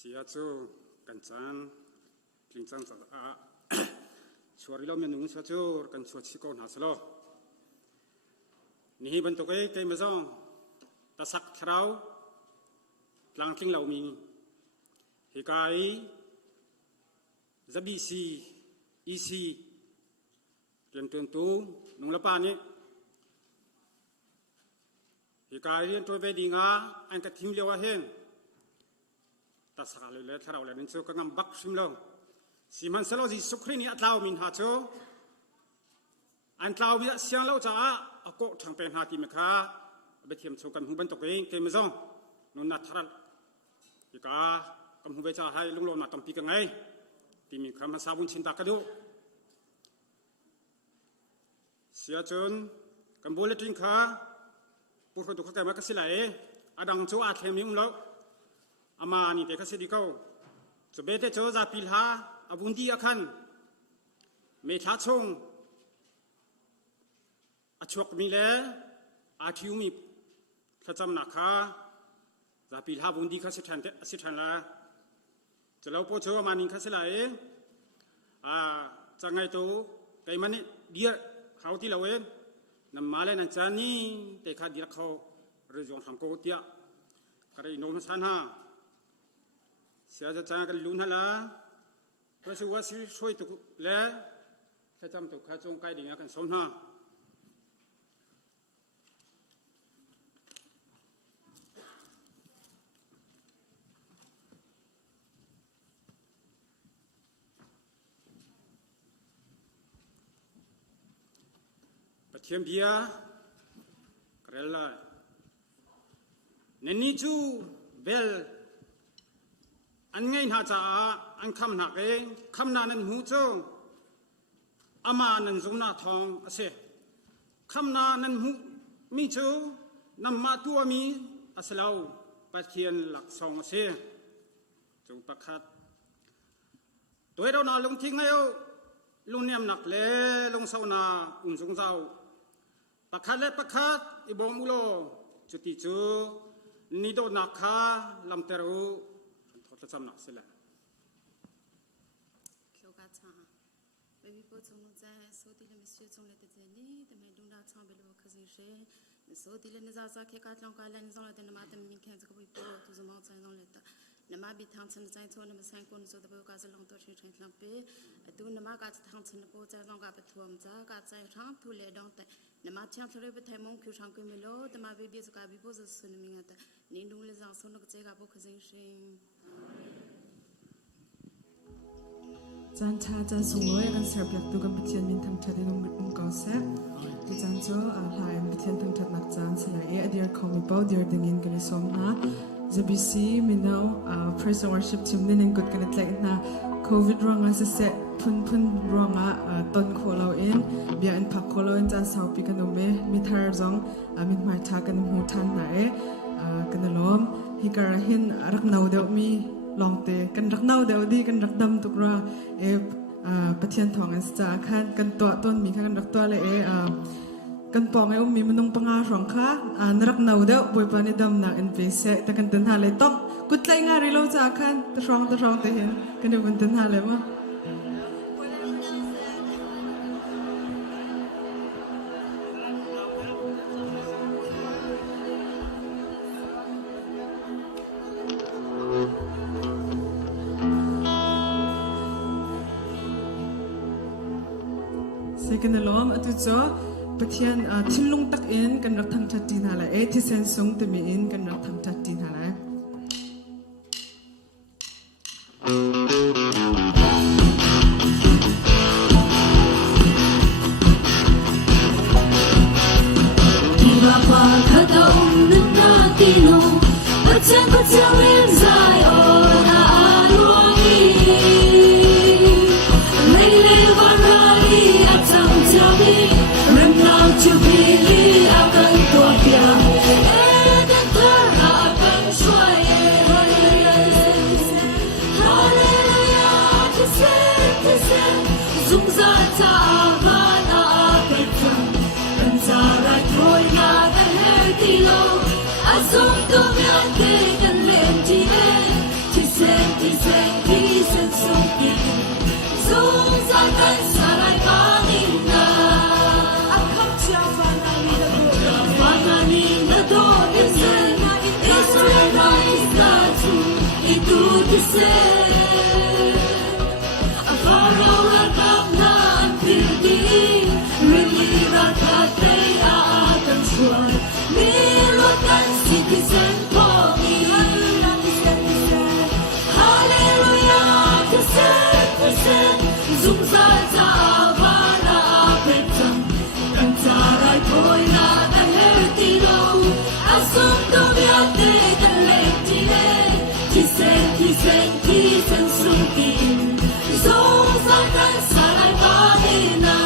เสียจูกันจันกลิ่นจันจัดชัวร์เราเมนุงเสียจูกันชัวร์ชิโกนหาสโลนี่บรรทุกเอ้ไม่ซ่องตาสักเท้าหลังทิ้งเรามีฮิกายจะบีซีอีซีเรียนตัวตู้นุ่งละปานี้ฮิกายเรียนตัวเวดีงาอันกัดทิ้งเลี้ยวเห็นตาสักเลยเท่าเราเลยนั่นชูก็งำบักชิมลงสิมันสโลจิสุขรีนี่อัตลาวมินหาชูอันตลาวมีเสียงเราจ้าอากทางเป็นหาที่เมฆาเบทียมชูกันหูบรรทุกเองเกมซ่องนุ่นนัทรัลฮิกากำหูเบจ้าให้ลุงโลมาตั้มปีกันไงที่มีคำมาสาบุญชินตากระดูเสียจนกำบุเลติงข้าผู้คนทุกข์แก่มาคัสไลอดังจูอาเทมิมแล้วอามานี่เด็กคัสดิเก้าจะเบเตโจซาพิลฮาอาบุนดีอาคันเมทัชงอาชวกมีเล่อาทิวมีขจำนักข้าซาพิลฮาบุนดีคัสทันละจะเล่าโปโชอามานี่คัสไลจังไงตัวไก่มันนี่เดียเขาที่เราเองนำมาเลยนั่นจานี่แต่ข้าดีรักเขาเรื่องทำโกเตียกระไรโน้มสันฮะเสียจะจ้างกันลุ้นฮะละก็ชัวร์ช่วยตุกแล้วแค่จำตุกข้าจงไก่ดิ่งกันสมฮะเทียมเบียกระไรนั่นนี่จูเบลอันไงน่าจะอันคำหนักเองคำนั้นหูจูอามานั้นจุน่าทองเสียคำนั้นหูมีจูนำมาตัวมีอาศัยเราปะเทียนหลักสองเสียจูประคัดตัวเราหนาลงทิ้งไงลุงเนียมหนักเล่ลงเสานาอุ่นสงเจ้าประคัดและประคัดอีบงมุโลจุดที่จูนิโดนักข้าลำเตรูทศจำนักเสร็จเขียวกาชาเบบี้โปจงใจโซติเลมิสเตจงเลตเจนี่แต่ไม่ดุงดาชางเบลวคซิเช่โซติเลนิซาซาเคกัดลองกาเลนิซองเลตนมาเตมินแคนสกบิโปตุจมองใจลองเลตนมาบิทางชันใจโทนมาแสงคนโซตเบลกาจะลองตัวชิงลำเปตูนมากาจะทางชันโปใจลองกาไปทวมจากาใจทางทุเลดองแต่นมาเชียงทะเลไปไทยมงคิวทางกุมิโลแต่มาเบบี้สกาบิโปจะสุนมิงแต่นิดุงเลจังสนุกใจกับโปคซิเช่จันทาจันสงลอยกันเสิร์ฟอยากดูกันไปเทียนมินทางทัดลงก่อเซฟที่จันโจหายไปเทียนทางทัดนักจันสลายเดียร์คอมมิเปิลเดียร์ดึงอินกันในสมฮะจะบีซีมินเอาpraise and worship teamนี่นึงกดกันในนะโควิดรังอาเสะพุ่นรังต้นโคลาอินเบียอินพักโคลาอินจันสาวปีกันโอเมมิทาร์จงมินมาทากันหูทันไหนกันล้อมฮิการหินรักนาวเดียวมีลองเตะกันรักเน่าเดียวดีกันรักดำตุกระปะเทียนทองอันสจ้าคันกันตัวต้นมีกันรักตัวเลยกันปองมีมันต้องปังอาสองข้านรักเน่าเดียวบวยปานิดำนักเอ็นพีเซแต่กันตันหาเลยต้องกุดใจงานริโลจ้าคันตะรองเตะเห็นกันเดี๋ยวมันตันหาเลยมั้งกันล้อมตุจ้าปะเทียนทิ้งลงตักอินกันรักทำชัดจีนหาเลยที่เซนซงแต่มีอินกันรักทำชัดจีนหาเลยที่ว่าพอเขาต้องนึกหน้าที่โน้ปัจจัยปัจจัยเวียนใจโอ้นาอารมณ์ไม่เลววันนี้อาจจะจะมีเรื่องน่าจะมีเอากันตัวเดียวแต่เธออาจเป็นช่วยฮาเลลูยาที่เสียสงสารเธอบ้านอาเป็นเธอเป็นใจรักรวยงามเป็นเฮติโลอาสมตัวเมียนเกกันเล่นที่เสีย thì sẽ khi sân sông kia dung ra cánh xa lại ba nghìn Israel na izatu itu kisah Farao rakap na ang pilgi Relirat katay aatan suwan Nilutan si kisan pongi Hallelujah kisan Zungzal sa abana apetang Kantaray ko'y natahertilo Asum dumiate talentine Kisen sungkin Zungzakan saray pahina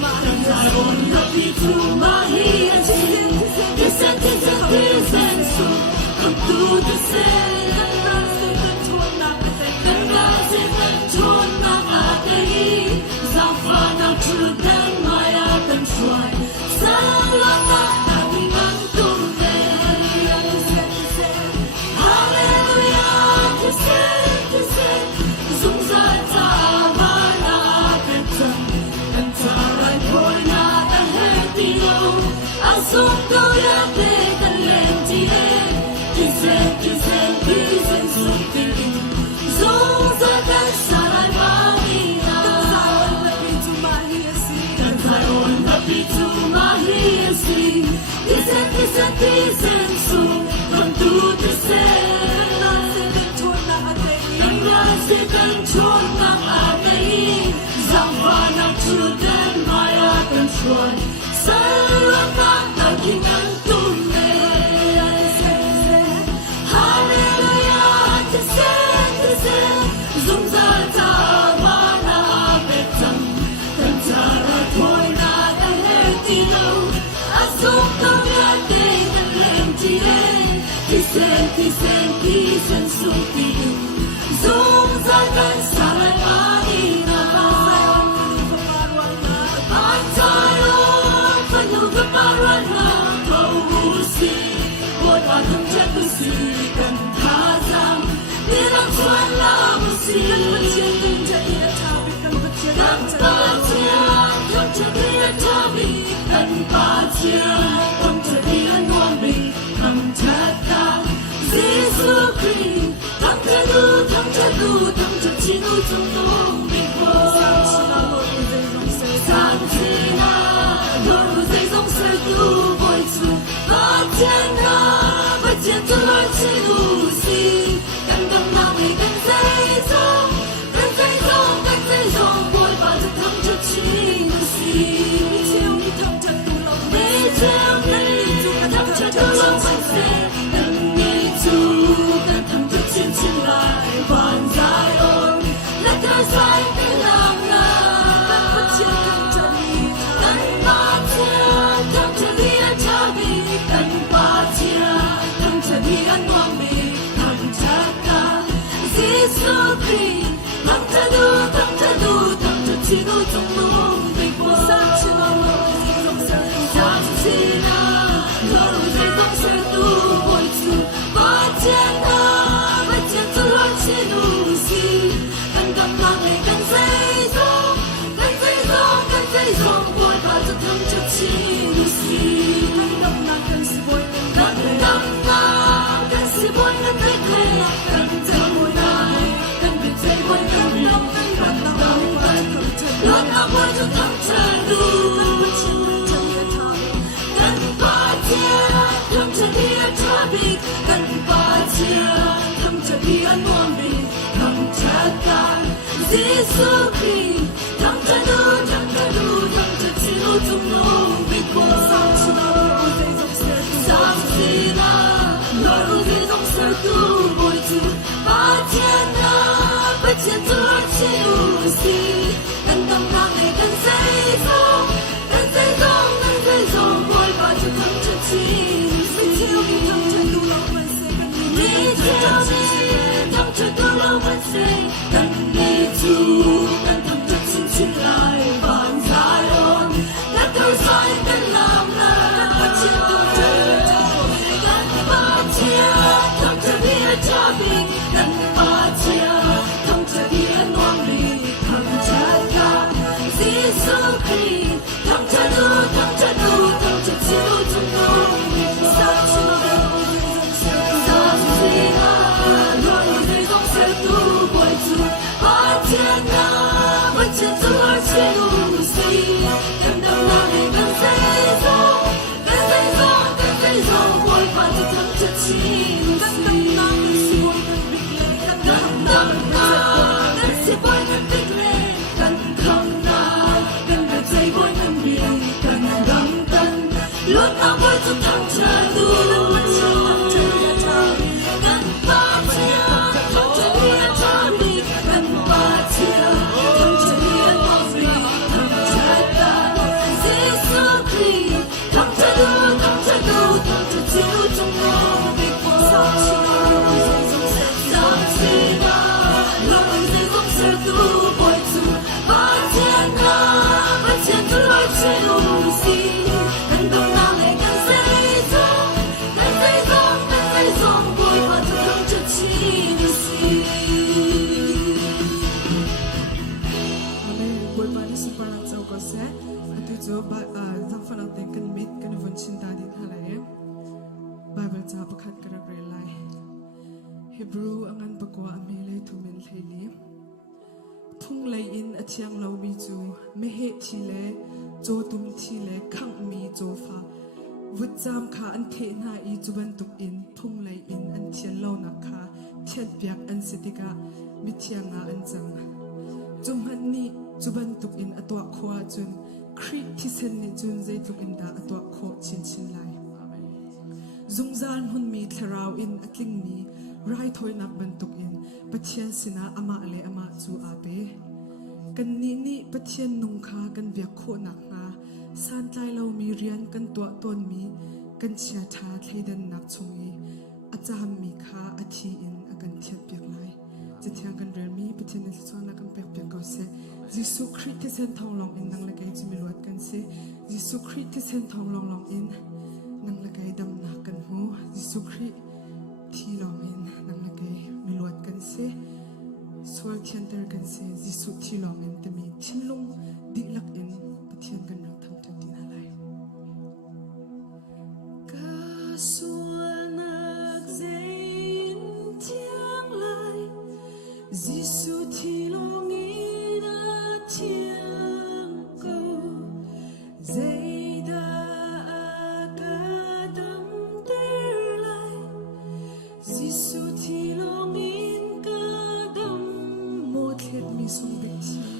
Kansaron na pitumahiyan Kisen sung Come to the sand Kandasin ang chon ng atay Zafan ang chudan mayatan suway Sa lahat namin ang tunay Hallelujah, kisen Zungzal sa aman na apetang Kantaray ko'y natahertilo Asum kuyate talentine Kisen sungkin Zungzal kan saray pahina Kantaron na pitumahiasi Kisen sung Come to the sand Kandasin ang chon ng atay Zangwan ang chudan mayatan suwan Sa lahat naging ang tunay Hallelujah, kisen Zungzal sa aman na apetang Kantaray ko'y natahertilo Asum dumiate talentine Kisen sungkin Zungzal kan saray pahina Pantayon panugaparan na kauusi Buat atang jagusi kan hazang Dirang suan lamusi Kan patian Kan jadian tabi Kan patian Kan jadian wambi Kan jatang Giêsu Christ Thắng thật chi nuôi trong nông bình phố Sáng chi na Lord của dây dòng sơ tu bồi chủ Và thiên tu lord chi nu si Cần cầm nào người cần dây dòng Bồi và thật thắng thật chi nu si Mỹ treo ni thắng thật tu lòng bánh xe Cần thắng thật chiến chiến lại hoàn giải ôn Let us fight cái lòng Cần phát triển cần trở đi Cần phát triển Cần trở đi ăn trả đi Cần phát triển Cần trở đi ăn ngon bì Cần chắc cả Giêsu Christ Thắng thật chi nuôi trong nông bình phố Sáng chi na Lord của dây dòng sơ tu bồi chủ Và thiên tu lord chi nu si Cần cầm nào người cần dây dòng Bồi và thật thắng thật chi nu si Cần cầm nào cần si bồi Cần thấy thề Cần dây bồi này Cần biết dây bồi cần đâm Lord nào bồi cho thắng trời đủ Cần phát triển Thắng trở đi ăn trả bị Cần phát triển Thắng trở đi ăn ngon bị Thắng chắc cả Giêsu Christ Thắng trở đủ Thắng trở chi nuôi trong nông bình phố Sáng chi na Lord của dây dòng sơ tu bồi chủ Và thiên tu lord chi nu si Cần cầm nào người cần dây dòng Bồi và thật thắng thật chi nu si Mỹ treo ni thắng thật tu lòng bánh xe Cần đi tu Cần thắng thật กันป่าเชียทำจะเดียนวงลีทำจะกาซิสุครีทำจะดูทำจะดูทำจะจิ๋วจงโง่สักชั่วสักทีนะ若你最终是度过主把天哪为前途而去努力感到那里跟随走跟随走跟随走我把这趟这情绪luôn ao vui trong thăng trà đu gần ba chia thăng trà điên cho đi gần ba chia thăng trà điên mong đi thăng trà ta Giêsu Christ thăng trà chiếu trong ngôi vị của sao chi ba lòng Giêsu sẽ tu bồi chủ ba thiên tu lối chiếu gì gần đông nam lại gần dây dòng vui và thương thương cho chi đi gì Amen. Buổi ban sự para châu có sẽ atu cho ba thằng phần ang tên mit kan vun chin ta din halai Bible cha pakhat karak re lai Hebrew angan bakwa ame le thumen thleili thung lei in athiang lo mi chu me he thi le cho tum thi le khang mi cho fa vut cham kha an the na I chuban tuk in thung lei in an thian lo na kha thian piak an sitika mi thianga an chang chum han ni chuban tuk in atwa khwa chun khri thi sen ni chun zai tuk in da atwa kho chin chin lai zungzan hun mi tharau in atling mi rai thoi nak ban tuk in pathian sina ama le ama chu ape kan ni pathian nung kha kan bia kho nak nga san tlai lo mi rian kan to ton mi kan chia tha thleidan nak chungi acham mi kha athi in akan thiat pek lai chithiang kan rel mi pathian ni chona kan pek pek ko se Jesu Christ te sen thong long in nang la kai chimi luat kan se Jesu Christ te sen thong long in nang la kai dam na kan hu Jesu Christ thi long in nang la kai mi luat kan se Sol thian ter kan se Jesu thi long in te mi thinlung di lak in pathian kan rak tham tham din halai ca xuân ác dây thiêng lại Giêsu thi long in thiêng cầu dây đã cả đắm ter lại Giêsu thi long in cả đắm một hết mi sung bek thi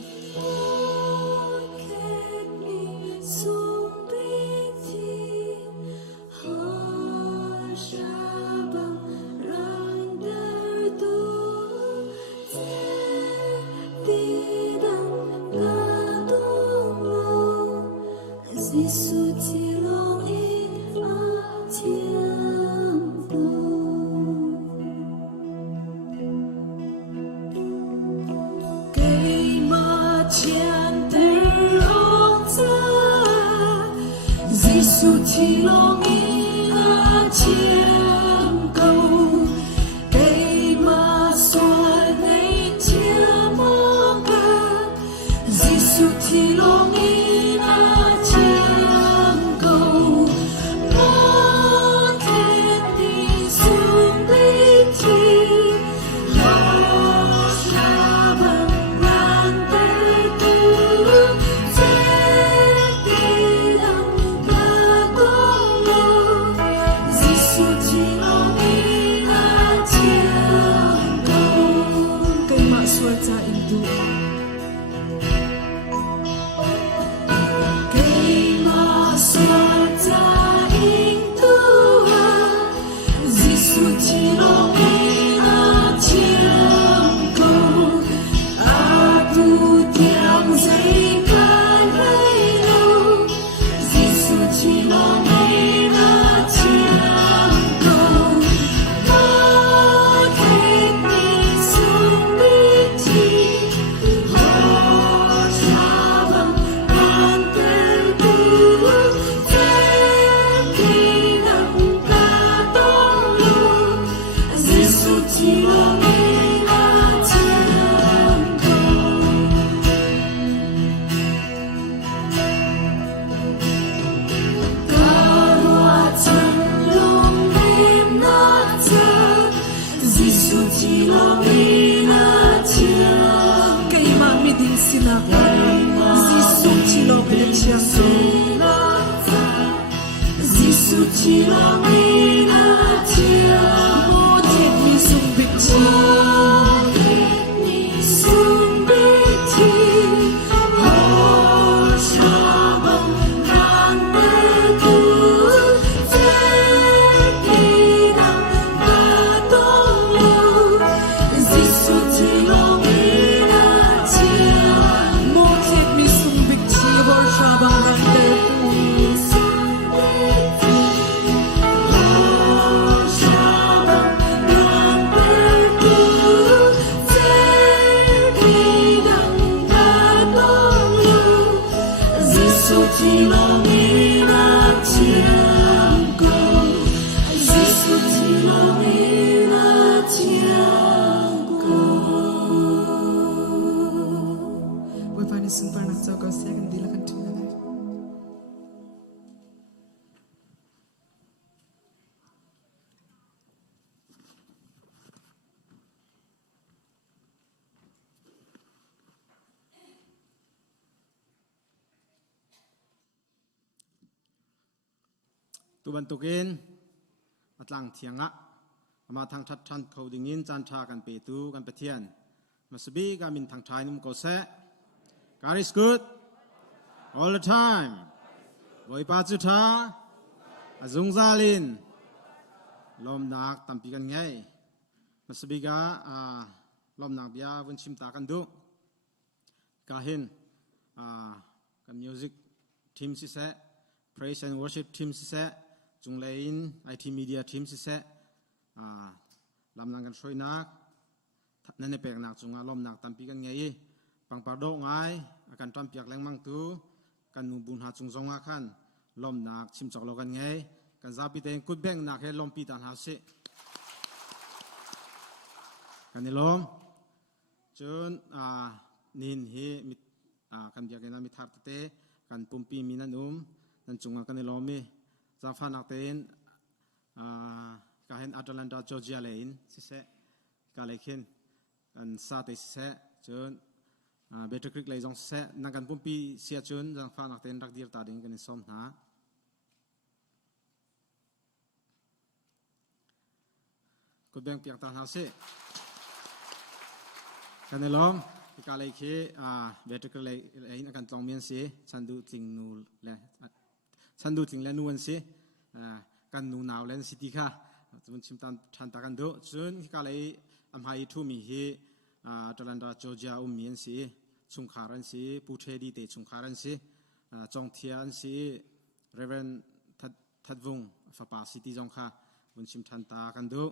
Giêsu chỉ lòng in thiêng cây mà thiên tử ông cha Giêsu chỉ lòng in thiêng cầu cây mà xoa ngày thiêng mong ca Giêsu chỉ lòng in kay mami din sila Zisu chilong eleksya Zisu chilong eleksya mo tet ni sumbiti tu bantukin atlang thianga ama thang that than khodingin chan tha kan pe tu kan pathian masbi ga min thang thai num ko se God is good all the time voi pa chu tha azung zalin lom nak tampi kan ngai masbi ga lom nak bia bun chim ta kan du ka hin kan music team si se praise and worship team si se chung lein IT media team si se lam nang kan soi nak nan ne pek nak chunga lom nak tampi kan ngai pang par do ngai akan tam piak leng mang tu kan nu bun ha chung zonga khan lom nak chim chok lo kan ngai kan za pi te kut beng nak he lom pi tan ha se kan ni lom chun nin he mit kan biak na mi thar te kan pumpi minan nan chunga kan ni lom mi za fa nak ten ka hen Atlanta Georgia lein si se ka lekhin kan sa te se chun Better Creek lei jong se nang kan pumpi sia chun jang fa nak ten rak dir ta ding kan som na ko beng piak ta ha se kan lom ka lei khi Better Creek lei kan tong mien si chandu ting nu le chandu ting le nuan si kan nu naw len city kha chun chim tan than ta kan do chun ka lei am hai thu mi hi Atlanta Georgia mien si chung kharan si pu the di te chung kharan si chong thian si Reverend Thatvung fa pa city jong kha bun chim than ta kan do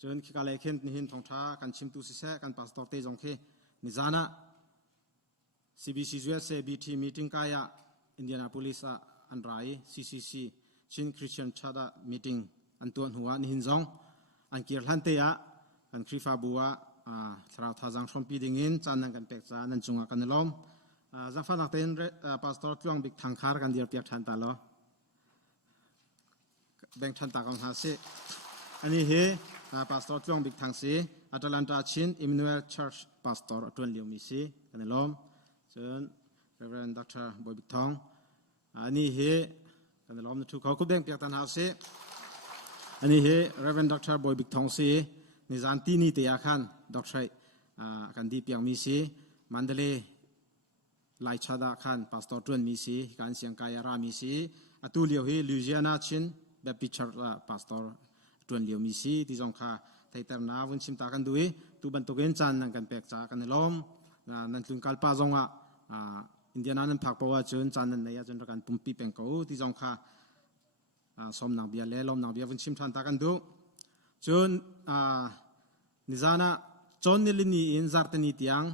chun ka lei khen ni hin thong tha kan chim tu si se kan pastor te jong khe ni jana CBC USA BT meeting kaya Indianapolis an rai CCC Chin Christian Chada meeting an tuan huwa ni hin jong an kir hlan te ya kan khrifa buwa thrau tha jang thom pi ding in chan nang kan pek cha nan chunga kan lom jang fa nak ten pastor tluang bik thang khar kan dir piak than ta lo beng than ta kong ha se ani he pastor tluang bik thang si Atlanta Chin Emmanuel Church pastor atun liu mi si kan lom chun Reverend Dr. Boy Bik Thong ani he kan lom thu kho ku beng piak tan ha se ani he Reverend Dr. Boy Bik Thong si ni zan ti ni te ya khan doctor kan di piang mi si Mandalay lai chada khan pastor tun mi si kan siang kaya ra mi si atu liu hi Louisiana Chin Baptist Church pastor tun liu mi si ti jong kha thaitar na wun chim ta kan dui tu ban to gen chan nang kan pek cha kan lom nan tlun kal pa zonga Indiana nan phak pawa chun chan nan ya chun kan pumpi peng ko ti jong kha som nang bia le lom nang bia wun chim than ta kan du chun nizana chon nilini in zartani tiang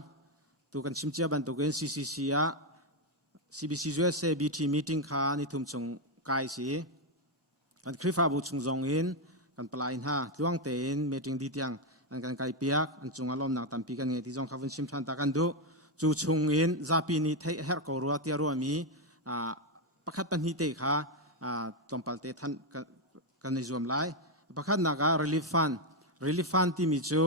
tu kan chimchia ban to gen CCC ya CBC USA BT meeting kha ni thum chung kai si kan khrifa bu chung jong in kan palain ha tluang te in meeting di tiang an kan kai piak an chung alom nak tampi kan nge ti jong kha wun chim than ta kan du chu chung in zapi ni thai her ko ruwa tia ruwa mi pakhat pan hi te kha tompal te than kan ni zum lai pakhat naga relief fund ti mi chu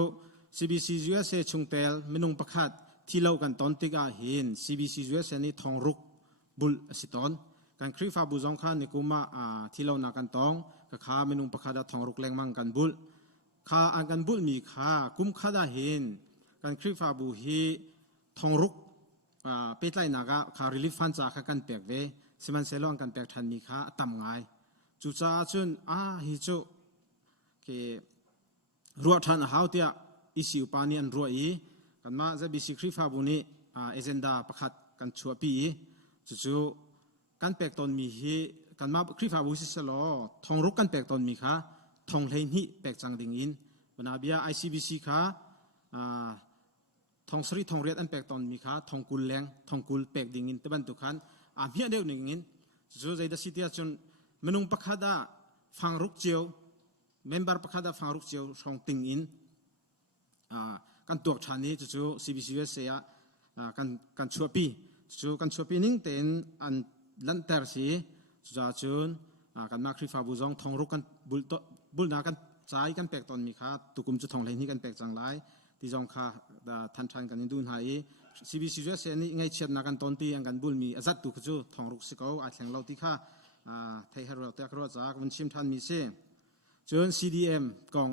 CBC USA ชุงเตลมินุงประคัดที่เล่ากันตอนติกาหิน CBC USA นี่ทองรุกบุลสิตอนการคริฟาบุจงข้านิกุมาที่เล่านักันตองก็ข้ามินุงประคัดทองรุกแรงมังกันบุลข้าอันกันบุลมีข้ากุมข้าได้หินการคริฟาบุฮีทองรุกเป็ดไลนากะข้าริลิฟันจากข้ากันเปียกเวสิมันเซลองกันเปียกทันมีข้าต่ำไงจุดจ้าจุนฮิจูเกรัวทันหาวเตียอิสิวปานีอันรัวอีกันมาจะบิสิคริฟาบุนีเอเจนดาประคัดกันชัวปีจู่กันเปียกตนมีฮีกันมาคริฟาบุสิสโลทองรุกกันเปียกตนมีข้าทองเลนฮีเปียกจังดิ่งอินบนาบีย ICBC ข้าทองสรีทองเรียดอันเปียกตนมีข้าทองกุลแรงทองกุลเปียกดิ่งอินตะบันตุขันเมียเดียวดิ่งอินจู่ใจดัชเตียจนมนุงประคัดฟังรุกเจียวเมมเบอร์ประคัดฟังรุกเจียวช่องติงอินกันตัวชานี้จู่ CBC USA กันชัวปีจู่กันชัวปีนิ่งเต็นอันลันเตอร์สีจู่กันมาคริฟาบุจงทองรุกกันบุลนากันใจกันเปกตอนมีค่าตุกุมจุดทองเลยนี่กันเปกจังไรที่จงค่าทันกันอินดูนหาย CBC USA นี่ไงเชียดนากันตอนที่อันกันบุลมีอาจัดตุกจู่ทองรุกสิเขาอาจแข่งเราที่ค่าไทยฮาร์โรเตกรอจากวันชิมทันมีเช่จน CDM กอง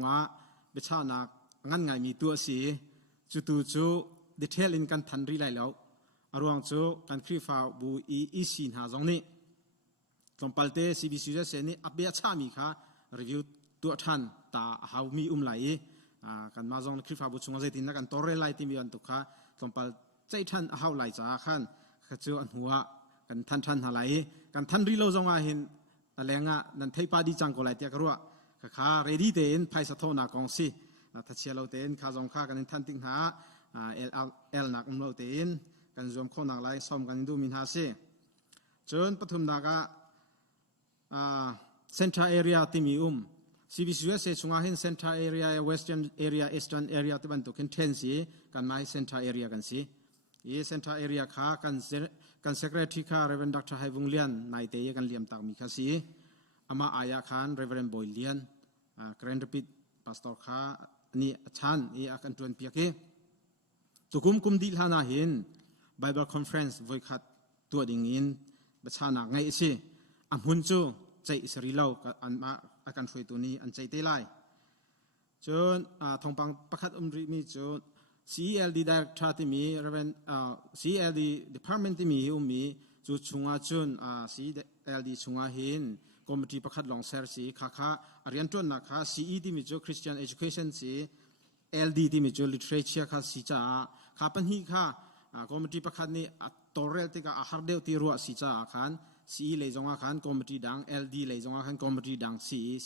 เบชานักงั้นไงมีตัวสีจู่ดีเทลอินกันทันรีไลแล้วอารวงจู่กันคริฟาบูอีสินหาจงนี้ตรงปัลเต CBC เซนี่อัปเดตชามีค่ะรีวิวตัวทันตาหามีไหลกันมาจงคริฟาบูชงเจตินนักกันตัวเรไลที่มีอันตุค่ะตรงปัลใจทันหาไหลจ้าขันขจู่อันหัวกันทันหาไหลกันทันรีโลจงเห็นอะไรง่ะนั่นเทปาดีจังก็ไหลเตียกรัวข้าเรดี้เต็นไพสะโทนากองซีถ้าเชียร์เราเต็นข้าจงข้ากันทันติงหาเอลนักเราเต็นกันรวมคนนักไล่ซ้อมกันดูมินหาซีจนปฐุมนากะเซ็นทรัลแอเรียที่มี CBC USA ชงอาเห็นเซ็นทรัลแอเรียเวสเทิร์นแอเรียอีสเทิร์นแอเรียที่บรรทุกกันเทนซีกันมาเซ็นทรัลแอเรียกันซีเซ็นทรัลแอเรียข้ากันเซกเรตรีข้าเรเวนด็อกเตอร์ไฮวุงเลียนนายเตยกันเลี้ยมตักมีข้าซีอามาอายาขานเรเวนบอยเลียนแกรนด์ปิดพาสตอร์ข้านี่ชันนี่อากันจวนเปียกตุกุมดีลานาหิน Bible Conference ไว้ขัดตัวดิ่งอินบัชานักไงสิหุ่นจูใจอิสราเอลอันมาอาการช่วยตัวนี้อันใจเตลัยจนทองปังประคัดริมีจน CELD Director ที่มี CELD Department ที่มีจุดชงอาจุนCELD ชงอาหินคอมมิตี้ประคัดลองเซอร์สีข้าเรียนจนนะคะ CE ที่มีจุด Christian Education สี LD ที่มีจุด Literature ค่ะสีจ้าข้าปัญหาค่ะคอมมิตี้ประคัดนี้ตัวเรลที่ก็อาหารเดียวที่รัวสีจ้าขัน CE เลยจงอาขันคอมมิตี้ดัง LD เลยจงอาขันคอมมิตี้ดัง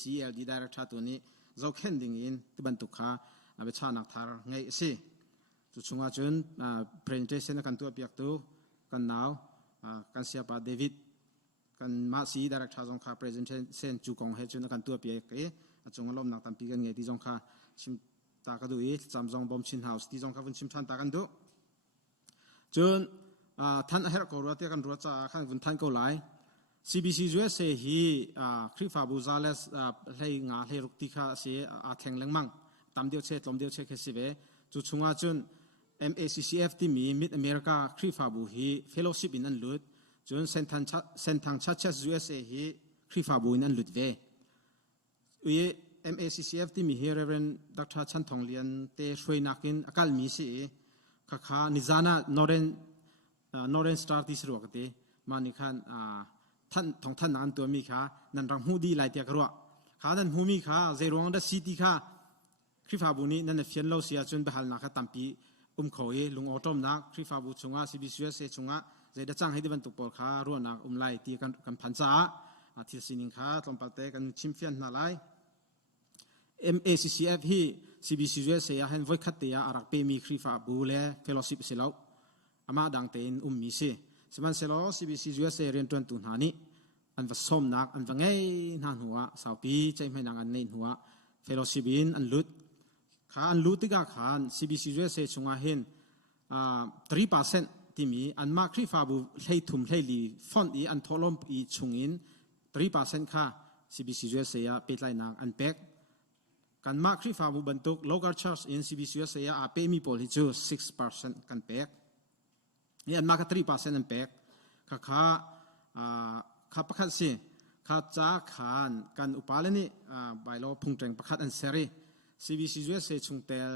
CELD Director ตัวนี้เราเห็นดิ่งอินที่บรรทุกค่ะเวชานักทาร์ไงสิจุดชงอาจุนpresentation กันตัวเปียกตัวกันหนาวกันเสียปาเดวิดกันมาซีดีรักชาจงค่ะ presentation จูกองเฮจุนกันตัวเปียกจงอารมณ์นักตั้มปีกันไงที่จงค่ะชิมตากระดูจำจงบอมชินเฮาส์ที่จงค่ะวันชิมทันตากันดูจนท่านเฮร์กอรัวที่กันรัวจ้าข้างวันท่านก็ไล CBC USA ฮีคริฟาบูซาเลสให้งาให้รุกติค่ะเสียแข่งแรงมั่งตามเดียวเช็ดลมเดียวเช็ดแค่สิเวจุดชงอาจุน MACCF ที่มี Mid America คริฟาบูฮีเฟลโลชิพอินอันลุดจนเซนทางชัดเชส USA ฮีคริฟาบูอินอันลุดเวMACCF ที่มี Reverend Dr. ชันทองเลียนเตช่วยนักอินอากาศมีสิข้านิจานะNorthern Star ที่สรุปกันเตมานิคันท่านทองท่านนั้นตัวมีข้านันรังหูดีไล่เตียกรัวข้านั้นหูมีข้าเจรวงดัชซีที่ข้าคริฟาบูนี้นั่นเฟียนเราเสียจนไปหันนักตั้มปีเขาลุงออโตมนักคริฟาบูชงอา CBC USA ชงอาใจได้จังให้ได้บรรทุกปอลข้ารัวนักไล่ตีกันพันจ้าที่สินิงข้าตรงปัตเตกันชิมเฟียนนั่นไล่ MACCF ฮี CBC USA เห็นไว้ขัดเตียอารักเปมีคริฟาบูเล่เฟลโลชิพเสร็จแล้วอามาดังเต็นมีสิสมันเสร็จแล้ว CBC USA เรียนจนตุนหานี้อันว่าส้มนักอันว่าไงนานหัวสาวปีใจไม่นางอันเนินหัวเฟลโลชิพอินอันลุดข้าอันลุดที่กาขาน CBC USA ชงอาเห็น3% ที่มีอันมาคริฟาบูให้ทุ่มให้ลีฟอนต์อันทอลมชงอิน3% ค่ะ CBC USA ปิดไลน์นักอันเป็ก กันมาคริฟาบุบันตุก local church in CBCS เสียอาเปมีโพลิจู 6% กันเป็กนี่อันมากก็ 3% อันเป็กข้าประคัดสิข้าจ้าขานกันอุปาเลนี่ใบโลพุงเตรงประคัดอันเสรี CBCS เสียชุงเตล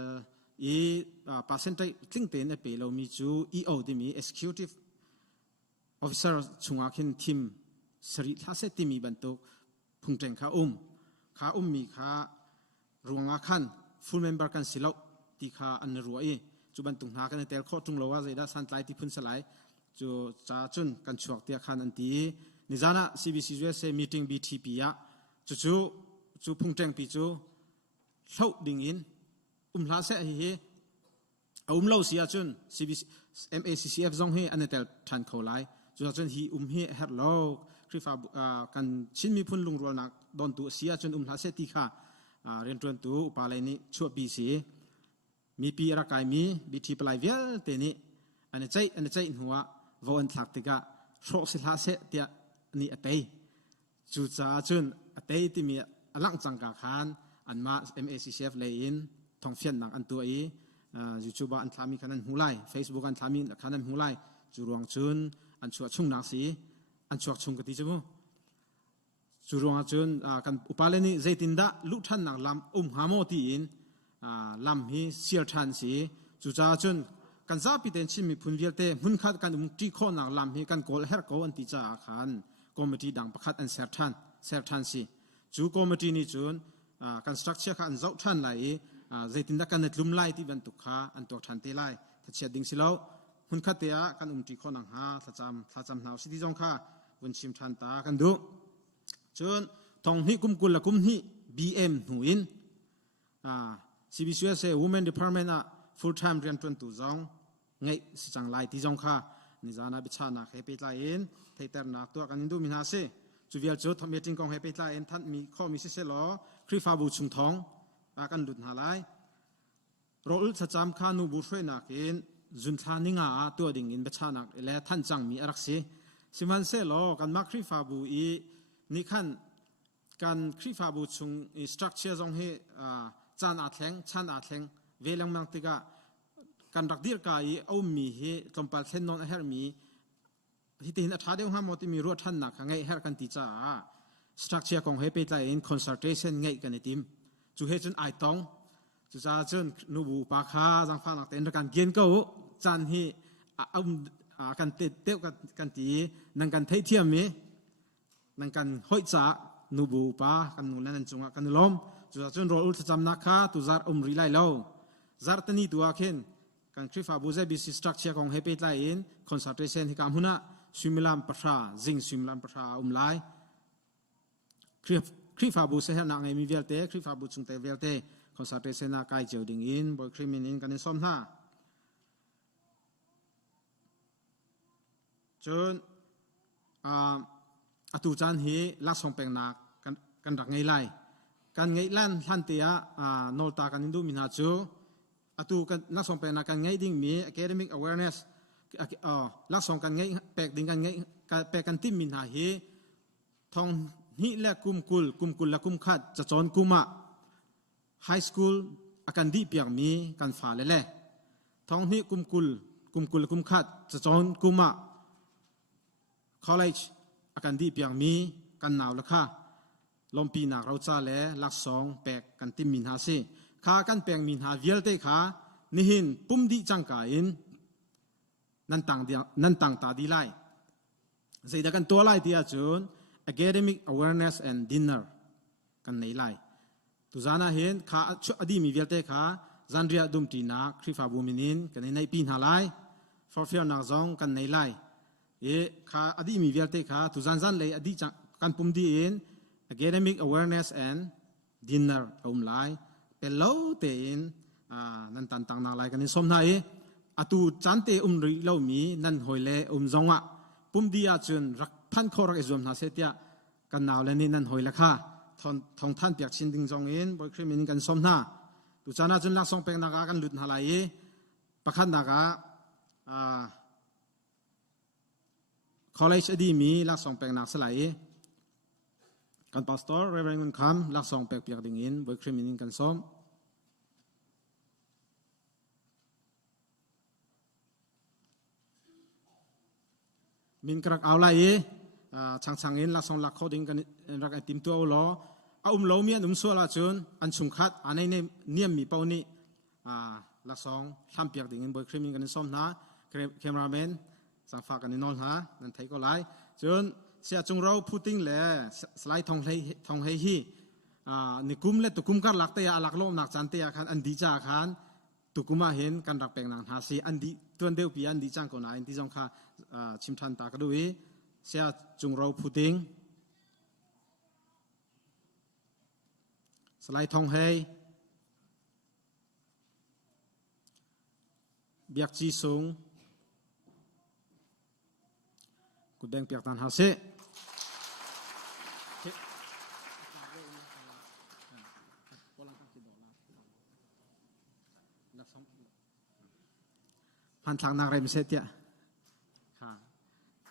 percentage ครึ่งเต็นเปโลมีจู EO ที่มี executive officer ชุงอาคินทีมสริทัศน์ที่มีบรรทุกพุงเตรงข้ามีข้ารวงอาคัน full member กันสิลล์ที่ข้าอันรวยจูบรรทุกหากันในเตลโคจุงโลว่าจะได้สันไลที่พุ่นสลายจูจ้าจุนกันชวกที่อาคันอันที่นิจานะ CBCS meeting BTP อะจูพุงเตรงปีจูเท่าดิ่งอินลาเสะฮีเล่าเสียจุน MACCF จงฮีอันนี้แต่ทันเขาไล่จุนฮีฮีเฮดโลคริฟากันชินมีพุ่นลุงรัวนักโดนตัวเสียจุนลาเสะที่ข้าเรียนจวนตัวอุปาเลนี่ชั่วปีสีมีปีรักไก่มีบีทีปลายเวลเตนี่อันนี้ใจหัววันทักติกะโชคสิลาเสะเตียนี่อัตย์จุดจุนอัตย์ที่มีหลังจังกาขานอันมา MACCF เลยอินทองเฟียนนักอันตัวYouTube อันทามีขนาดหูไล่ Facebook อันทามีขนาดหูไล่จูรวงจุนอันชัวชุ่งนักสีอันชัวชุ่งกติจมูจูรวงจุนกันอุปาเลนี่ใจตินดาลุทันนักลำหามอตีอินลำฮีเสียทันสีจูจ้าจุนกันซาปิเตนชิมีพุนเวียเตมุนขัดกันจีโคนักลำฮีกันโกลเฮร์โกอันติจ้าขันคอมมิตี้ดังประคัดอันเสียทันสีจูคอมมิตี้นี่จุนกันสตรัคเจอร์ขันเจ้าทันไหลใจตินดักกันเน็ตลุมไล่ที่บรรทุกขาอันตัวทันเตไล่ถ้าเชียดิ่งสิแล้วหุ่นขัดเตียกันจีโคนังหาถ้าจำหนาวสิที่จงข้าวันชิมทันตากันดูจนทองนี้กุมกุลละกุมนี้ BM หนุนCBCS Women Department full time เรียนจนตัวจงไงสิจังไล่ที่จงข้านิจานาบิชานักเฮปิตไลน์เทเตอร์นักตัวกันดูมินาเซจูเวียจุดทำเมติงกองเฮปิตไลน์ท่านมีข้อมีเสล้อคริฟาบูชุงทองกันดุนหาไลรออุลสจามขานูบุช่วยนักอินจุนทานิงาตัวดิ่งอินบิชานักและท่านจังมีอารักษีสิมันเสล้อกันมาคริฟาบูอีนี่ขันกันคริฟาบูชุงสตรัคเจอร์จงเฮจานอาแทงชันอาแทงเวลังมังติกากันรักดีร์กายเอามีเฮตอมปัลเซนนอนเฮร์มีที่ตินอัฐาเดียวห้ามติมีรัวทันนักไงเฮร์กันติจ้าสตรัคเจอร์ของเฮเปตไลน์คอนซัลเทชันไงกันในทีมจูเฮจุนไอตองจูจ้าจุนนูบูปาคาจังฟ้านักเต้นกันเกียนก็จานเฮกันเตะกันตีนังกันเทียมมีนังกันห้อยจ้านูบูปากันนูนันจงกันล้มจูจ้าจุนรออุลสจำนักข้าตุจาร์รีไลเล่าจาร์ตันีตัวเข็นกันคริฟาบูเซบิสิสตรัคเจอร์ของเฮปิตไลน์คอนซัลเทชันที่กำหุนะซิมิลัมปราซิงซิมิลัมปราไลคริฟาบูเซฮนักไงมีเวลเตคริฟาบูจุงเตเวลเตคอนซัลเทชันนักไกเจอดิ่งอินบอยคริมินินกันในซ้อมท่าจนตุจันเฮลักส่งเป็นนักกันรักไงไลกันไงลั่นทันเตียโนตากันดูมินาจูตุกันลักส่งเป็นนักกันไงดิ่งมี academic awareness ลักส่งกันไงแปลกดิ่งกันไงแปลกกันติมินาเฮทองนี่แหละกุมกุลและกุมขัดจะจอนกุมะไฮสคูลอาการดีเปียกมีกันฝ่าเลยแหละทองนี่กุมกุลและกุมขัดจะจอนกุมะคอลเลจอาการดีเปียกมีกันหนาวละค่ะลมปีนักเราจะเลยลักสองแปลกกันติมินหาสิข้ากันแปลงมินหาเวียลเตขานี่หินปุ่มดีจังกาอินนั่นต่างตาดีไล่เสียกันตัวไล่ที่อาจุนacademic awareness and dinner กันในไลตุจานาเห็นข้าชุดอดีมีเวลเตข้าจันเรียดุมตีนักคริฟาบูมินินกันในปีนหาไลฟอร์เฟียนักจงกันในไลข้าอดีมีเวลเตข้าตุจันเลยอดีจังกันปุ่มดีเอง academic awareness and dinner ไลเป็นเล่าเตนนั่นต่างๆนักไลกันในสมนาตุจันเตริเล่ามีนั่นหอยเล่จงวะปุ่มดีอาจุนรักพันคอรักอิสวมนาเสตียกันหนาวและนี่นั่นหอยละค่ะทองท่านเปียกชินดิงจงอินบอยคริมินกันสมนาตุจานาจุนลักส่งเป็นนักกันหลุดหาไลประคันนักคอลเลจดีมีลักส่งเป็นนักสลาย กันพาสตอร์เรเวนกันคำลักสองเปียกดิ่งอินบอยครีมินินกันส้มมินกรักเอาไล่ช่างอินลักสองลักเขาดิ่งกันรักไอติมตัวเอาล้อเอาโลมีอันส่วนละจุนอันชุมขัดอันนี้เนี่ยมีเป้านี้ลักสองทำเปียกดิ่งอินบอยครีมินินกันส้มนะเคมราแมนสังฝากกันนอนฮะนั่นไทยก็ไล่จุนเสียจงเราพูดติ้งเลยสไลด์ทองให้ฮีนิกุมเล็ตุกุมกันหลักเตียหลักโลมหลักจันเตียขันอันดีจ้าขันตุกุมาเห็นกันรักแปลงนางหาสีอันดีตัวเดียวปีอันดีจังคนไหนที่จงค่ะชิมทันตากระดุยเสียจงเราพูดติ้งสไลด์ทองให้เบียกจีสูงกุดแดงเปียกตันหาเสพันทางนางเรมเสตยค่ะ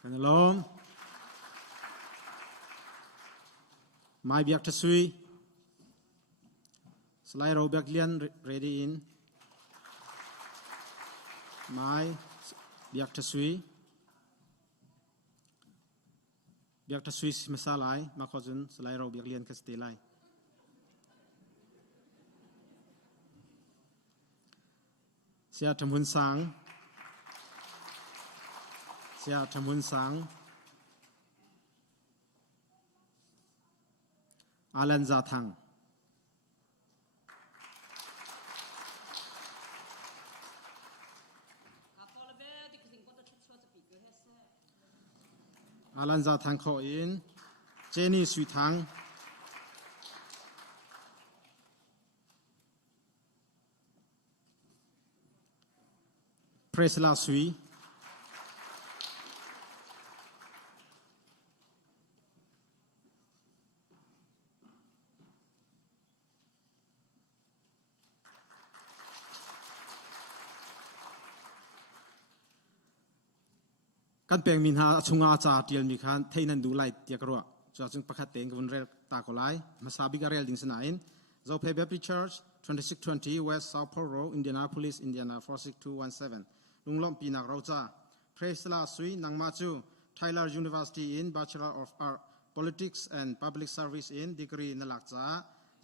กันลมไม้เบียกทศวีสไลด์เราเบียกเลียนเรดี้อินไม้เบียกทศวีเบียกทศวีมาสลายมาขอจุนสไลด์เราเบียกเลียนคสติไลเสียทำหุ่นสังเสียทำหุ่นสังอาลันซาทังอาลันซาทังข้ออินเจนี่สุยทังเพรสลาสุยกันเป็นมินหาชุงอาจารย์เดียลมีขันเทนันดูไลเตียกรัวจะจึงประคัดเต็งกับวันเรตากไลมาซาบิการเรลดิงสนายน์เราเพย์เบบี้เชิร์ช2620 West South Pole Road Indianapolis Indiana 46217ลุงล้อมปีนักเราจ้าเพรสลาสุยนังมาจู Tyler University in Bachelor of Art Politics and Public Service in Degree นลักจ้า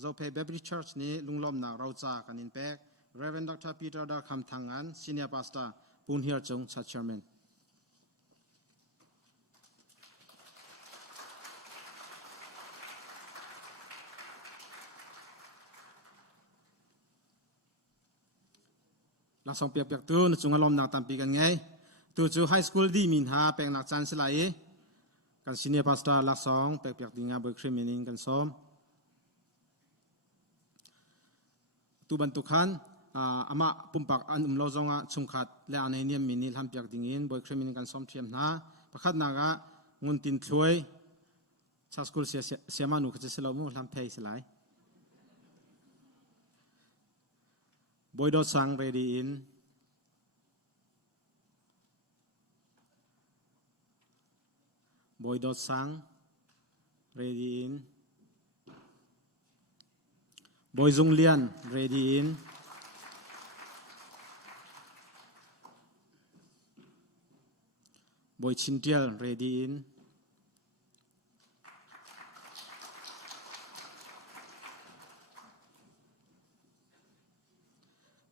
เราเพย์เบบี้เชิร์ชนี้ลุงล้อมนักเราจ้ากันอินเป็ก Reverend Dr. Peter ดาคำทางอัน Senior Pastor ปูนเฮียจงชัดเชอร์แมนหลักสองเปียกตัวจุงอารมณ์หนักตามปีกันไงตัวจูไฮสคูลดีมินหาเป็นหนักจันสลายกันซีเนียร์พาสตาร์หลักสองเปียกดิ่งาบอยครีมินินกันซ้อมตัวบรรทุกขันอามาปุ่มปักอันโลจงชุงขัดและอันนี้มินิลทำเปียกดิ่งอินบอยครีมินินกันซ้อมเทียมนะประคัดนากะงุนตินช่วยชาสคูลเสียมานุขจะสลามุทำเพย์สลายบอยดอสังเรดีอินบอยดอสังเรดีอินบอยซุงเลียนเรดีอินบอยชินเทียลเรดีอิน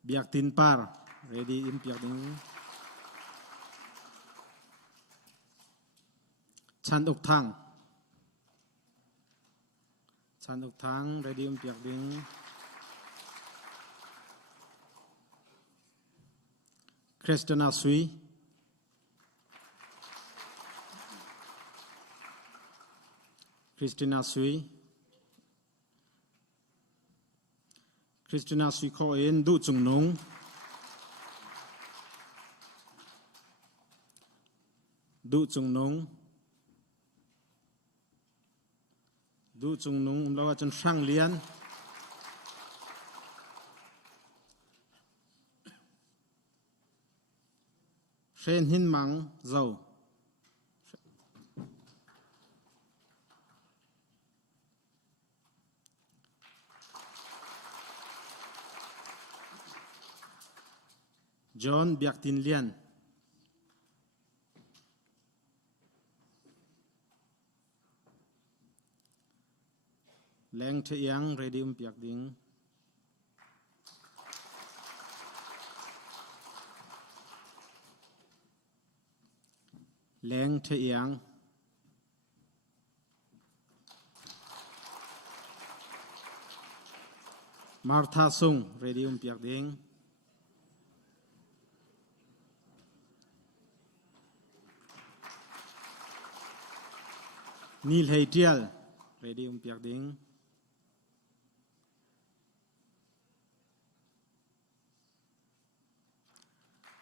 เบียกตินปาร์เรดี้อินเบียกดิ่งชันอกทางเรดี้อินเบียกดิ่งคริสตินาสุยคริสตินาสุยข้อเอ็นดูจุงนงเราจะช่างเลี้ยนเชนหินมังเจ้า John Biak Tin Lian Leng The Yang Ready Piak Ding Leng The Yang Martha Sung Ready Piak Ding Neil Haitial Ready Piak Ding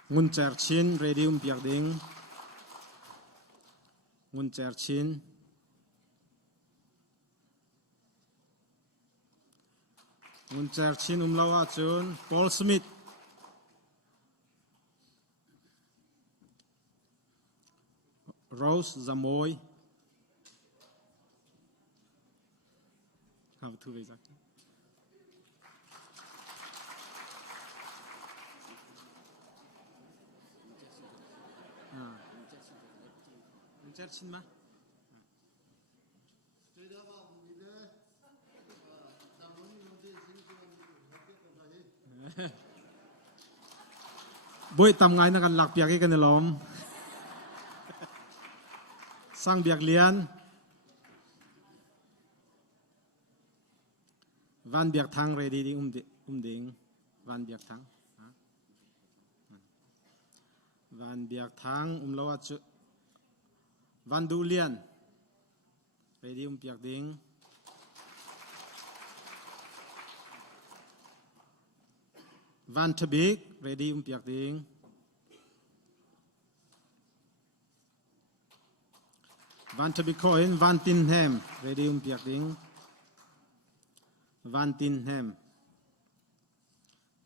Ngun Cher Chin Ready Piak Ding Ngun Cher Chin Ngun Cher Chin Lawa Chun Paul Smith Rose Zamoy Have two ways actually. Ngun Cher Chin ma Boy tam ngai na kan lak piak kan lom sang biak lian van biak thang ready di ding van biak thang van biak thang lawa chu van du lian ready piak ding Van Tabik, ready piak ding. Van Tabik coin, Van Tinham, ready piak ding. Van Tinham.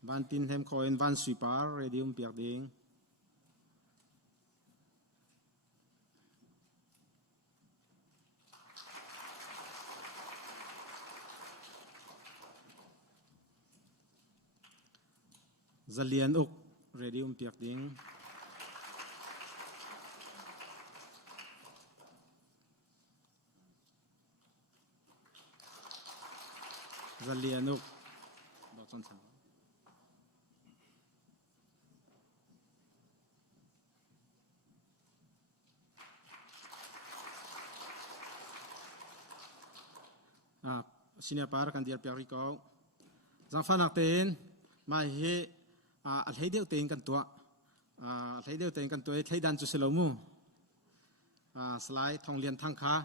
Van Tinham coin, Van Sweepar, ready piak ding. Zalian Uk, ready piak ding. Zalian Uk, bao chọn sang. Senior par kan diar piak riko. Zang fanak ten, mai he al hay deu ten kan tua al hay deu ten kan tua hay dan chu selomu slide thong lian thang kha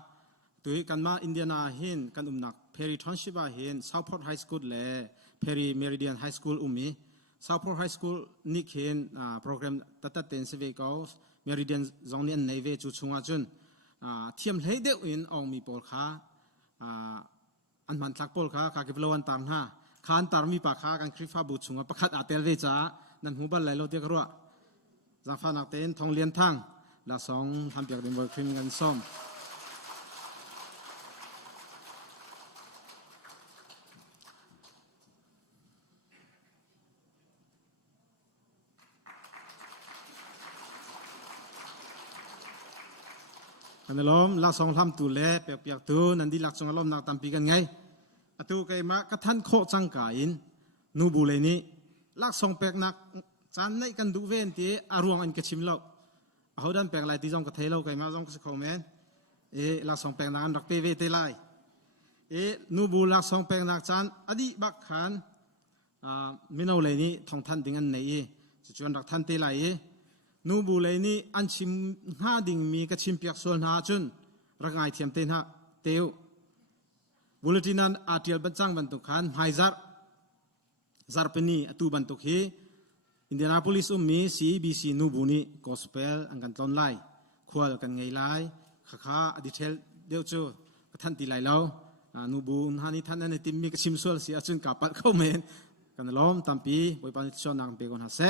tui kan ma Indiana hin kan umnak Perry Township a hin Southport High School le Perry Meridian High School umi Southport High School ni khin program tata ten se ve ko Meridian zong ni nei ve chu chunga chun thiam hay deu in ong mi pol kha an man thak pol kha ka ke blowan tam ha Khan tarmi pa kha kan krifa bu chunga pakhat atel ve cha nan hubal lai lo te karwa zangfa nak ten thong lian thang la song ham piak din bol krim gan som kanalom la song lam tu le piak piak tu nan di lak song alom nak tampi kan ngai atu kai ma ka than kho chang ka in nu bu le ni lak song pek nak chan nei kan du ven ti aruang an ke chim lo ahodan pek lai ti jong ka thelo kai ma jong ka kho men lak song pek nak an rak pe ve te lai nu bu lak song pek nak chan adi bak khan mino le ni thong than ding an nei chu chuan rak than te lai nu bu le ni an chim ha ding mi ka chim piak sol na chun rangai thiam te na teu Buletinan atial bancang bantuk khan haizar zarpeni atu bantuk hi Indianapolis ummi CBC nubuni gospel angkan tlon lai khwal kan ngei lai khakha adithel deu chu kathan ti lai lau nubu hani than an timmi ka chimsol si achun kapat khomen kan lom tampi poipan chon nang pe gon ha se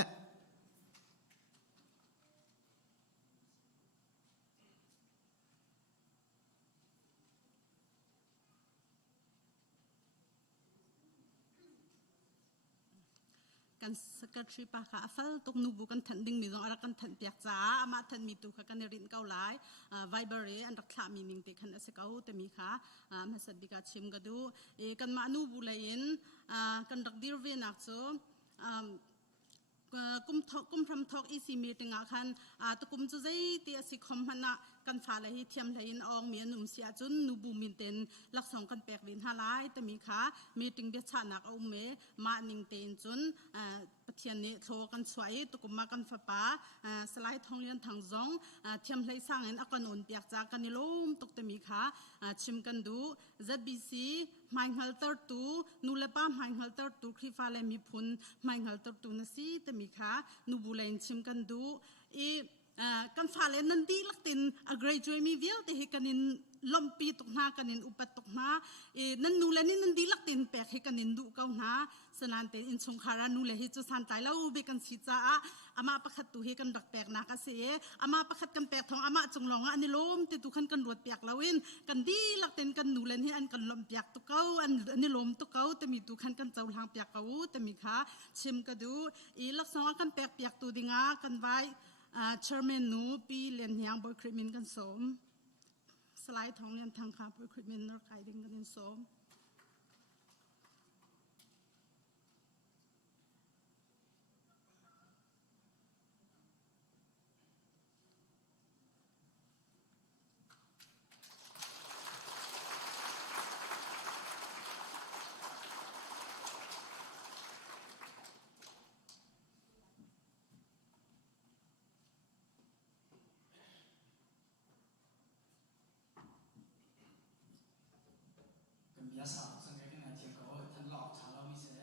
kan กันสกัดทริปค่ะฟัลตุกนูบุกันทันดิ้งมีจงอารักันทันเปียกจ้าอามาทันมีตุค่ะกันรินเกาไลไวเบอร์อันรักษามีนิ่งติขันเสกเอาแต่มีค่ะมาสัดบิกาชิมกันดูกันมานูบุเลยนกันรักดีร์เวนักโซกุมทำทอกอีซีมีติงอาคันตุกุมจุใจที่สิคมหันกันฟ้าเลยเทียมเลยอองเมียนุ่มเสียจุนนูบูมินเตนลักษณกันแปลกวินฮาไลแต่มีค่ะมีติงเบียชานักเอาเมมานิงเตนจุนปะเทียนเนโทกันสวยตุกุมมากันฟ้าป้าสไลด์ทองเลียนทางจงเทียมเลยสร้างเงินอกันอุ่นเปียกจากกันนิลมตุกแต่มีค่ะชิมกันดูจะบีซีไม่หัลเตอร์ตูนูเลป้าไม่หัลเตอร์ตูครีฟ้าเลยมีพุนไม่หัลเตอร์ตูนั่นสิแต่มีค่ะนูบูเลนชิมกันดูกันฟ้าเลยนันดีลักตินเกรจวยมีเวียลแต่เฮกันินลมปีตกหน้ากันินอุปตกหน้านันนูเลนี่นันดีลักตินแปลกเฮกันินดูเก้าหน้าสนานเตอินสงคารานูเลเฮจุสันตายแล้วเบกันสิจ้าอามาประคัดตูเฮกันดักแปลกนักเสียอามาประคัดกันแปลกทองอามาจงลองอันนี้ลมติตุขันกันรวดแปลกแล้ววินกันดีลักตินกันนูเลนี่อันกันลมแปลกตุกเก้าอันนี้ลมตุกเก้าแต่มีตุขันกันเจ้าทางแปลกเก้าแต่มีค่ะชิมกันดูลักษณะกันแปลกแปลกตูดิงากันไว้chairman นูปีเลียนยังบอยคริมินกันสมสไลด์ทองเลียนทางค่ะบอยคริมินนักไก่ดิ้งกันสม ยาสาวสังเกตกันนะที่เขาท่านหลอกชาวเรามีเสีย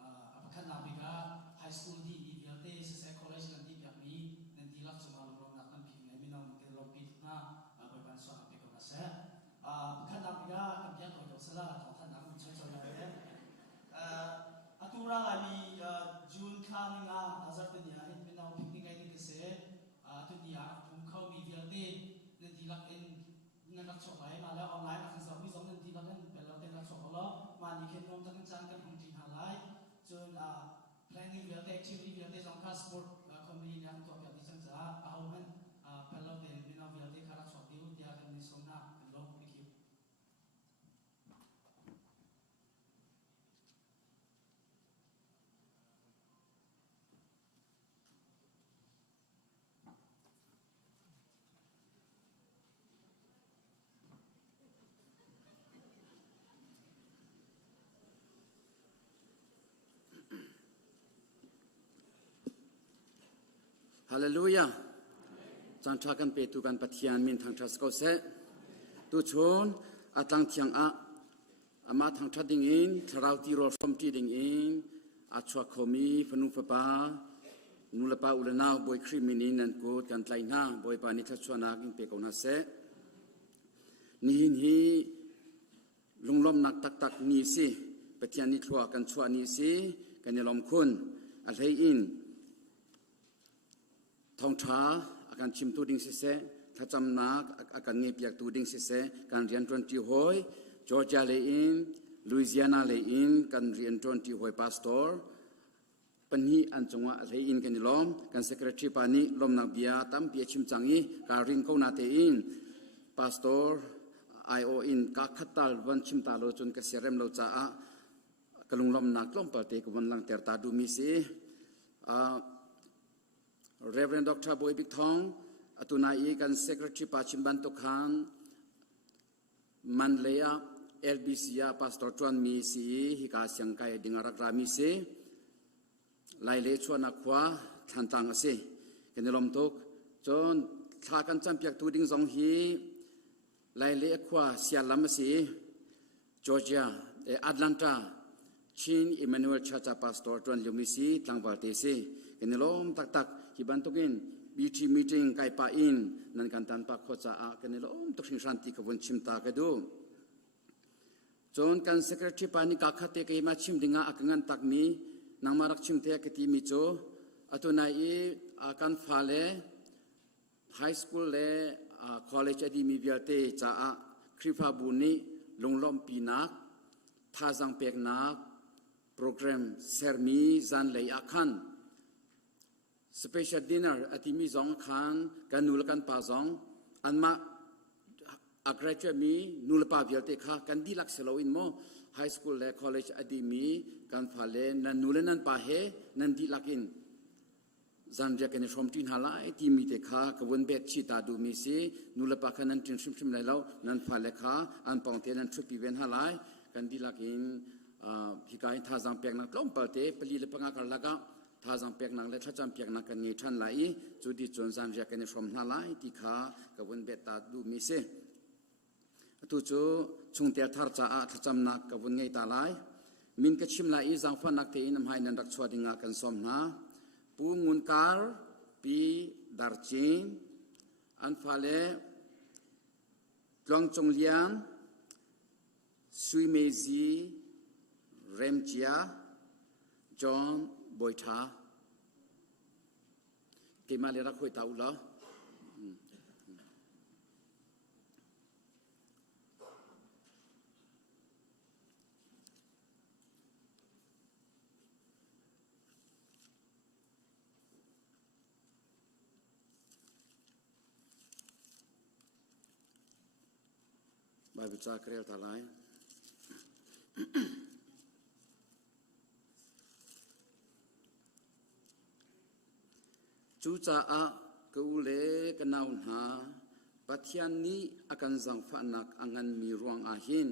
อัปคันนาบิกาไฮสคูลที่มีเบียร์เต้เสียคอลเลจกันที่แบบนี้นั่นที่รักสมาลงนักนั่นพิมพ์ในมินองเกลปีทุน่าบริบาลสวาปิกมาเสียอัปคันนาบิกากับยังตัวเดียวสละของท่านนักวิจัยจอยเลยอัตุราอันนี้จูนคามิงาอาจารย์ตัวนี้เห็นมินองพิมพ์ในไงนี่ก็เสียตัวนี้ภูมิเขามีเบียร์เต้นั่นที่รักเองนั่นรักชกไหลมาแล้วออนไลน์นักศึกษามีสองนั่นที่รักเองเป็นเราเต็มรักชกแล้วมานี่เข็นนมตั้งจังกันของจีนหาไลจนplanning เบียร์เต้ activity เบียร์เต้สองคลาสสปอร์ตคอมมิชชั่นตัวเบียร์ที่จังจ้าเอามันเป็นเราเต็มมีน้องเบียร์เต้ขารักชกเดียวเดียวกันในสองหน้าเป็นลบไม่คิดฮาเลลูยาจันทรากันเปตุกันปะเทียนมินทางทรัสโกเซตุชนอาตังเทียงอามาทางทัดดิ่งอินทราวตีโรฟอมตีดิ่งอินอาชัวคอมีฟนุฟปานุลปาอุลนาวบอยครีมินินันกูกันไลนาบอยปานิทัชวนากินเปกอนาเซนี่หินฮีลุงลมนักตักนี่สิปะเทียนนิทัวกันชัวนี่สิกันยลมคุณอะไรอินทองช้าอาการชิมตูดิ่งเสถ้าจำนักอาการเงียบอยากตูดิ่งเสการเรียนตรวนที่หอยจอร์เจียเลอินลุยเซียนาเลอินการเรียนตรวนที่หอยพาสตอร์ปัญหาอันจงว่าเลอินกันล้อมการเซกเรตรีปานีล้อมนักเบียตั้มเปียชิมจังอีการรินเขานาเตอินพาสตอร์ไอโออินกักขัดตัลวันชิมตาโลจนกเสียเร็มโลจ้ากลุงล้อมนักล้อมเปิดเตกวันหลังเตอร์ตาดูมิซีReverend Dr. Boy Big Thong, atunai kan Secretary Pachimban Tokhan, Manleya, LBC Pastor Chuan Mi Si, Hika Siangkai Dingarak Rami Si, Laile Chuan Akwa, Tantang Si, Kenelom Tok, John Thakan Champiak Tuding Zong Hi, Laile Akwa Sialam Si, Georgia, Atlanta, Chin Emmanuel Chacha Pastor Chuan Lumi Si, Tlangvalte Si, Kenelom Tak Hibantukin BT meeting kai pa in nan kan tan pa khocha a kanelo tok sing shanti ka bon chimta ka du chon kan secretary pani ka khate ke ma chim dinga akangan tak mi nang marak chim te ke ti mi cho atuna I akan phale high school le college adi mi biate cha a krifa buni longlom pinak thajang pek nak program sermi zan lei akhan special dinner atimi zong khan kanul kan pa zong anma a graduate mi nulpa bialte kha kan dilak seloin mo high school le college adimi kan phale nan nulenan pa he nan dilakin zan ja ken shom tin hala ti mi te kha kawon bet chi ta du mi si nulpa khan nan tin shim lai lo nan phale kha an pong te nan thupi ven halai kan dilakin hikai tha jang pek na tlom palte pali le panga kar laga tha jang pek nang le tha cham pek na kan ni than lai chu di chon zan ja ken shom halai ti kha kawon bet ta du mi se tu chu chung te thar cha a tha cham na kawon ngei ta lai min ka chim lai jang fa nak te in am hai nan rak chwa dinga kan som na pu ngun kar pi dar chin an phale tlong chong liang sui mezi remchia John Boitha ke ma le ra khoi ta u lo Bài viết ra kêu ta lại chú cha a câu lệ cái nào ha pathian ni akan zang pha nak angan mi ruang ahin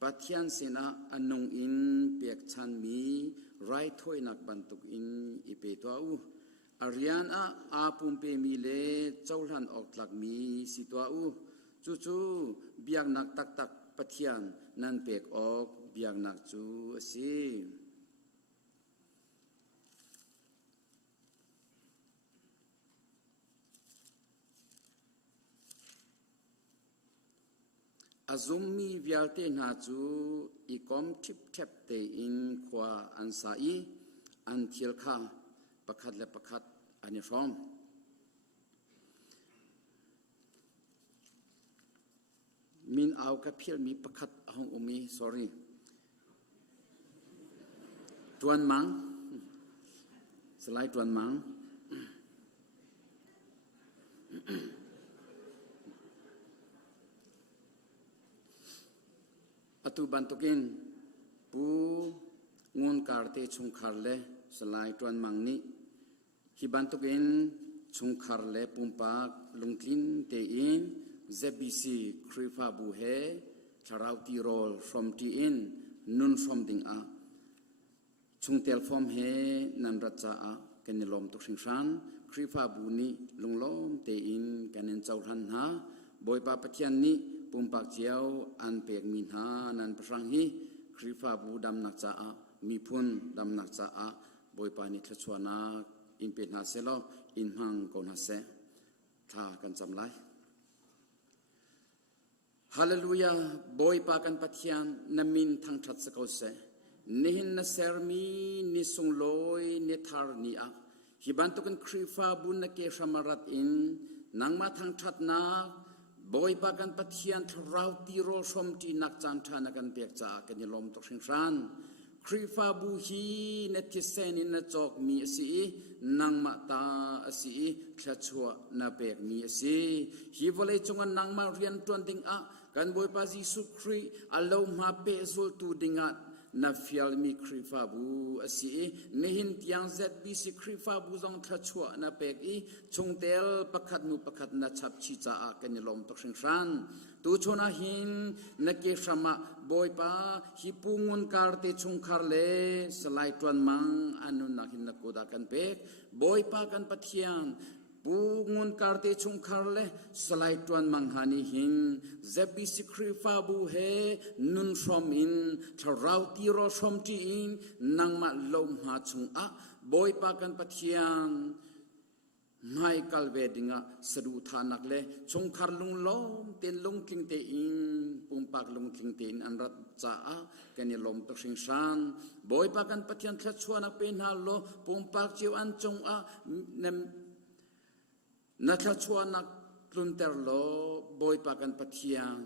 pathian sena anong in pek chan mi rai thoi nak bantuk in ipe to u arian a pum pe mi le chaulan ok tlak mi si to u chu biak nak tak pathian nan pek ok biak nak chu si azumi vialte na chu ikom thip thep te in khwa ansai an thil kha pakhat le pakhat ani rom min au ka phil mi pakhat hong umi sorry tuan mang slide tuan mang atu bantukin pu ngun karte chung kharle slide tuan mang ni hi bantukin chung kharle pumpak lungtlin te in ZBC Krifa Buhe Charauti Roll from Tin Nun from Ding A Chung Tel from He Nan Ratsa A Kenilom Tuksing Shan Krifa Buni Lunglom Te In Kanen Chauhan Ha Boy Pa Patian Ni Pumpak Chiao An Pek Min Ha Nan Pasang Hi Krifa Bu Dam Naksa A Mipun Dam Naksa A Boy Pa Ni Tchwana In Pet Na Selo In Hang Kon Ha Se Tha Kan Cham Lai Hallelujah, boy pakan pathian namin thang that sakose nihin na sermi ni sungloi ni thar ni a hibantukan krifa bun na ke samarat in nangma thang that na boy pakan pathian thrau ti ro som ti nak chan thana kan pek cha kan lom to sing ran krifa bu hi na ti sen in na chok mi si nangma ta si thachua na pek mi si hi vole chunga nangma rian ton ding a kan boy pa Jesu Christ alo ma pe zul tu dingat na fial mi krifa bu asi nehin tiang ZBC krifa bu zong thachua na pek I chungtel pakhat nu pakhat na chap chi cha a kan lom to sing ran tu chona hin na ke sama boy pa hi pungun karte chung kharle salai tuan mang anu na hin na koda kan pek boy pa kan pathian pungun karte chung kharle salai tuan manghani hin ZBC krifa bu he nun from in tharau ti ro from ti in nangma lom ha chung a boy pa kan pathian mai kalve dinga sadu thanak le chung khar lung lom ten lung king te in pumpak lung king te in anrat cha a kani lom to sing san boy pa kan pathian thla chuana pen ha lo pumpak chiu an chung a nem na thla chuana klunter lo boy pa kan pathian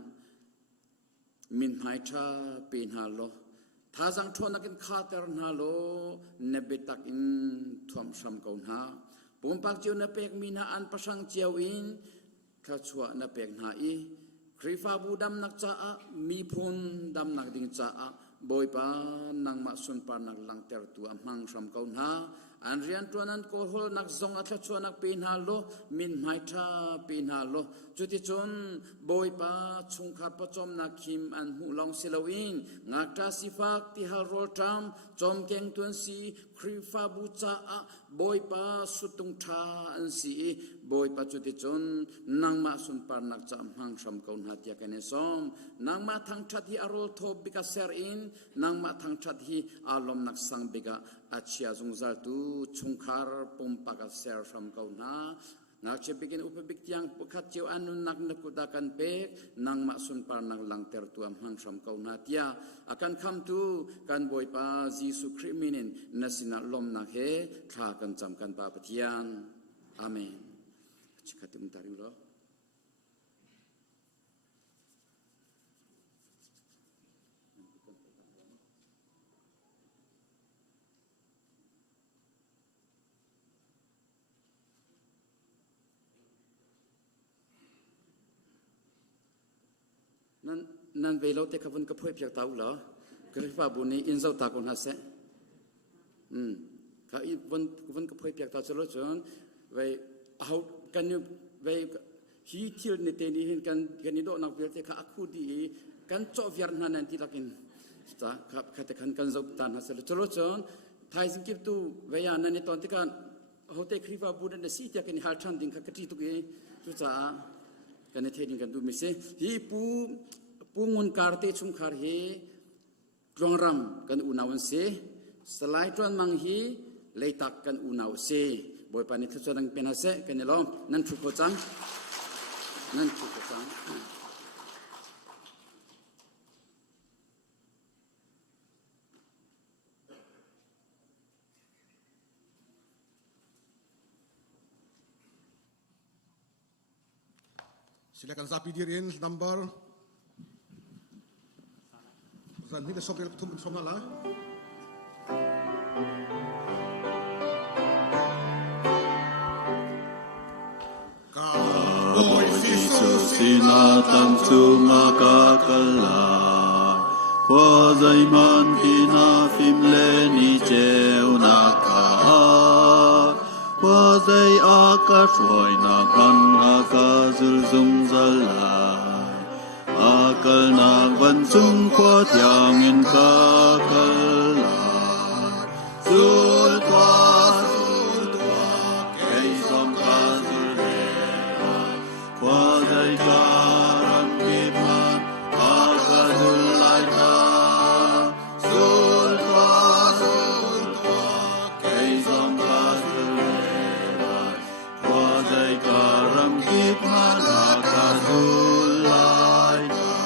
min hai tha pen ha lo ท่าจังทวนนักอินข้าเตอร์นาโลเนเบตักอินทวมซ้ำเก่าหาปุ่มปักเจียวนับเป็กมีนาอันประชังเจียวอินข้าชัวนับเป็กหาอีคริฟาบูดำนักจ้ามีพุนดำนักดิ่งจ้าบอยปานังมาสุนปานักลังเตอร์ตัวมังซ้ำเก่าหาอันเรียนตัวนั้นโคฮอลนักซองอัตชัวนักปีนฮาโลมินไมทราปีนฮาโลจุดที่จนบอยปาชุงขัดประจอมนักคิมอันหูลองสิลวินงักตาสิฟักที่ฮาโรตามจอมเก่งตัวนสีคริฟาบูจ้าบอยปาสุดตุงทาอันสีบอยปาจุดที่จนนังมาสุนปานักจามหังซ้ำเก่าหาเดียกันเนซอมนังมาทางชัดที่อารมณ์ทบบิกาเซอร์อินนังมาทางชัดที่อารมณ์นักสังบิกาอาชียจงจัลตูชงคาร์ปมปากเซอร์ซ้ำเก่าหานักเชบิกินอุปบิกยังปุขัดเจียวอันนุนักนักกุดากันเปกนังมาสุนปานักลังเตอร์ตัวหังซ้ำเก่าหาเดียอาการคำตูกันบอยปาจีสุคริมินินนัสินาลมนักเฮข้ากันจำกันปาปะเทียนอาเมนชิคาติมตาริโรนั่นเวลาเตะขบวนกระเพาะเพียงตาเหรอกระฟ้าบุญนี้อินเจ้าตาคนหาเสข้าอีวันกระเพาะเพียงตาจะรู้จนไว้เอากันอยู่ไว้ฮีทิลในเตนี่เห็นกันนี่โดนนักเวลาเตะข้าอักคูดีกันจ่อเวียนนั่นที่ลักินจ้าครับข้าแต่กันเจ้าตาหาเสจะรู้จนไทยสิงคิดตูไว้ยานั่นในตอนที่กันเขาเตะคริฟ้าบุญนั้นสิที่กันหาชันดิ่งข้ากระติตุกี้จุจ้ากันในเทนิกันดูมิเสฮีปูงุนการเตชุมคาร์ฮีกรองรำกันอุณาวเสสไลด์จวนมังฮีเลยตักกันอุณาวเสบอยปานิทุจรังเป็นอาเสกันนี่ล้อมนั่นทุกคนจังนั่นทุกคนจังsilakan sapi dirin number Zan hila sokil tum somala Oi Jesus sinatang tumakalay Kwa zay man pinafim leni jeu nakaan Kwa zay akasroy na kan akazul zumzalay Akal na bansung kwa tiangin kakalay Zul kwa kay som kazul heray Kwa zay karang kiman akazul lay ka Zul kwa kay som kazul heray Kwa zay karang kiman akazul lay ka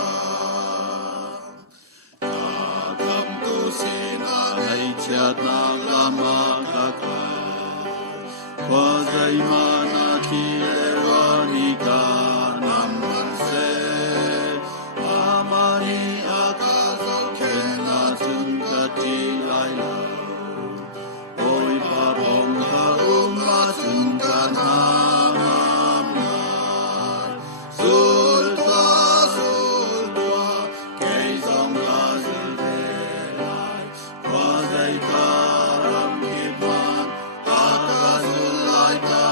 Kakam tu sinanay tiyat na kamakakal Kwa zay manakilewani ka naman se Amani akazoken na tungkatilay lao Oy papong ka umatungkan hamamay Sulta kay som kasulhelay Kwa zay karam kipan akasulay ka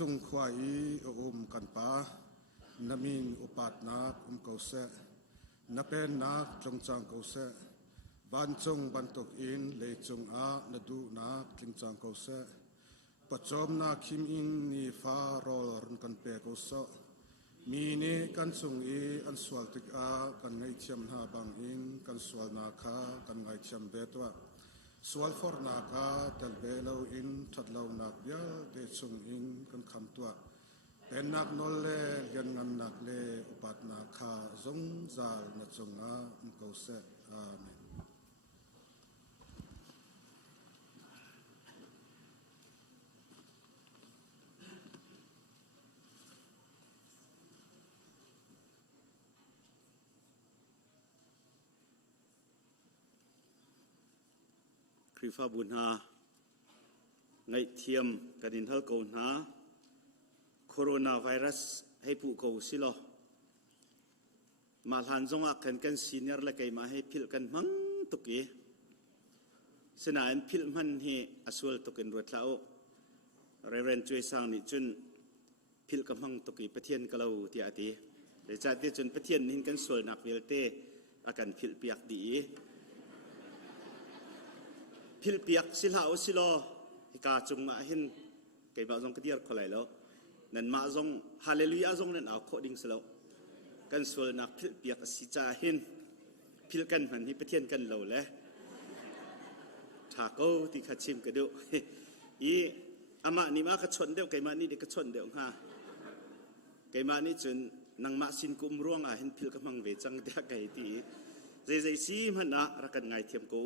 ซุงควายกันปานามินอุปัตนักเกาเสนับเป็นนักจงจังเกาเสบันจงบันตกอินเลจงอาณดูนักจงจังเกาเสปัจจอมนักคิมอินนีฟารอลรันกันเปเกาเสมีนี้กันจงอันสวลติกอากันไงเทียมหาบางอินกันสวลนาคากันไงเทียมเบตัวสวลฟอร์นาคาเตลเบลาวอินทัดลาวนักยาเดจงอินกันคำตัวเป็นนักนอลเล่เรียนงานนักเล่อุปัตนาคาจงจาลนัจงอาเกาเสอาเมนคริฟ้าบุญหาไงเทียมกันดินเท่าเก่าหาโคโรนาไวรัสให้ผู้เก่าสิลอมาทันจงอักกันซีเนียร์ละไกมาให้พิลกันมั่งตุกี้สนานพิลมันให้อสวลตุกินรวดแล้วเรเรนช่วยสร้างนิจุนพิลกันมั่งตุกี้ประเทศกลาวที่อาทิเดี๋ยวจะที่จุนประเทศนี้กันสวลนักเวลเตอาการพิลเปียกดีพิลเปียกสิลาอสิลอฮิกาจุงมาเห็นไก่มาจงกระเดียร์คนไหลแล้วนั่นมาจงฮาเลลูยาจงนั่นเอาข้อดิ่งสิแล้วกันส่วนนักพิลเปียกสิจ่าเห็นพิลกันหันที่ประเทศกันเราแหละถ้าเขาที่ขัดชิมกันดูอีอามานี่มากระชนเดียวไก่มานี่เด็กกระชนเดียวฮะไก่มานี่จนนางมาสินกุมร่วงเห็นพิลกำลังเวจังเดียไก่ที่ใจซีมันนะรักกันไงเทียมกู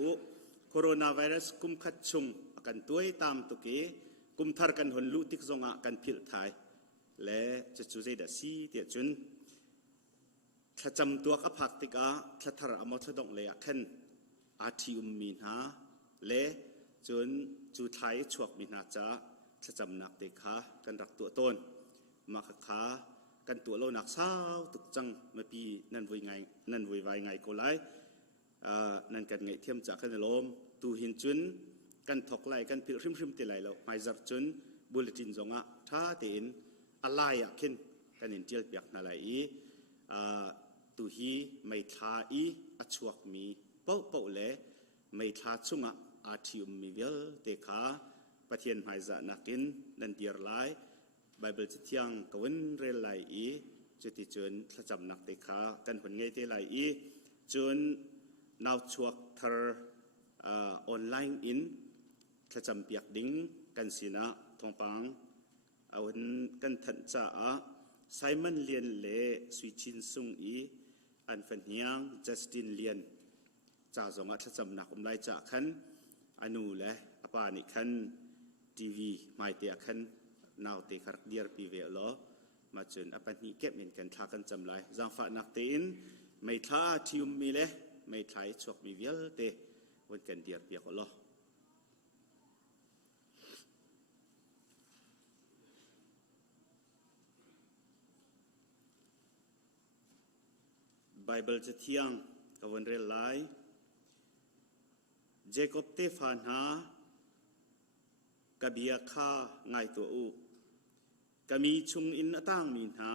โคโรนาไวรัสกุมขัดชุงกันตัวตามตุกีกุมทาร์กันหนลุติกจงกันพิลไทยและจะจูใจดัซีเดียจุนถ้าจำตัวกับผักติกาถ้าทาร์อมอทดงเลยขันอาทิอุมมีนาและจนจูไทยชวกมีนาจ้าถ้าจำนักเด็กขากันรักตัวต้นมาขากันตัวเราหนักเศร้าตุกจังเมื่อปีนั่นวุ่ยไงนั่นวุ่ยวายไงก็ไล่นั่นกันไงเทียมจากกันลมตูหินจุนกันถกไล่กันพิลริมตีไล่เราไม่จับจุนบุลตินจงะท่าเตียนอะไรอ่ะขึ้นกันเห็นเจียลเปียกนั่นแหละตูฮีไม่ท่าอัชวกมีเป่าเล่ไม่ท่าชุงอาทิมมีเวลเตขาประเทศไฮจะนักินนันเดียร์ไลไบเบิลจะเที่ยงกวนเรลไลจุดที่จุนถ้าจำนักเตขากันคนไงเตไลจุนนาวชวกเธอออนไลน์อินถ้าจำเปียกดิ้งกันสินะทองปังเอากันทันจ่าไซมอนเลียนเล่สวิชินซุงอันฟันเฮียงจัสตินเลียนจ่าจงถ้าจำนักอมไลจ่าขันอนุเล่อปานิขันทีวีไม่เตียขันนาวเตะคาร์เดียร์ปีเวลมาจนอปันนี้เก็บเหมือนกันท่ากันจำไลจังฝานักเตนไม่ท่าทิวมีเล่ไม่ท้ายชกมีเวลเตะวันกันเดียร์เปียกล้อไบเบิลจะเที่ยงกับวันเรลไลเจคอบเตฟานหากะเบียคาง่ายตัวอุกะมีชุงอินตั้งมีหา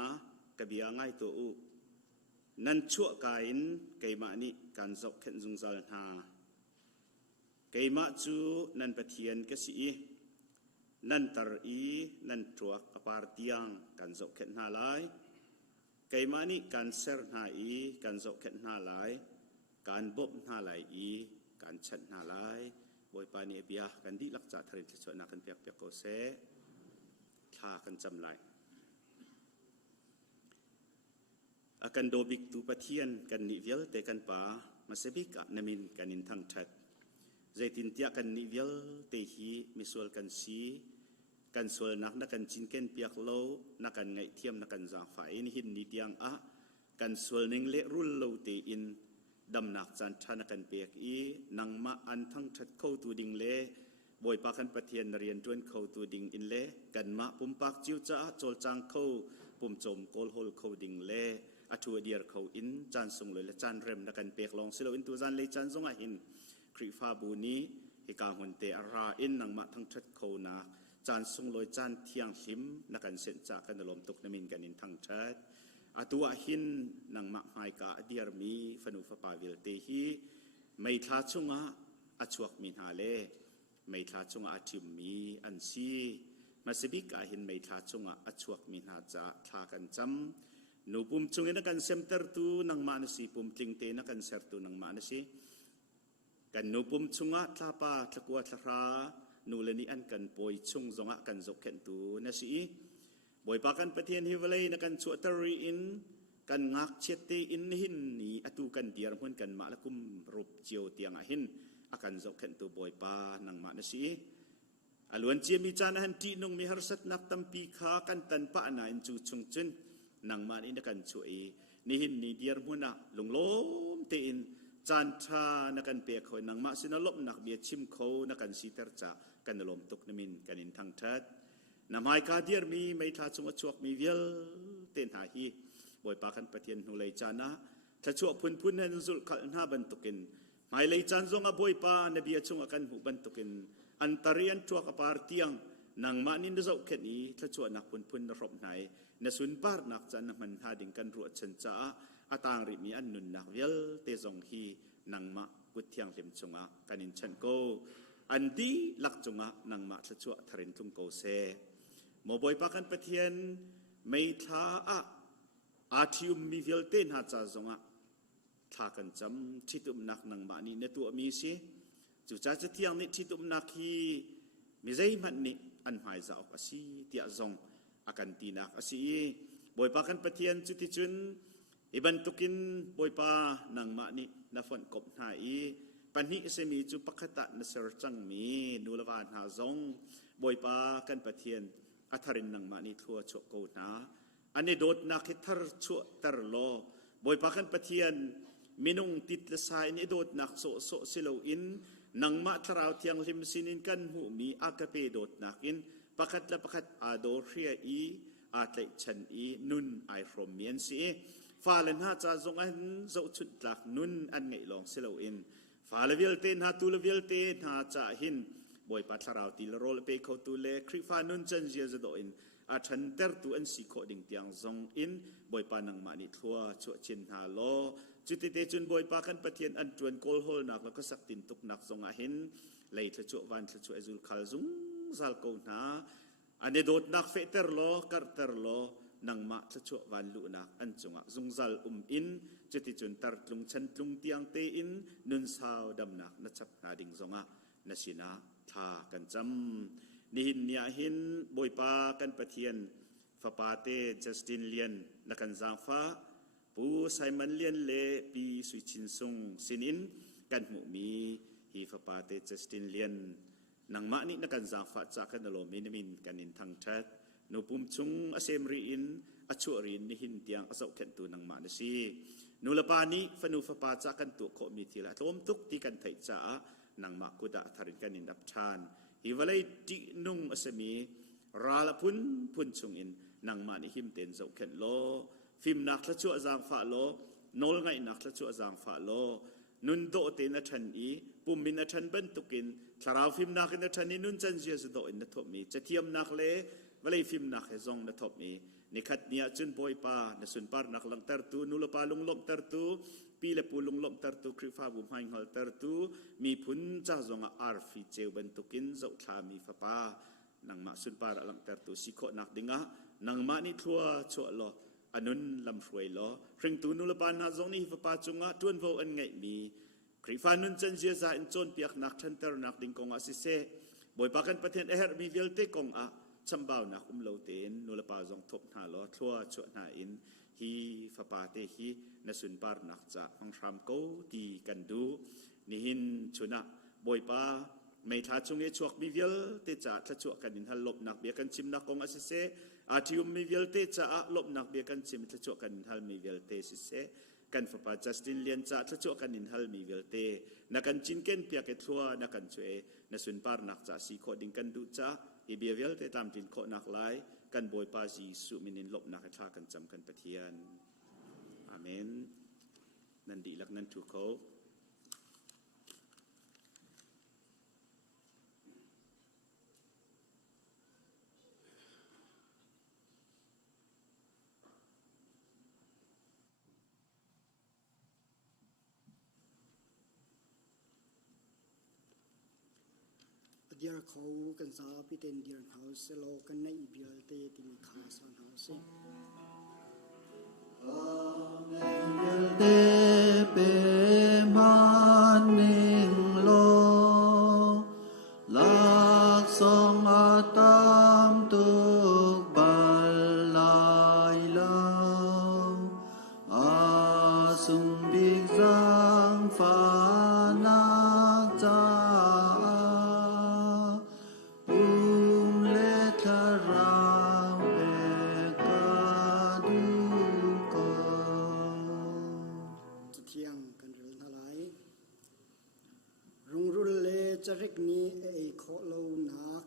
กะเบียง่ายตัวอุนั่นชั่วกายินไกมานี่การจกเข็นจุงจาลหาไกมาจูนั่นปะเทียนกษีนั่นตรีนั่นตัวอปาร์ติยังการจกเข็นหาลายไกมานี่การเซอร์หาการจกเข็นหาลายการบบหาลายการชันหาลายบอยปานีเบียกันดีลักจัดทะเลที่ชนะกันเปียกเปียกโกเซท่ากันจำลายอากันโดบิกตูปะเทียนกันนิเวลเตกันป่ามาเสบิกะนามินกันอินทั้งชัดใจตินเตียกันนิเวลเตฮีมิสวลกันซีกันสวลนักนักกันจินเกนเปียกโลนักกันไงเทียมนักกันจางฝ่ายนิหินนิดยังกันสวลนิงเละรุ่นโลเตอินดำหนักจันทานักกันเปียกนังมาอันทั้งชัดเข้าตูดิงเล่บอยปากันปะเทียนเรียนจวนเข้าตูดิงอินเล่กันมาปุ่มปากจิวจ้าโจลจางเข้าปุ่มโจมโกลโฮลเข้าดิงเล่อทัวเดียร์เขาอินจานส่งเลยและจานเร็มนักกันเปียกลองสิเราอินตัวจานเลยจานส่งหินคริฟ้าบูนี้ฮิกาหุนเตอราอินนังมาทั้งชัดเขานาจ จานทรงลอยจานเทียงหิมนักการเส้นจากกันลมตกน้ำมินกันอินทั้งชัดอาตัวหินนังมักไฮกาเดียร์มีฟนุฟปาวิลเตฮีไม่ท้าชงะอาชวกมินฮาเลไม่ท้าชงะอาทิมมีอันซีมาสบิกาหินไม่ท้าชงะอาชวกมินฮาจะท้ากันจำนูปุ่มชงนักการเซมเตอร์ตูนังมาณสีปุ่มจิงเตนักการเซร์ตูนังมาณสีกันนูปุ่มชงะท้าปาตะกัวทรานูเลนีอันกันป่วยชงจงะกันจกเข็นตูนั่นสิบ่อยปากันประเทศฮิวเลยนักกันชัวตรีอินกันงักเชตีอินหินนี่อตูกันเดียร์หุ่นกันมาละกุมรูปเจียวเตียงหินอากันจกเข็นตูบ่อยปานังมานั่นสิอลวนเจียมีจานหันตีนงมีฮาร์สัตนักตัมปีขากันตันปะนาอินจูชงจุนนังมาอินนักกันช่วยนี่หินนี่เดียร์หุ่นน่ะลงล้มเตอินจานชานักกันเปียกคอยนังมาสินลบนักเบียชิมเขานักกันสีเตอร์จ่ากันลมตกน้ำมินกันอินทางทัดนำไฮกาเดียร์มีไม่ท้าชงชวกมีเวลเต้นหาฮีบ่อยปากันประเทียนหงเลยจานะถ้าชวกพุ่นให้นุสุลขันหาบันตุกินไม่เลยจานทรงบ่อยปานเบียชงกันหูบันตุกินอันตรียนชวกปาร์เตียงนังมานินดะเจ้าเข็นนี้ถ้าชวกนักพุ่นรบไหนนสุนปาร์นักจันมันหาดิ่งกันรัวชันจ้าอาตางริมีอันนุนนักเวลเตจงฮีนังมากุเทียงเต็มชงกันอินชันโกอันดีลักจงะนังมาชจวทรินทุงโกเซโมบอยปากันประเทียนไม่ท้าอาทิอุมมีเวลเตนหาจาจงะท้ากันจำชิตุมนักนังมานี่ในตัวมีสิจุจ้าจะเที่ยงนี่ชิตุมนักฮีมีใจมันนี่อันหมายจะออกอาศีเตียจงอากันตีนักอาศีบอยปากันประเทียนจุติจุนอิบันตุกินบอยปานังมานี่นัฟนกบหายปัญหิเสมีจุปขตะนเสรจังมีนูลวานหาจงบอยปากันประเทียนอัธรินนังมานิทัวโชโกนาอันนี้โดดนักฮิตร์ชัวตร์โลบอยปากันประเทียนมินุงติดละสายนี่โดดนักโซสิโลอินนังมาทราวเทียงลิมสินินกันหูมีอากาเปโดดนักอินปะคัดละปะคัดอาโดเรียอีอาไตชันอีนุนไอโฟรเมียนซีฟาเลนฮาจาจงอันเจ้าชุดหลักนุนอันไงลองสิโลอินฟาเลเวลเตนฮาตูเลเวลเตนฮาจ่าหินบ่อยปัทราวตีละโรลเปเขาตูเลคริฟานุนจันเจียจะโดอินอาชันเตอร์ตูอันสิโคดิ่งเตียงจงอินบ่อยปานังมานิทัวชัวชินฮาโลจุดเตจุนบ่อยปากันปะเทียนอันจวนโกลโฮลนักแล้วก็สักตินตุกนักจงอาหินเลยทะชัววันทะชัวเอซุลคาลซุงซาลโกนาอันนี้โดดนักเฟเตอร์โลกัร์เตอร์โลนังมาทะชัววันลุนักอันจงอาซุงซาลอินจุดที่จุนตาร์ลุงชันลุงเตียงเตอินนุนสาวดำนักนัชับนาดิ่งจงอานาชินาทากันจำนิหินเนียหินบอยปากันปะเทียนฟาปาเตจัสตินเลียนนักันจางฟ้าปูไซมันเลียนเลปีสุชินซุงสินินกันหมู่มีฮีฟาปาเตจัสตินเลียนนังมานินักันจางฟ้าจากกันโลมินมินกันอินทางทัดนูปุ่มชุงอเซมรีอินอชัวรินนิหินเตียงอสาวเข็นตูนังมาเนซีนูละปานิฟนูฟาปาจากกันตัวโคมีทีละทมตุกที่กันไทยจ้านังมากุดาทารินกันอินดับชานฮิวาเลตินุงอสมีราลพุนชงอินนังมานิหิมเต็นเจ้าเข็นโลฟิมนักละชัวจางฟ้าโลนอลไงนักละชัวจางฟ้าโลนุนโตเตนะชันอีปุ่มมินะชันบันตุกินทาราวฟิมนักนะชันอีนุนจันเจียสโตอินนะทบมีจะเทียมนักเลวาเลฟิมนักเฮซองนะทบมีนิคัดเนียจุนบอยปานะสุนปาร์นักลังเตอร์ตูนุลปาลุงลมเตอร์ตูปีละปูลุงลมเตอร์ตูคริฟ้าบุมไฮงฮัลเตอร์ตูมีพุนจ้าจงอาร์ฟิเจวบันตุกินเจ้าทามีฟ้าปานังมาสุนปาร์ลังเตอร์ตูสิโคนักดิงะนังมานิทัวชัวโลอนุนลำรวยล้อครึ่งตูนุลปานาจงนี้ฟ้าปาจงอาจวนโวอันไงมีคริฟ้านุนจันเจียซาอินจนเปียกนักทันเตอร์นักดิงกงอาศิเซบอยปากันประเทศเอเฮร์มีเวลเตกงอาชัมบ่าวนักเลวเตนนุลปาจงทบนาล้อทัวชัวนาอินฮีฟ้าปาเตฮีนสุนปาร์นักจะมังรามโกตีกันดูนิหินชุนะบอยปาไม่ท้าจงเอชวกมีเวลเตจ่าทะชัวกันอินฮัลลบนักเบียกันชิมนักกงอาศิเซอาทิอุมมีเวลเตจ่าลบนักเบียกันชิมทะชัวกันอินฮัลมีเวลเตสิเซกันฟ้าปาจัสตินเลียนจ่าทะชัวกันอินฮัลมีเวลเตนักกันจินเกนเปียกทัวนักกันช่วยนสุนปาร์นักจ่าสีโคดิงกันดูจ่าอีเบียเวลเตตามจินโคนักไลกันบอยปาจีสุมินินลบนักทากันจำกันปะเทียนอาเมนนันดีลักนันทุกเขา เดียร์เขากันซาพิเตนเดียร์เฮาส์โลกันในอีเบียเตติมีขาสันเฮาส์ Te pe man ning lo lak song atam tuk bal lai lao asung big zang fa nak cha le tharang pe ka du ko จะเที่ยงกันเรื่องอะไรรุงรุนเลจะเรียกนี้ไอ้ขอเราหนัก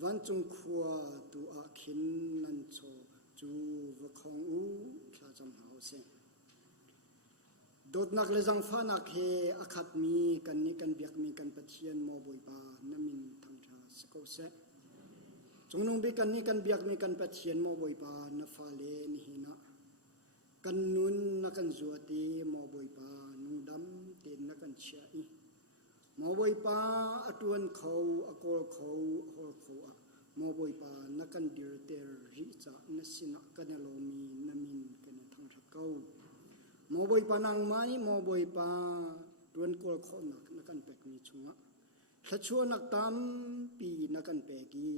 วันจงขวาตัวอาขินนันโชจูวะของอูชาจำหาวเสียงโดดนักเลจังฟ้านักเฮอาคัดมีกันนี้กันเบียกมีกันปะเทียนมอบอยปานามินทางชาสกอเซจงนงบีกันนี้กันเบียกมีกันปะเทียนมอบอยปานาฟาเลนิหินะกันนุนนักันจวตีมอบอยปานุดำเต็นนักันเชียอีมอบอยปาอตวนเขาอกอลเขาฮอลเขาอะมอบอยปานักันดิรเตอร์ริจานสินะกันโลมีนามินกันทางทักเกามอบอยปานังไม้มอบอยปาตวนกอลเขานักันเป็กมีชุงะถ้าชัวนักตามปีนักันเป็กี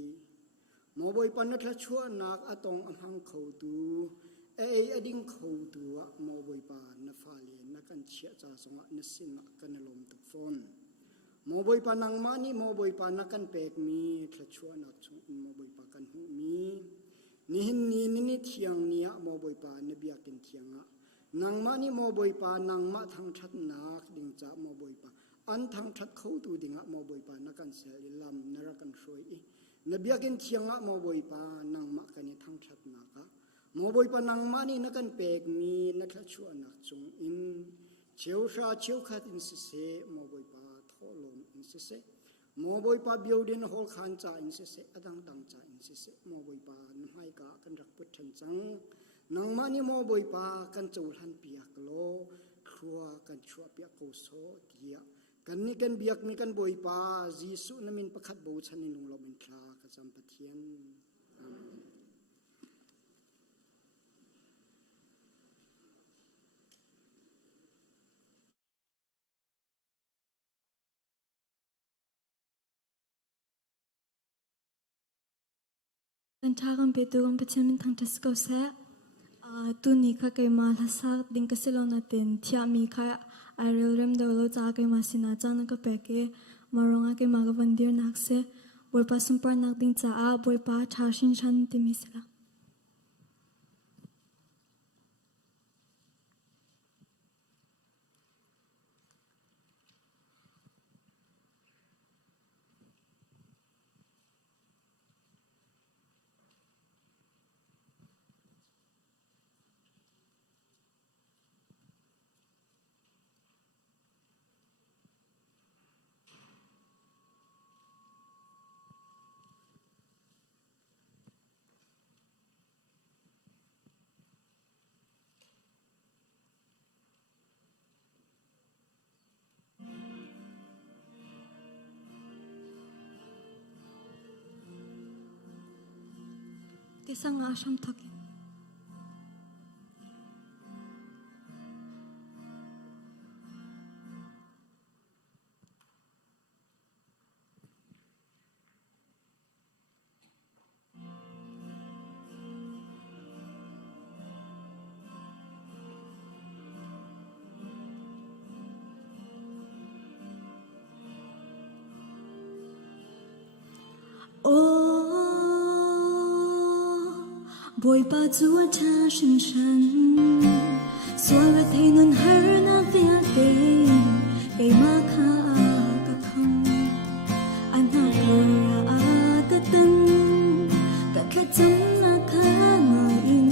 มอบอยปานัถ้าชัวนักอตองอันหังเขาตูอดิ้งเขาตัวมอบอยปานฟาเลนักันเชียจ่าสงะนสินกันลมตุกฟอนมอบอยปานังมานี่มอบอยปานักันเปกมีทะชัวนักชงมอบอยปากันหูมีนี่หินนี่เทียงเนียมอบอยปานเบียกินเทียงะนางมานี่มอบอยปานางมาทางทัดนักดิ่งจ่ามอบอยปาอันทางทัดเขาตัวดิ่งะมอบอยปานักันเสลิลำนรกันช่วยนเบียกินเทียงะมอบอยปานางมากันทางทัดนักมอบอยปานังมานี่นักันเปกมีนักชัวนักจงอินเชียวชาเชียวขัดอินสิเสมอบอยปาทอลมอินสิเสมอบอยปาเบียวดินฮอลขันจ่าอินสิเสอดังดังจ่าอินสิเสมอบอยปานให้กะกันรักพุทธันจังนังมานี่มอบอยปากันจูหันเปียกโลครัวกันชัวเปียกโกโซเกียกันนี่กันเบียกมีกันบอยปาจีสุนามินประคัดบูชันินุงลมินทรากระจำปะเทียนอาเมนDan tagan betugan pachamin thang tasko sa tu ni kha kai ma lasa ding kaselo na tin thia mi kha arel rem do lo cha kai ma sina chana ka peke maronga kai ma ga vandir nak se boi pa sumpar nak ding cha a boi pa thashin chan ti mi sala Tisang asham thakin bồi ba chúa cha sinh sanh xóa về thấy non hở na việt tê cây ma kha cả không anh học ra cả tân cả khát chấm na kha ngồi in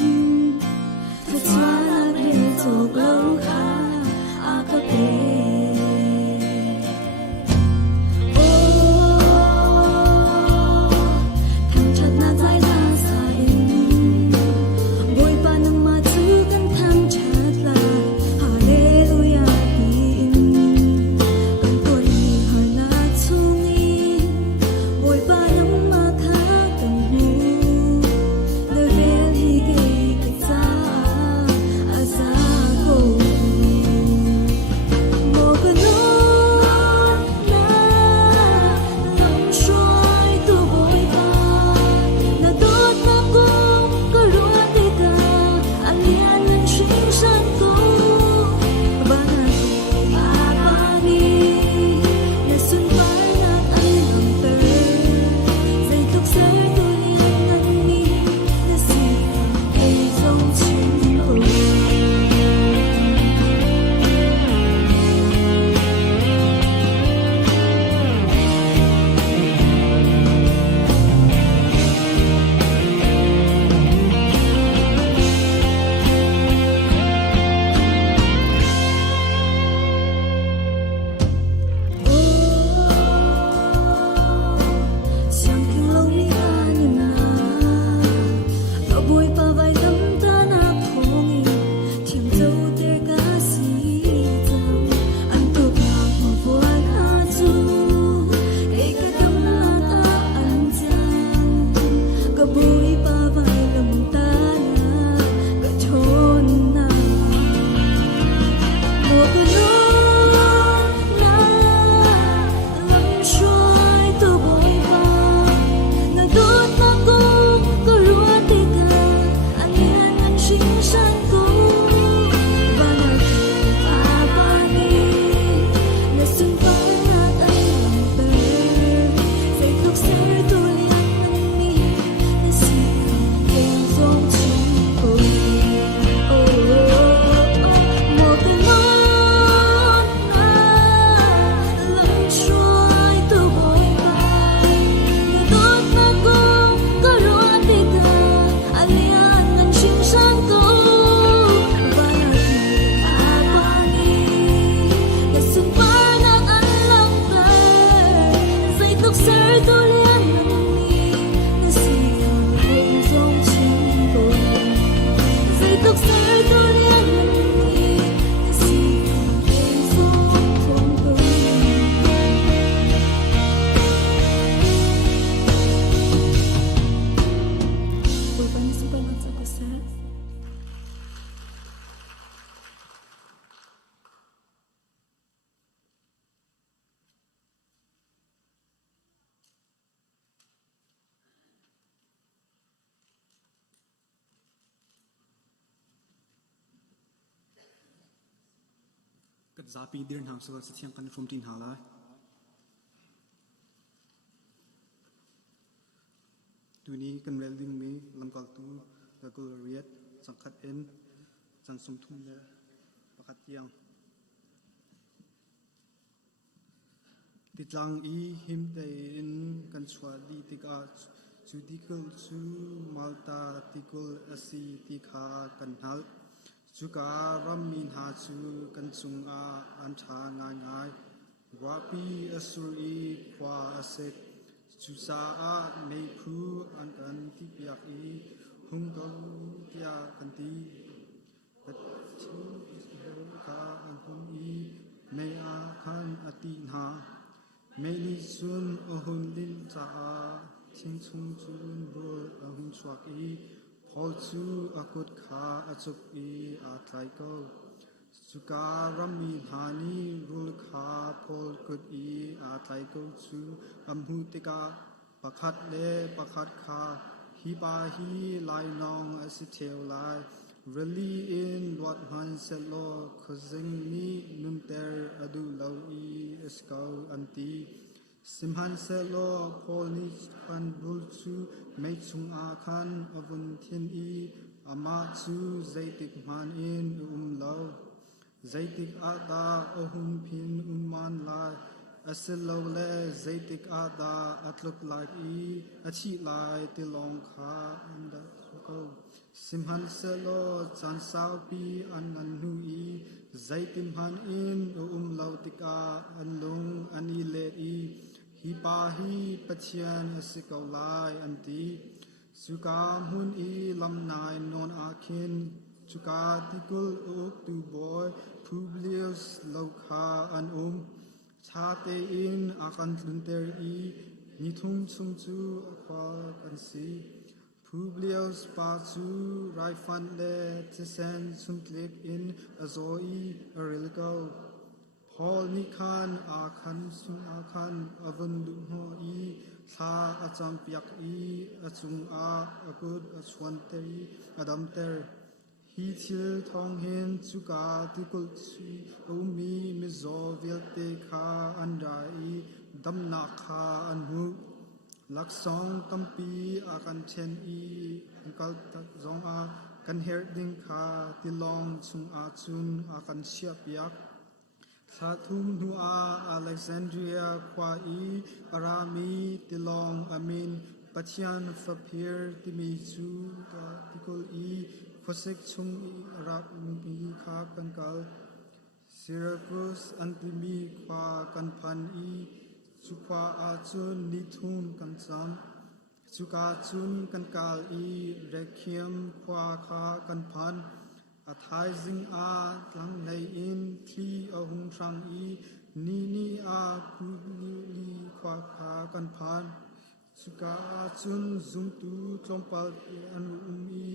thật xóa là thế chụp lâu kha cả tê Hãy kat zapi dir nang so sa thiang kan from tin hala tu ni kan welding mi lamkal tu ka kul riat sangkhat en chan sum thum le pakhat yang titlang i him te in kan swadi tika judicial chu malta tikul asi tikha kan hal chuka ramin ha chu kan chung a an tha ngai ngai wapi asuri kwa aset chu sa a nei phu an kan ti piak i hung go tia kan ti kat chu ka an hum i nei a khan ati na mei ni chun a hun lin cha a ching chung chun bol a hun chuak i phol chu a kut kha a chup i a thlai ko chuka rami hani rul kha phol kut i a thlai ko chu amhu tika pakhat le pakhat kha hi pa hi lai nong a si theu lai really in what man said lo khozing ni num ter adu lo i eskau anti simhan se lo phol ni kan bul chu mei chung a khan avun thin i ama chu zaitik man in lo zaitik ata ohum phin man lai asel lo le zaitik ata atluk lai i achi lai ti long kha anda ko simhan se lo chan sao pi an nu i zaitim han in lo tika an lung ani le i hi pa hi pachian asikau lai anti suka hun i lam nai non akhin chuka tikul ok tu boy Publius lokha an cha te in akan tlunter i ni thum chung chu akwa kan si Publius pa chu rai fan le tisen sum click in azoi arilko Paul ni khan a khan sung a khan avun du ho i tha a cham piak i a chung a akut a chuan te i adam ter hi thil thong hen chuka tikul chi o mi mi zo vel te kha an ra i dam na kha an hu lak song tampi a kan chen i kal tak zong a kan her ding kha tilong chung a chun a kan sia piak Sathum Hua Alexandria Kwa I Arami Tilong Amin Pachian Fapir Timi Chu Tikul I Khosek Chung I Arab I Kha Kankal Syracuse Antimi Kwa Kanpan I Chukwa Achun Nithun Kansam Chuka Chun Kankal I Rekiem Kwa Kha Kanpan a thai zing a tlang nei in thi a hung sang i ni a pu li khwa kha kan phan suka chun zum tu chompal an i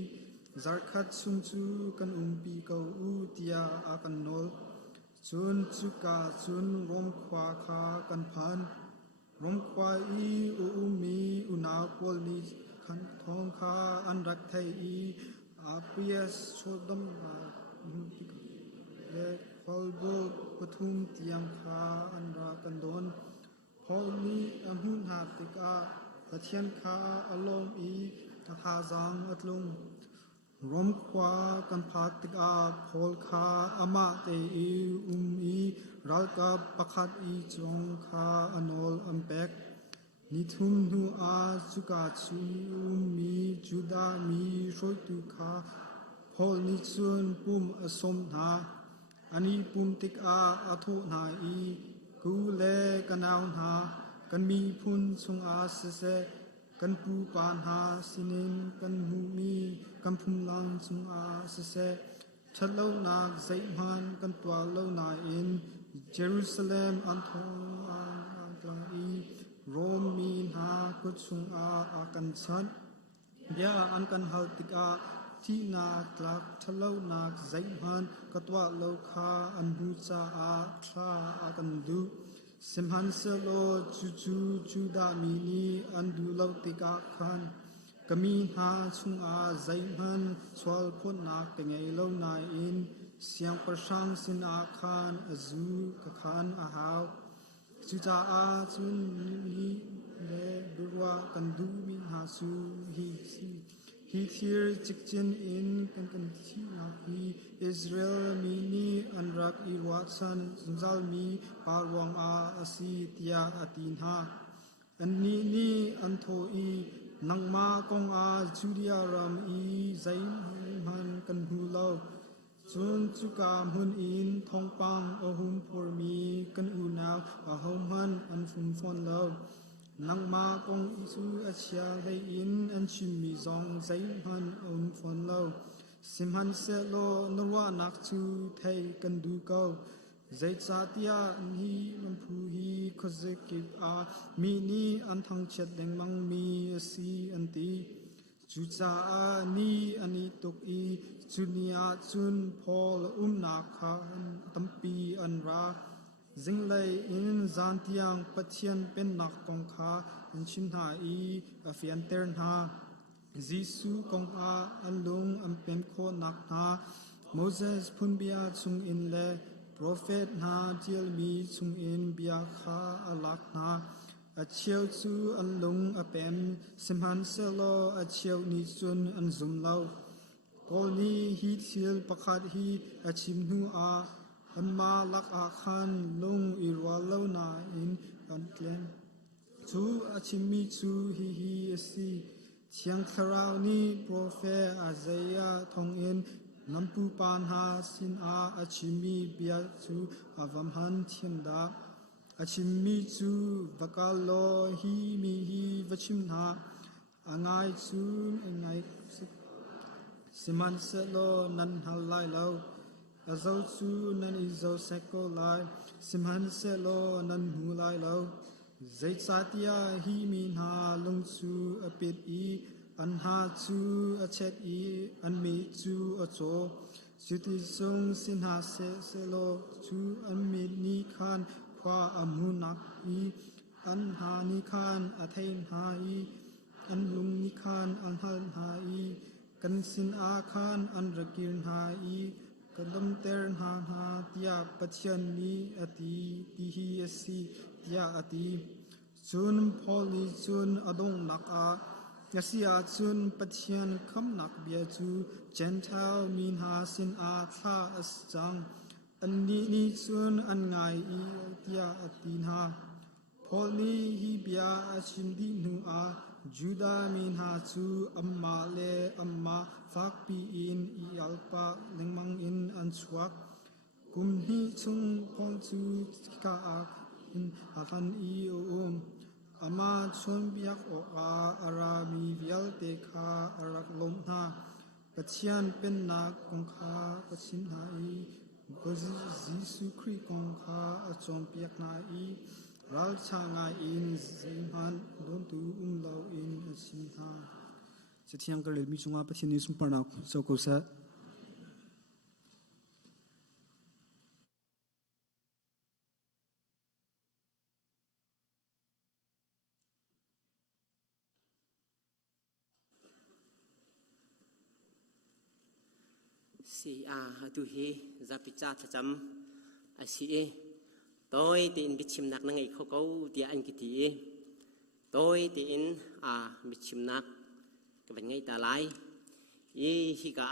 zarkhat sum chu kan pi ko u tia a kan nol chun chuka chun rom khwa kha kan phan rom khwa i mi una pol ni khan thong kha an rak thai i APS Sodom le Kolbo Pathum Tiang Kha Andra Kandon Polni Amun Hatika Pathian Kha Alom I Takhazang Atlung Rom Kwa Kanpatika Pol Kha Ama Te I I Ralka Pakhat I Chong Kha Anol Ampek Nithum nu a chuka chu mi juda mi roitu kha phol ni chun pum asom na ani pum tik a atho na I ku le kanaw na kan mi phun chung a se kan pu pan ha sinin kan mu mi kan phum lang chung a se chalo na zai man kan twa lo na in Jerusalem an thong an tlang I Rome min ha kut sung a akan chan ya an kan hal tik a thi na tlak thalo na zai man katwa lo kha an bu cha a thla akan du simhan se lo chu da mi ni an du lo tik a khan kami ha chung a zai man chwal phon na ke ngei lo na in เสียงประชังสินอาคารอจูกะคานอาหาวจุจาอาจุนมีเลบัวกันดูมิหาสูฮีเทียร์จิกจินอินกันที่นาฮีอิสราเอลมีนีอันรักอีวัตสันจัลมีปารวงอาอสีเตียอตินฮาอันนี้อันโทอีนังมากงอาจูเดียรามอีใจมันกันหูเลาจุนจุกามหุนอินทองปังอหุมพอมีกันอูนาวอหอมหันอันฟุมฟอนเลานังมากงอิสุอาเชียได้อินอันชิมมีซองใจมันอหุมฟอนเลาสิมหันเซโลนวานักจูไทยกันดูเกาใจซาติยานีมันผู้ฮีคเซกิบอามีนีอันทั้งเช็ดแดงมังมีสีอันตีจุจาอานีอันนี้ตกอีจุนีอาจุนพอลนาคาตัมปีอันราจิงเลยอินจานที่ยังปัจเจียนเป็นนักกองคาอันชินหาอีอฟิอันเตอร์นาจิสุกองอาอันลงอันเป็นโคนักนาโมเสสพุนเบียซุงอินเลProphet na tiel mi chung in bia kha alak na a chiao chu an lung a pen simhan selo a chiao ni chun an zum lau pol ni hi thiel pakhat hi a chim nu a an ma lak a khan lung irwa lo na in an tlen chu a chim mi chu hi si chiang kharau ni prophet Isaiah thong in nampu pan ha sin a achimi bia chu avam han thiam da achimi chu vakalo hi mi hi vachim na angai chu angai siman selo nan halai lo azau chu nan izau seko lai simhan selo nan hu lai lo zait satia hi mi na lung chu apit i an ha chu a chet i an mi chu a cho suti sung sin ha se lo chu an mi ni khan kwa amu nak i an ha ni khan a thein ha i an lung ni khan an hal ha i kan sin a khan an rakir ha i kadam ter ha ha tia pachyan ni ati ti hi si tia ati chun pholi chun adong nak a Yasia chun pathian kham nak bia chu Gentile min ha sin a tha as chang an ni chun an ngai i tia atin ha pholi hi bia a chim di nu a Juda min ha chu amma le amma fak pi in i alpa lengmang in an chuak kum hi chung phol chu ka a in athan i ama chon biak o a arami vial te kha arak lom na pachian pen na kong kha pachin na i gozi jisu kri kong kha a chon piak na i ral changa in zimhan don tu lo in asin ha chithiang ka mi chunga pachin ni sum parna so ko sa si tu hi zapicha thacham asi toy tin bichim nak nangai khoko ti an kiti toy tin bichim nak ka ban ngai ta lai i hi ka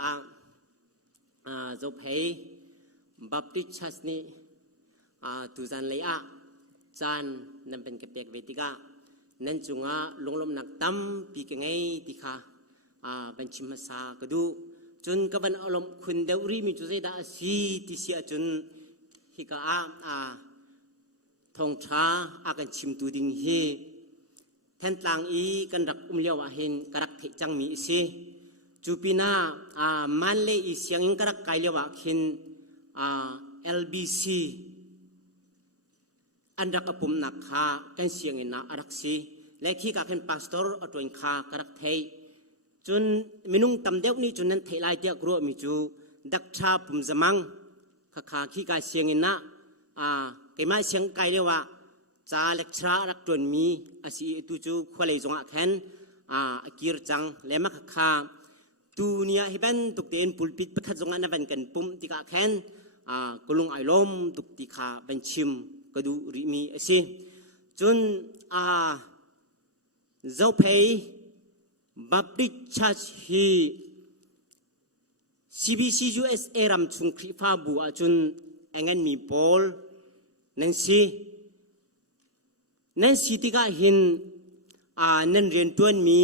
zo phei baptist church ni tu zan lei chan nam ben ka pek vetika nan chunga longlom nak tam pi ka ngai ti kha ban chim sa ka du chun kaban alom khun deuri mi chu da si ti sia chun hi ka thong tha kan chim tu ding hi then tlang i kan rak lewa hin karak the chang mi si chupina man le i siang in karak kai lewa khin LBC an rak apum nak kha kan siang in na arak si le khi ka khen pastor atwain kha karak thei chun minung tam deuh ni chun nan thailai tia gro mi chu dakcha pum zamang kha kha khi ka siang in na keima siang kai lewa cha lecture rak tun mi asi tu chu khwalei zonga khen akir chang lema kha kha ตูเนียฮิบันตุกเตนปุลปิดประคัดจงอันนันกันปุ่มติกาแคนกลุงไอลมตุกติขาบันชิมกระดูริมีสิจนเจ้าเพย์บับดิชัชฮี CBC USA รำชุงคริฟ้าบัวจนเอ็งมีบอลนั่นสิติกาหินนั่นเรียนตัวมี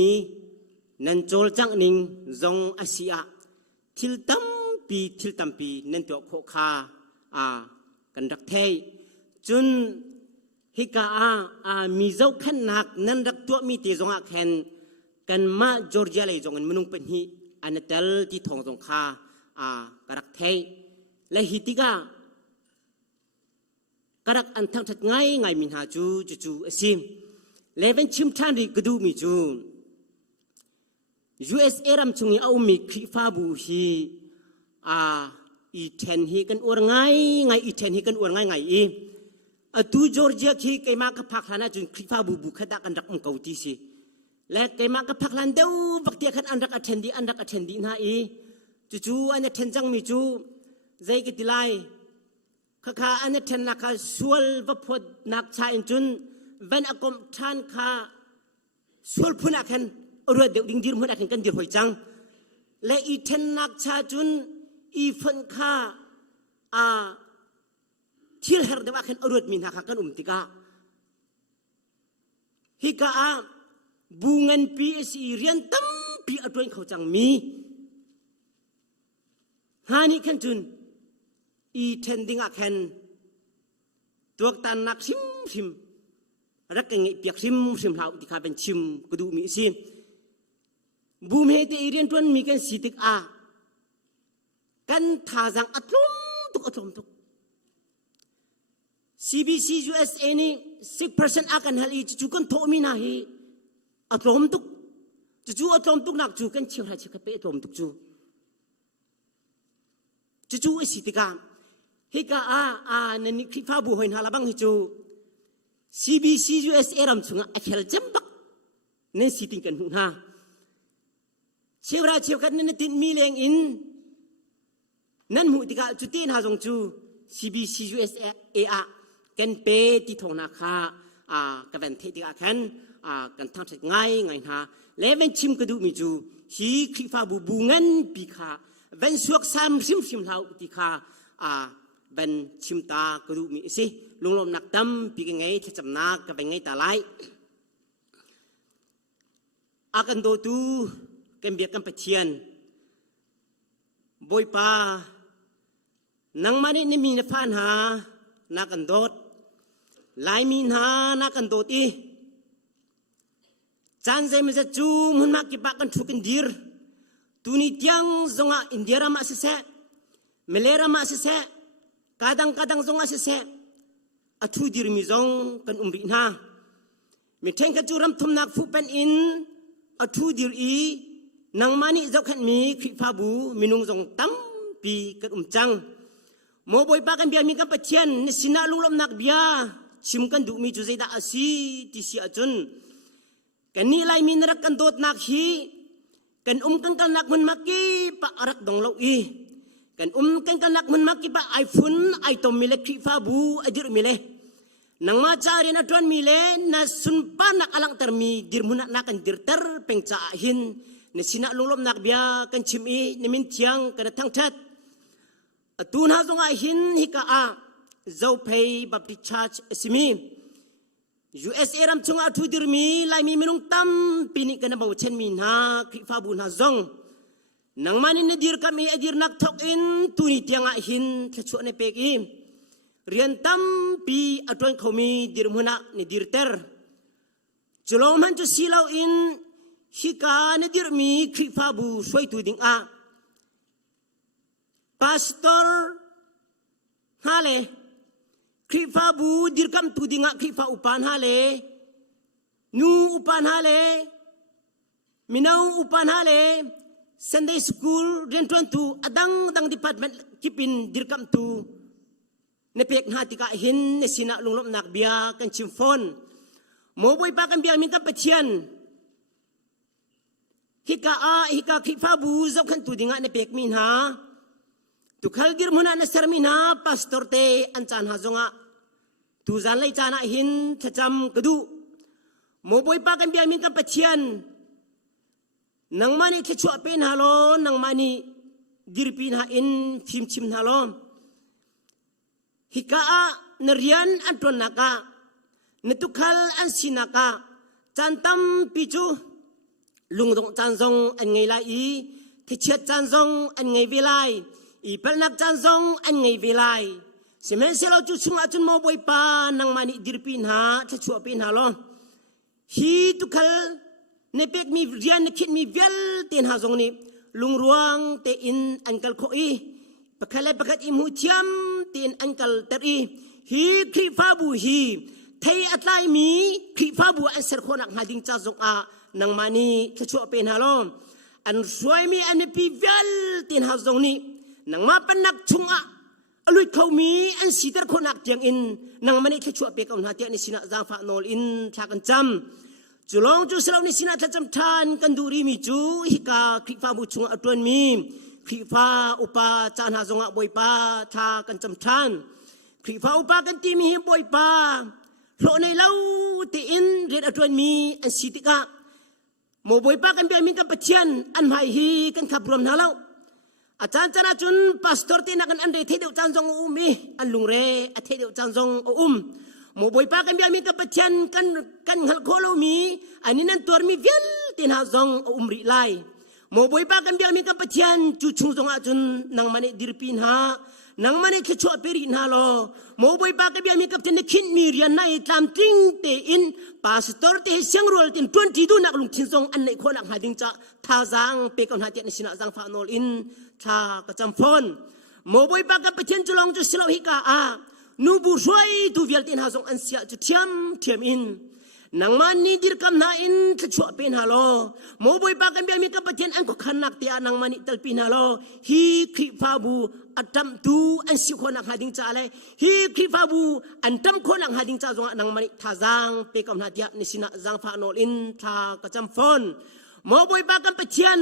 นั่นโจลจังนิงจงอาเซียทิลตัมปีนั่นตัวโคคากันรักเทยจนฮิกามีเจ้าขันนักนั่นรักตัวมีตีจงอาแคนกันมาจอร์เจียเลยจงอันมนุงเป็นฮีอันนั้นเตลที่ทองจงคากรักเทยและฮิติกากรักอันทั้งทัดง่ายมินหาจูสิมเลเวนชิมทันริกดูมิจู USA รำชุงเอามีคริฟ้าบูฮีอีเทนฮีกันอวดง่ายอีเทนฮีกันอวดง่ายอีตูจอร์เจียคีเกมากับพักลานะจุนคริฟ้าบูขดักอันรักมุงเกาตีสิและเกมากับพักลันเดวบักเตียขันอันรักอัเทนดีน่าอีจู่อันนี้เทนจังมิจูใจกิติไลข้าอันนี้เทนนักสวลวัพดนักชายจุนเวนอากมท่านข้าสวลพูนักขันอรวดเด็กดิ้งดีร์พูนักขันกันดีหอยจังและอีเทนนักชายจุนอีฟันข้าที่เฮร์เดว่าขันอรวดมินหากันติกาฮิกาบุงเงินปีสีเรียนตั้มปีอดวนเขาจังมีฮานี่ขันจุนอีเทนดิ้งอาแคนตัวตันนักชิมรักกันไงเปียกชิมเหล่าที่ข้าเป็นชิมก็ดูมีสิบูมเฮติเรียนตัวมีกันสิติกกันท่าจังอัตลมตุก CBC USA นี่ 6% อากันฮัลอีจู่กันโทมินาฮีอัตลมตุกจู่อัตลมตุกนักจู่กันเชี่ยวให้เชี่ยวกับเปอัตลมตุกจู่สิติกาฮิกานั่นนี่คลิปฟ้าบูหอยนาลาบังฮิจู CBC USA รำชุงอาเคลจัมบักนั่นสิติกันหุ่นฮาเชี่ยวกันนั่นติดมีแรงอินนั่นหูติกาจุดที่น่าจงจู CBC USA กันเปที่ทองนาคากันเป็นเทติกาขันกันทำสักง่ายฮะแล้วเป็นชิมกระดูมิจูฮีคลิปฟ้าบูเงินปีขาเป็นสวกซ้ำชิมเหล่าติกาเป็นชิมตากระดูมิสิลงลมหนักดำปีกันไงที่จำนักกันเป็นไงตาไลกันโดตูกันเบียกันไปเชียนบอยปานังมานี่มีนฟ้าหานักกันโดดลายมีหานักกันโดดอีจันเซมันจะจูมันมากิปากันทุกันดีร์ตูนี่ยังจงอินเดียรามาเสะเมเลรามาเสะkadangจงอาเสะอัทุดีร์มีจงกันบินามีเทงกระจูรำทุมนักฟูเป็นอินอัทุดีร์อีนังมานี่เจ้าขันมีคริฟ้าบูมีนุงจงตั้มปีกันจังโมบอยปากันเบียมีกันปะเทียนนสินาลุงลมนักเบียชิมกันดูมีจุใจดาสีที่เสียจุนกันนี่ไลมีนรักกันโดดนักฮีกันกันนักมันมักกี้ปะรักดงเล่าอีกันกันนักมันมักกี้ปะไอฟุนไอตอมมิเลคริฟ้าบูอดิรมิเลนังมาจารีนัดวันมิเลนัสุนปานักอลังเตอร์มีดิรมุนักนักันดิรเตอร์เป็งจ่าหินนสินาลุงลมนักเบียกันชิมอีนมินเทียงกันทั้งชัดตูน่าจงอาหินฮิกาเจ้าเพย์บัพติชาร์จสิมี USA รำชงอาทุดิรมีลายมีมินุงตั้มปีนี้กันบ่าวเช่นมีนาคริฟ้าบุญฮาจงนังมันนี่ดิรกามีดิรนักทอกอินตูนี่เตียงอาหินแค่ชวนในเปกีเรียนตั้มปีอัตวันเขามีดิรมุนักนี่ดิรเตอร์จุลมันจะสิลาวอินฮิกานี่ดิรมีคริฟ้าบุช่วยตูดิ่งPastor hale krifa bu dirkam tu dinga krifa upan hale nu upan hale minau upan hale Sunday school rentuan tu adang department kipin dirkam tu nepek hati ka hin nesina lunglom nak bia kan chim phone mo boy pa kan bia min ka pachian ฮิกาคิฟ้าบูเจ้าขันตูดิงะในเปกมินหาตุขัลดิรมุนาในสรมินหาพาสตอร์เตอันจานหาจงะตูจันไลจานะหินทจำกระดูโมบอยปากันเบียมินกันปะเทียนนังมานีที่ชัวเป็นฮาโลนังมานีดิรปินหาอินฟิมชิมฮาโลฮิกานเรียนอันตรนักนตุขัลอันสินักจันตัมปิจูลุงดงจันทรงอันไงลายที่เชียจันทรงอันไงเวลายอีเปนักจันทรงอันไงเวลายเสมัยเสเราจุดชุงอาจุนโมบอยปานังมานีดิรปินหาที่ชัวเป็นฮาโลฮีตุขัลในเป็กมีเรียนในคิดมีเวลเตียนหาจงนี้ลุงรวงเตอินอันกัลโคอีปะคัลปะคัดอิมูเทียมเตียนอันกัลเตอรีฮีคริฟาบูฮีไทยอัตไลมีคริฟาบูอันเสรโคนักหาดิงจ้าจงอานังมานีทชัวเป็นฮาโลอันสวยมีอันปีเวลเตียนหาจงนี้นังมาเป็นนักชุงอาอลุยเขามีอันสีเตอร์โคนักเตียงอินนังมานีทชัวเป็นกับหาเตียนิสินะจางฟาโนลอินทากันจำจุลองจุสลาวนิสินาทัจำทานกันดูรีมีจูฮิกาคริฟ้าบุชงอัตวนมีคริฟ้าอุปาจานหาจงะบอยปาทากันจำทานคริฟ้าอุปากันตีมีบอยปาโลในเล่าตีอินเรียนอัตวนมีอันสิติกะโมบอยปากันเบียมิกันปัจจันอันหายฮีกันขับรวมหาเล่าอาจารย์จานาจุนพาสตอร์ตีนักอันเดเทเดวจันจงอุมีอันลุงเรอเทเดวจันจงโมบอยปากันเบียมีกับปัจจันกันหัลโคโลมีอันนี้นั่นตัวมีเวลตินหาจงริไลโมบอยปากันเบียมีกับปัจจันจุชุงจงอาจุนนังมันดิรปินหานังมันแค่ชัวเปรินหาโลโมบอยปากันเบียมีกับเทนคิดมีเรียนในตามทิ้งเตอินพาสตอร์เตเสียงรัวติน20ดูนักลุงชินจงอันในคนนักหาดิงจะท่าจังเปกันหาเจนสินะจังฟาโนลอินท่ากระจำฟอนโมบอยปากันปัจจันจุลองจุสลาวฮิกานูบูช่วยดูเวลตินหาจงอันเสียจุดเทียมอินนังมันนี่ดิรกำนาอินทชัวเป็นฮาโลโมบุยปากันเบียมีกับปัจจันอันก็ขันนักเตียนังมันนี่ตลปินฮาโลฮีคริฟาบูอัตตัมตูอันสิคนนักหาดิงจ้าเลยฮีคริฟาบูอันตัมคนนักหาดิงจ้าจงนังมันนี่ท่าจังเปกำนาเดียนิสินะจังฟาโนอินท่ากระจำฟอนโมบุยปากันปัจจัน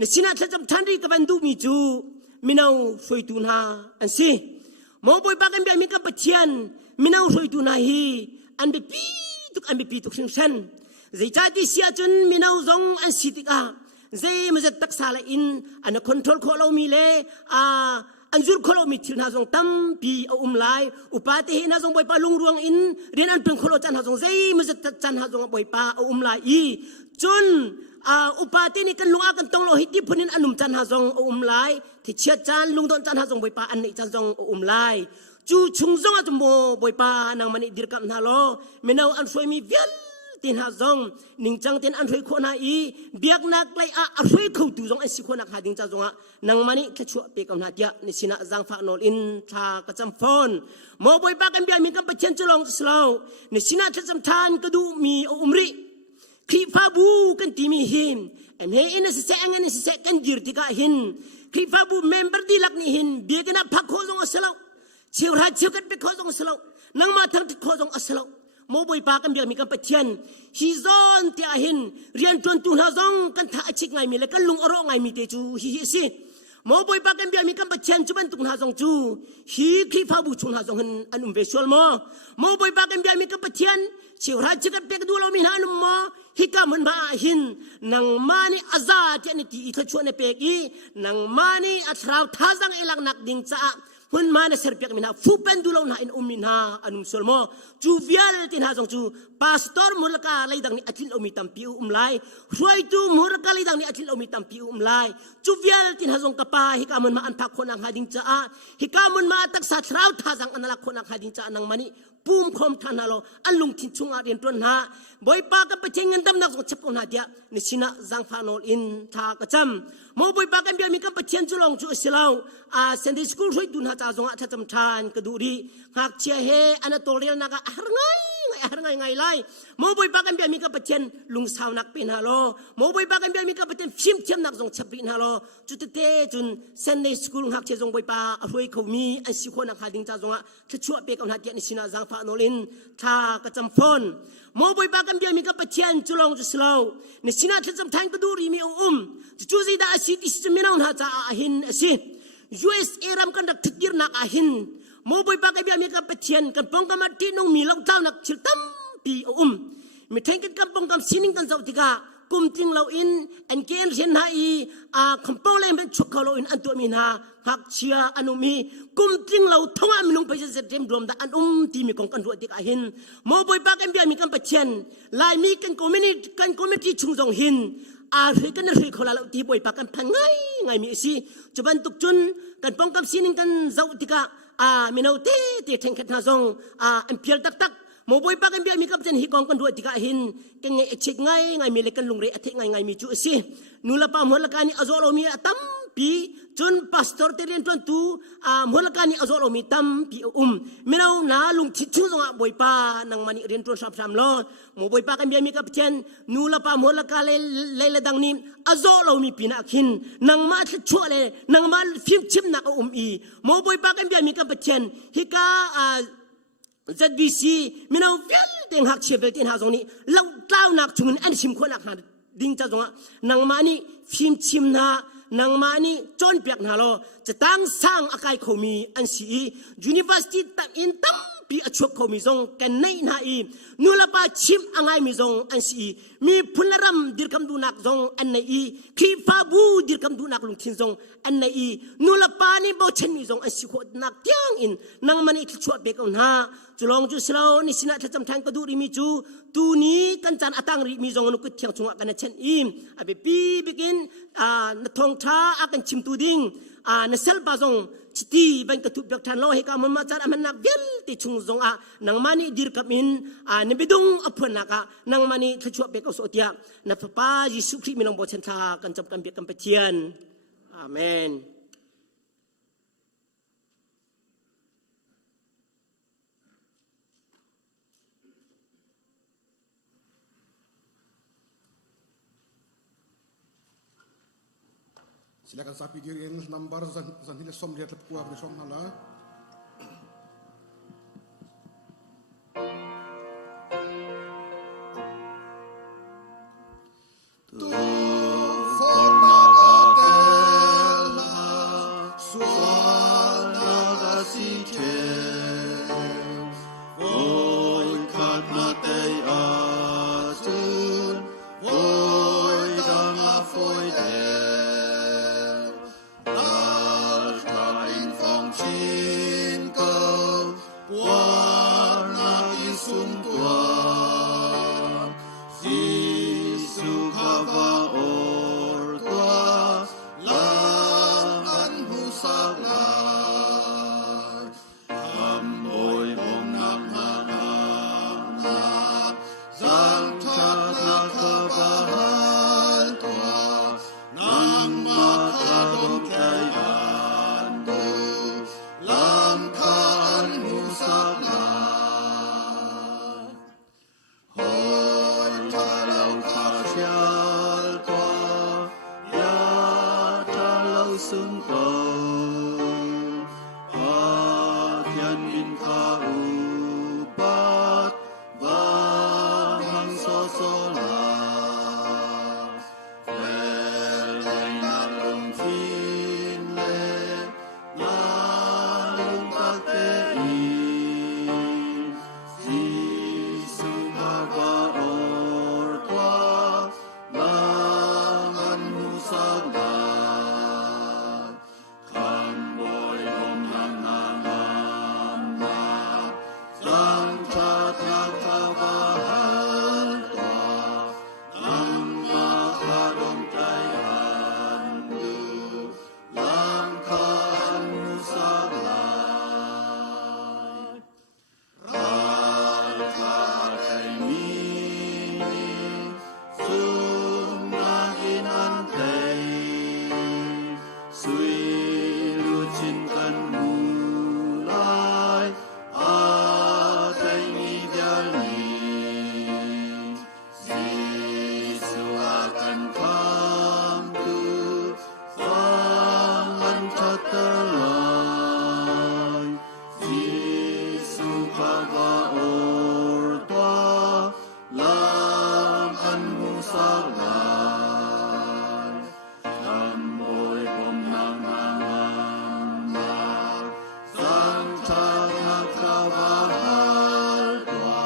นิสินะท่าจำทันรีกับบันดูมีจูมินาวช่วยตุนหาอันสิโมบอยปากันเบียมีกับปัจจันมินาวช่วยตุนาฮีอันเบปีตุกสิงเซนใจจ่าที่เสียจนมินาวจงอันสิติกาใจมันจะตักสาลอินอันคอนโทรลโคลามีเลอันจุดโคลามีที่น่าจงตั้มปีเอาไลอุปาเตน่าจงบอยปาลุงรวงอินเรียนอันเป็นโคลาจันหาจงใจมันจะจันหาจงบอยปาเอาไลจนอุปาเตนี่กันลุงอากันตรงโลหิตที่พนินอันนุ่มจันหาจงเอาไลที่เชียจันลุงโดนจันหาจงบอยปาอันนี้จันจงเอาไลจูชุงจงอาจงบอยปานางมันดิรกับนาโลมินาวอันสวยมีเวลตินหาจงนิ่งจังตินอันสวยคนอีเบียกนักไลอันสวยเขาดูจงไอสิคนนักหาดิงจันจงนางมันนี่แค่ชัวเปกำนาเดียนิสินะจังฟาโนอินทากระจำฟอนโมบอยปากันเบียมีกันปัจจันจุลองสลาวนิสินะทัจำทานกระดูมีริคริฟาบูกันตีมีหินเอ็มเฮอินสิเซอังอินสิเซกันดิรติกาหินคริฟาบูเมมเบอร์ดีลักนี่หินเบียกันนับพักโคจงสลาวเชี่ยวราเชี่ยวกันไปโคจงสลาวนังมาทั้งที่โคจงสลาวโมบอยปากันเบียมีกันปัจจันฮิซอนเตียหินเรียนจนตุนหาจงกันท่าชิกไงมีและกันลุงอรอไงมีเตจูฮิสิโมบอยปากันเบียมีกันปัจจันจุบันตุนหาจงจูฮิคริฟาบูชุนหาจงหินอันเวชวลโมบอยปากันเบียมีกันปัจจันเชี่ยวราเชี่ยวกันไปกดูเรามีหานุมฮิกามันมาหินนังมานีอาซาเจนิตีอิทชวนในเปกีนังมานีอัตราวท่าจังเอลังนักดิงจ้าหุ่นมาในเสร์เปียกมินาฟูเป็นดูเราหน้าอินมินาอันมุสลิมจูเวียลตินหาจงจูพาสตอร์มุลกาไลดังนี้อัติลอมิตัมปิอุไลช่วยจูมุลกาไลดังนี้อัติลอมิตัมปิอุไลจูเวียลตินหาจงกะปาฮิกามันมาอันทักคนนักหาดิงจ้าฮิกามันมาตักสัตราวท่าจังอันนักคนนักหาดิงจ้านังมานีปูมคมทานาโลอันลุงทิ้งชุงอาเรียนต้นหาบอยปากันไปเชิงเงินดำนักส่งชับคนหาเดียนิชินะจังฟาโนอินทากระจำโมบอยปากันเบียมีกันไปเชิงจุลองจุสลาวเซนดิสคูลช่วยดูหาจ่าจงอาทัจำทานกระดูดีหากเชียเฮอันนั้นตัวเรียนนักหาไง har ngai lai mo boi pa kan bia mi ka pathian lung sau nak pin halo mo boi pa kan bia mi ka pathian phim thiam nak jong chapin halo chu te chun Sunday school hak che jong boi pa a hloi kho mi an si khon nak hading cha jonga thachua pe kan hat ya ni sina jang pha nolin tha ka cham phon mo boi pa kan bia mi ka pathian chulong chu slow ni sina thacham thang ka du ri mi chu zi da asi ti siminaw na cha ahin asi US Aram kan dak thir nak ahin mo boi pa ka bia mi ka pathian kan pong ka mati nong mi long tau nak chiltam pi mi thang kan pong kam sining kan zau tika kum ting lo in an kel hen ha i a kompong le ben chuk lo in an tu min ha hak chia anumi kum ting lo thonga mi nong pa se tem dom da an ti mi kong kan ru dik ahin mo boi pa kan bia mi kan pathian lai mi kan community chung jong hin a he kan he khola lo ti boi pa kan phangai ngai mi si chuban tuk chun kan pong kam sining kan zau tika a minau te theng khat na jong a ampial tak tak mo boi pa kan bia mi kap chen hi kong kan ru tika hin kan nge chik ngai mi le kan lungre athe ngai mi chu si nula pa mo la kani azolo mi atam pi chun pastor terian tuan tu mola kani azolo mi tam pi minau na lung thi chu jong boi pa nang mani rin tron sap sam lo mo boi pa kan bia mi kap chen nula pa mola ka le dang ni azolo mi pina khin nang ma thu chu le nang ma phim chim na ka i mo boi pa kan bia mi kap chen hi ka ZBC minau vel teng hak chebel tin ha jong ni lau tlau nak chung an sim kho nak ha ding cha jong nang ma ni phim chim na nang mani chon piak na lo chetang sang akai khomi an si university ta in tam pi achok khomi jong kan nei na i nula pa chim angai mi jong an si mi phularam dirkam du nak jong an nei i khi fa bu dirkam du nak lung thin jong an nei i nula pa ni bo chen mi jong an si kho nak tiang in nang mani chua be ko na chulong chu slow ni sina thacham thang ka du ri mi chu tu ni kan chan atang ri mi jong nu ku thiang chunga kan chen im abe pi begin na thong tha akan chim tu ding na sel ba jong chiti ban ka tu byak than lo he ka mama char aman nak gel ti chung jong a nang mani dir kam in ne bidung apun naka nang mani thachua be ka so tia na papa Jesu Christ mi long bo chen tha kan chap kan byak kan pathian amen Silakan sapi diri yang nambar zan hile som lihat lep kuah som hala. kava ortwa lam an musalai Amboy bom nang nang nang sang chang kava hartwa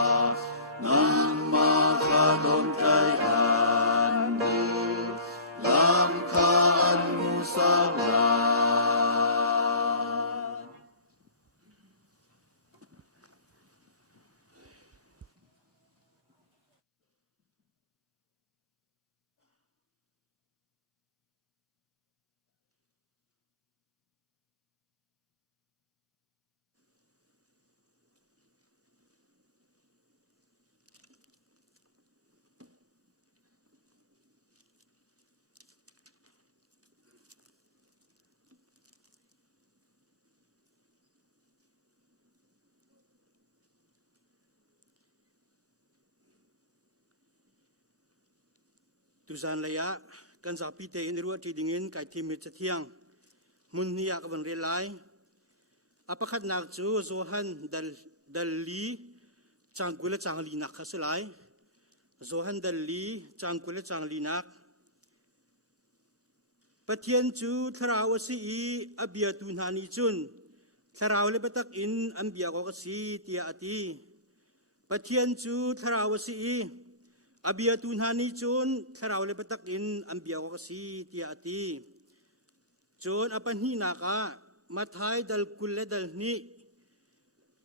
nang ma kadom jai andu lam ka an musalai Tusan laya kan sapi te in ruat dingin kai timit setiang mun niya kawan relai apakat nak cu zohan dal li cangkule cangli nak kaselai zohan dal li cangkule cangli nak patien cu tharawasi i abia tunhani chun tharaw le batak in ambia ko kasi tia ati patien cu tharawasi i abia tunhani chun tharaw le batak in ambia ko kasi tia ati chun apan hi naka mathai dal kulle dal ni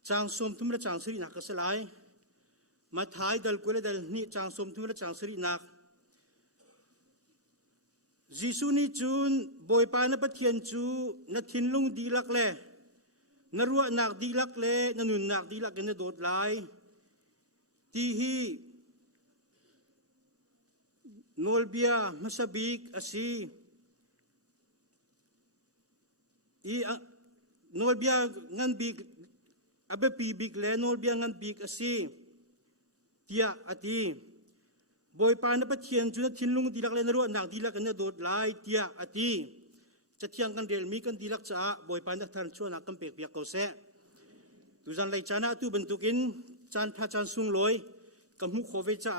chang som tum ra chang sri nak kasalai mathai dal kulle dal ni chang som tum ra chang sri nak jisu ni chun boy pa na pathian chu na thinlung dilak le na ruwa nak dilak le na nun nak dilak na dot lai ti hi nolbia masabik asi i nolbia ngan big abe pi big le nolbia ngan big asi tia ati boy pa na pathian chu na thinlung dilak le na ruwa nak dilak na dot lai tia ati chatiang kan del mi kan dilak cha boy pa na than chu na kan pek piak ko se tu jan lai chana tu bentukin chan tha chan sung loi kamu khove cha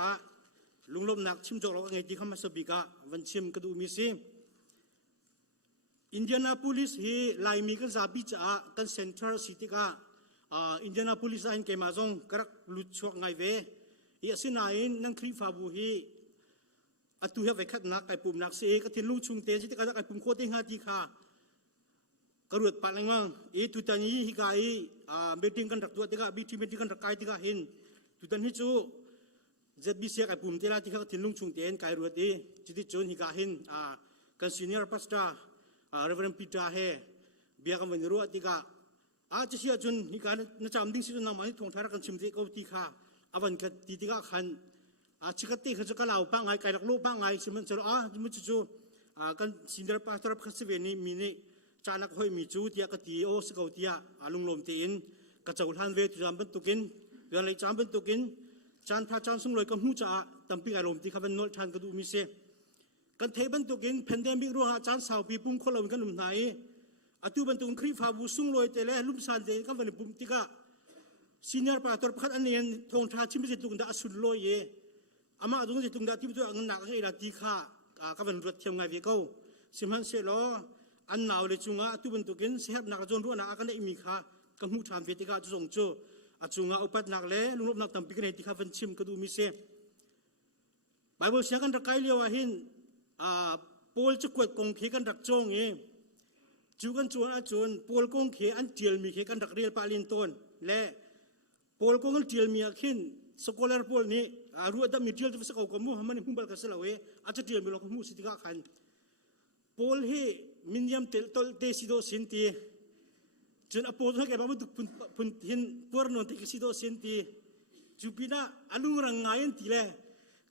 lunglom nak chim jok lo ngai ti khama sabika van chim kadu mi si Indianapolis hi lai mi kan zabi cha kan center city ka Indianapolis ain ke mazong karak lut chok ngai ve i asinain nang khri fa bu hi atu he vekat nak kai pum nak se ka tin lu chung te ji ka kai pum kho te nga ti kha karut pa langwang e tu tani hi kai meeting kan rak tu te ka bi ti meeting kan rak kai ti ka hin tu tan hi chu ZBC kai pum te la ti kha tin lung chung ten kai ruat e chi ti chon hi ka hin kan senior pastor Reverend Peter he bia ka man ruat ti ka chi sia chun hi ka na cham ding si na mai thong thara kan chim te ko ti kha awan ka ti ti ka khan chikate kha ka lau pa ngai kai rak lo pa ngai siman chalo mu chu kan senior pastor kha se ve ni mi ni chanak hoi mi chu tia ka ti o se ko tia alung lom te in ka chaul han ve tu jam ban tukin yan lai cham ban tukin chan tha chan sung loi ka mu cha tampi ga lom ti kha ban nol than ka du mi se kan the ban tukin pandemic ro ha chan sau pi pum kholom kan um nai atu ban tung khri fa bu sung loi te le lum san de ka ban pum ti ka senior pastor phat anen thong tha chim se tung da asul loi ye ama dung se tung da ti tu ang nak se ra ti kha ka ban rot thiam ngai ve ko simhan se lo an naw le chunga atu ban tukin se hab nak jon ro na ka ne mi kha ka mu tham ve ti ka chu song chu achunga upat nak le lunglop nak tampi kan ti kha van chim ka du mi se Bible sia kan rakai lewa hin pol chu kwat kong khe kan rak chong e chu kan chuan a chun pol kong khe an tial mi khe kan rak rel pa lin ton le pol kong an tial mi a khin scholar pol ni ru da mi tial tu sa ko mu hamani humbal ka selawe a cha tial mi lo ko mu si ti ka khan pol he minyam tel tol te si do sin ti chun a pol ke ba mu pun hin por non te si do sin ti chupina alung rang ngayen ti le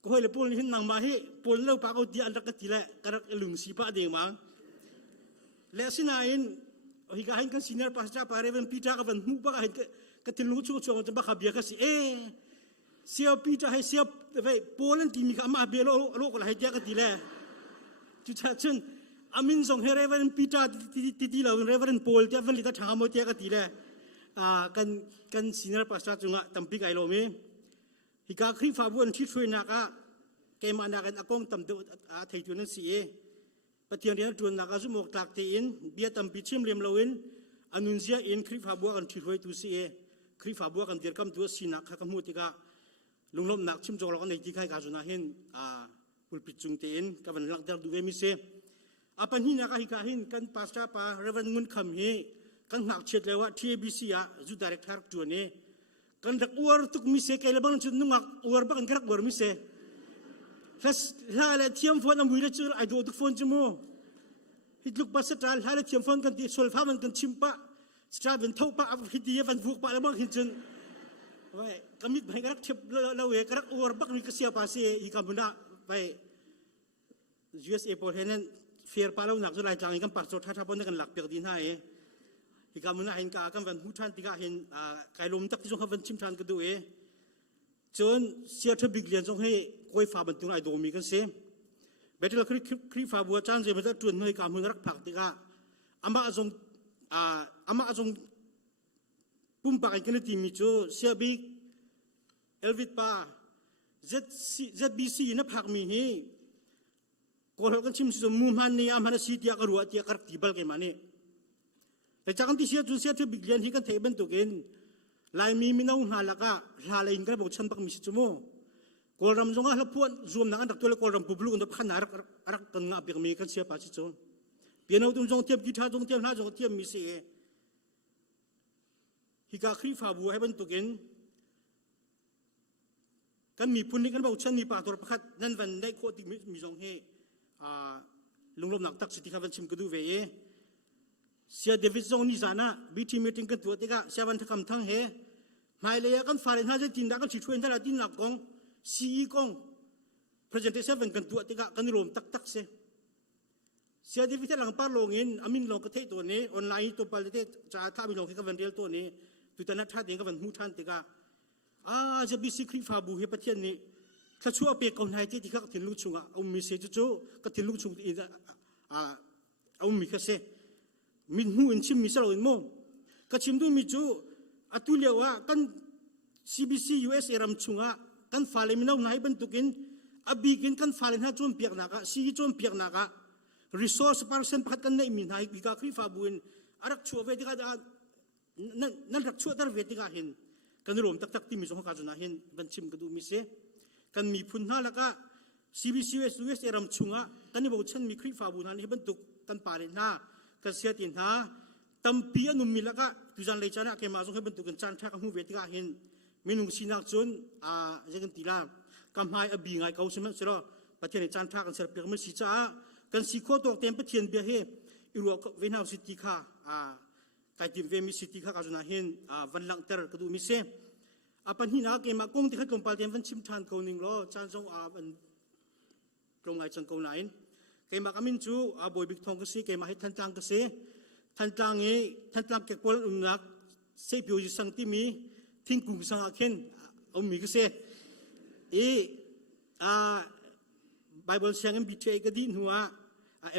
ko hele pol hin nang ma he pol lo pa ko ti an rak ti le karak lung si pa de ma le sinain hi ka hin kan senior pastor pa Reverend Peter ka van mu pa ka ka til lu chu chu ba kha bia ka si sia Peter he sia ve polen ti mi ka ma be lo ko la he ja ka ti le chu cha chen amin song he Reverend Peter ti lo Reverend Paul ti van li ta thang mo ti ka ti le กันซีเนียร์ปัสตาจุงะตั้มปีไกโลมีฮิกาครีฟาบุนที่ช่วยนักะเกมานากันอากงตั้มดูไทยจุนันสีปฏิญาณจุนนักจุมกตักตีอินเบียตั้มปีชิมเลียมลาวินอนุนเซียอินครีฟาบัวกันที่ช่วยตุสีครีฟาบัวกันเดียร์คำตัวสีนักขมูติกาลุงลมนักชิมจงเราในที่ใครกาจุนาเห็นปุลปิจุงตีอินกับวันหลักเดดูเวมิเซอาปัญหินักฮิกาหินกันปัสตาปาเรวันงุนคำเฮกันหนักเชิดเลยว่าทีเอบีซีจุดดีเรกทาร์จวนเนกันรักอวร์ตุกมิเซเคเลบังจุดนุ่งอวร์บังกันรักอวร์มิเซแล้วเทียมฟอนอมวิลเจอร์ไอโดตุกฟอนจมูกฮิตลุกปัสตาแล้วเทียมฟอนกันที่โซลฟ้ามันกันชิมปะสตราเป็นเท่าปะฮิตดีฟันฟุกปะแล้วบังฮิตจนไว้กำมิดไปกันรักเทียบแล้วเวกันรักอวร์บังมิกเสียภาษีอีกคำบุญไป USA พอเห็นนั้นเฟียร์ปาแล้วหนักสุดหลายจังอีกคำปัสสาวะทับปนกันหลักเปียกดินให้ที่กำมันเห็นกากันวันหูชันที่กาเห็นไก่ลมตักที่จงเขาวันชิมชันกันด้วยจนเสียทบิกเลียนจงให้คอยฟ้าบรรทุกไอโดมีกันเสียเบตเราครีฟ้าบัวจันเสียมันจะจวนให้กามันรักผักที่กาอามาจงปุ่มปากกันที่มีจูเสียบิกเอลวิทปาZBC นับผักมีให้คนเรากันชิมสิมุมฮันนี่อามันสีเดียกรัวเดียกรักที่บัลกันมาเนี่ยแต่จากที่เสียจุดเสียที่บิกเลียนที่กันเทบันตุกินลายมีมินาหาลักะลาเลยอินกันบอกฉันปักมิสิจมูกอลรำจงอาลับพวนรวมนักอันดักตัวเล็กอลรำปุบลูกอันดับขันนารักกันงาเปียกมีกันเสียปัจจุบันเปียโนตุ้มจงเทียบกีตาร์จงเทียบหน้าจงเทียบมิสิฮิกาครีฟาบัวให้บันตุกินกันมีพุ่นนี่กันบอกฉันมีปากตัวประคัดนั่นวันได้โคติมีจงให้ลุงลมหนักตักสิที่เขาเป็นชิมกระดูเวเสียเดวิดจงนิสานะบีทีมีติงกันตัวติกะเสียวันทคำทั้งเฮหมายเลยกันฟาเรนฮาจะจินดากันชิช่วยนั่นแหละจินหลักกองซีกอง presentation เป็นกันตัวติกะกันรวมตักเสียเดวิดหลังปาร์ลงอินอามินลงกระเทยตัวนี้ออนไลน์ตัวปาร์ลเทจะท่ามิลงให้กับวันเรียลตัวนี้ตุตันนัทท่าเดียกับวันมูทันติกะจะบีซีครีฟาบูเฮปเทียนนี้ถ้าชั่วเปียกคนไทยที่เขาถิ่นลูกชุงเอามีเสียจู่ๆก็ถิ่นลูกชุงอีเอามีแค่เสียมินหูอินชิมมิสโลอินโมก็ชิมดูมิจูอัตุเลียวะกัน CBC USA รำชุงกันฟาเลมินเอาไหนบรรทุกินอบีกินกันฟาเลนฮะจนเปียกนักซีจนเปียกนักresource person พัดกันในมินไฮบิกาครีฟาบุญอารักชัวเวทิกานั่นรักชัวตระเวทิกาเห็นกันรวมตักที่มีสองข้อจุนเห็นบัญชิมกันดูมิเสกันมีพุ่นหาแล้วก็ CBC USA รำชุงกันนี่บอกฉันมีครีฟาบุญนั้นให้บรรทุกกันปาเลนฮะกันเสียตินหาตั้มปีอนุมิละก็ตุจันเลยชนะเกมาส่งให้บรรทุกกันจันทร์กับหูเวทิกาเห็นมินุงสินักจนจะกันตีลากำหายอบีไงเขาสมัยสิโรประเทศในจันทร์กันเสียเปรียบมันสิจ้ากันสิโคตัวเต็มประเทศเบียเฮอิรัวเวนาวสิติค่ะไก่ติมเวมิสิติค่ะก็จะน่าเห็นวันหลังเตอร์ก็ดูมิเซปัญหาเกมากงที่เขากำปั้นเต็มวันชิมทานเขาหนึ่งล้อจันทร์จงวันตรงไงจังเขาไหนเกมาก็มินจูบอยบิกทองก็สิเกมาให้ทันตังก็สิทันตังนี้ทันตังเก็บคนอุ่นนักเสียผิวสังที่มีทิ้งกุ้งสังอาเข็นเอามีก็สิBible เสียง MBTA ก็ดีหัว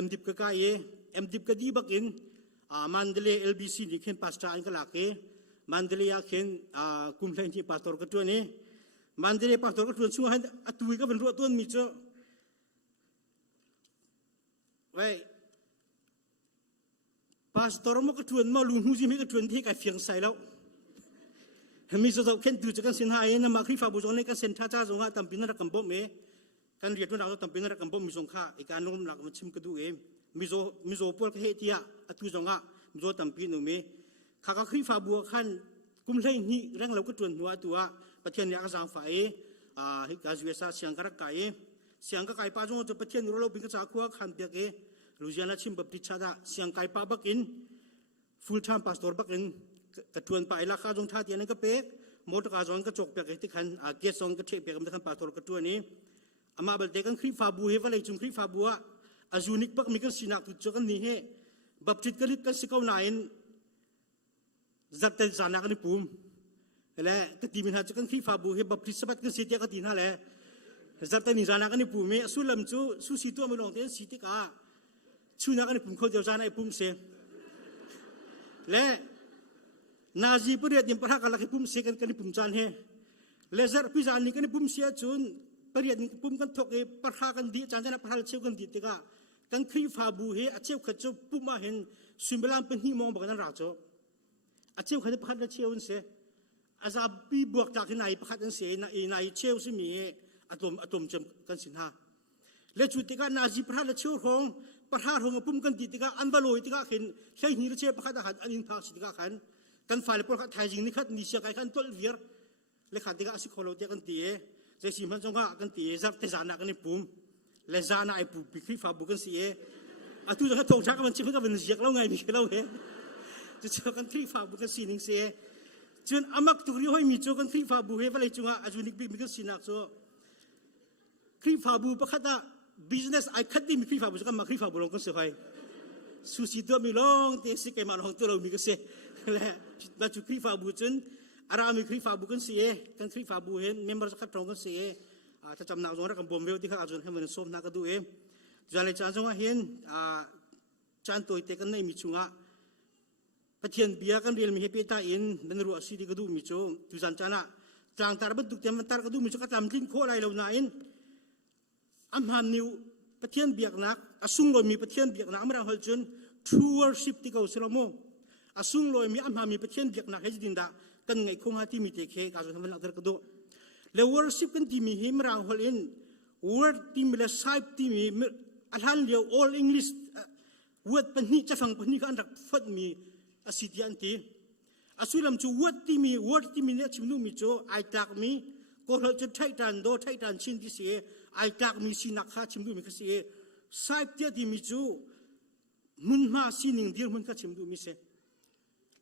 MDiP ก็ใกล้MDiP ก็ดีบักอินมันเดลี LBC นี่เข็นพาสต้าอันก็หลักมันเดลีอาเข็นคุมเล่นที่พาสตอร์ก็ตัวนี้มันเดลีพาสตอร์ก็ตัวช่วยให้ตุยก็เป็นรัวตัวมีเจ้าไว้พาสตอร์มันก็ตัวมาลุงหูจิมีก็ตัวที่กับเฟียงใส่แล้วมีส่วนเข็นดูจากกันเส้นหายนั่นมาคริฟาบุจงนี่กันเส้นท่าจ้าจงตามปีนั้นรักกันบ่เมกันเรียนว่าเราต้องเป็นนักการเมืองมีสงครามอีกการลงหลักมันชิมกันดูเองมิโซพวกเฮติยาตุจงมิโซตั้มปีนุ่มข้าก็คริฟาบัวขันกุมเล่นี่แรงเราก็จวนหัวตัวประเทศนี้ก็สร้างฝ่ายฮิกาจูเอซ่าเสียงกระไก่เสียงกระไก่ป้าจงจะประเทศนี้เราเป็นกระจากขัวขันเปียกลูเซียนาชิมแบบติดชาดาเสียงไก่ป้าบักอินฟูลไทม์พาสตอร์บักอินกระทวนไปราคาจงท่าเตียนก็เป๊กมอเตอร์การจงกระจกเปียกที่ขันเกียร์ซองกระเทเปียกมันขันพาสตอร์กระทวนนี้อามาเบลเด็กันครีฟาบัวเฮว่าเลยจุงครีฟาบัวอาจูนิกปักมีกันสินักตุจกันนี่เฮบับจิตกันลิกันสิเขาหนายจัดแต่จานักนี่ปุ่มแล้วก็ตีมินหาจุกันครีฟาบัวเฮบับจิตสบัดกันสิเดียกันตีนั่นแหละจัดแต่นิจานักนี่ปุ่มเมสุลัมจูสุสิตัวไม่ลงเทียนสิติกาชูนักนี่ปุ่มเขาเดียวจานักปุ่มเสแล้ว นาจีประเดี๋ยวประธานกันละคือปุ่มเสกันกันปุ่มจานเฮเลเซอร์พิจารณ์กันปุ่มเสียจุนประเดี๋ยวปุ่มกันทกประธานกันดีจานจานประธานเชี่ยวกันดีติกากันครีฟาบูเฮอาเชี่ยวขัดจบปุ่มมาเห็นสุนเบลานเป็นหิมองบอกกันรักจบอาเชี่ยวขัดประธานเชี่ยวนั่นเสียอาซาบีบวกจากที่ไหนประธานเสียในเชี่ยวสิมีอะตอมจมกันสินหาเลจุติกานาจีประธานเชี่ยวของประธานของปุ่มกันดีติกาอันบาลอยติกาเห็นใช่หินเชี่ยวประธานหัดอันอินพากสิติกาขันกันฝ่ายพวกไทยจริงนี่ขัดนิเชียกันต้นเวียร์เลขาธิการสิโคโลเตียกันตีเจสิมันจงกันตีจับเทจานากันนี่ปุ่มเลจานาไอปุ่มพิฟ้าบุกันสิอะทุกอย่างทงชักมันชิมกันเป็นเสียกแล้วไงมีแค่เราเองจะเจอกันพิฟ้าบุกันสินิ่งเสียจนอามักตุกรีห้อยมีโจกันพิฟ้าบุเฮวันเลยจงอาจุนิกบิมีกันสินักโซพิฟ้าบุประคัตบิสเนสไอคัดดีมีพิฟ้าบุจกันมาพิฟ้าบุลงกันเสียไปสุสิตัวมีลงเตสิเกมาลงตัวเรามีกันเสียและเราจุพิฟ้าบุจนอารามีคริฟาบุกันเสียกันคริฟาบุเห็นเมมเบอร์สักตรงกันเสียจะจำนาวจงรักกับบอมเวลที่เขาอาจจะให้มันส้มนักดูเองจะเลยจานจงว่าเห็นจานตัวเตกันในมิจุงะปะเทียนเบียกันเรียนมีเฮปิตาอินเป็นรัวสีดีก็ดูมิจูตุจันจานะจางตาร์บัดตุกเตมันตาร์ก็ดูมิจูก็ทำทิ้งโคอะไรเหล่านั้นอัมฮัมนิวปะเทียนเบียกนักอาซุงลอยมีปะเทียนเบียกนักไม่ได้หัวจน true worship ที่เขาเสลโมอาซุงลอยมีอัมฮัมมีปะเทียนเบียกนักให้จินดากันไงคงหาที่มีเตะเคการจะทำเป็นอัตราก็ดูเลวอร์ชิปกันที่มีหิมรางฮอลินวอร์ที่มีเลสไซป์ที่มีอัลฮันเดียว all English วอร์ดเป็นนี่จะฟังเป็นนี่ก็อันดับฟัดมีอาศิติอันที่อาสุลัมจูวอร์ดที่มีเนี่ยชิมนุมีโจไอจากมีก็เราจะใช้ดันโดใช้ดันชินที่เสียไอจากมีสินักข้าชิมนุมีก็เสียไซป์ที่มีโจมุนมาสินิงเดียวมันก็ชิมนุมีเสีย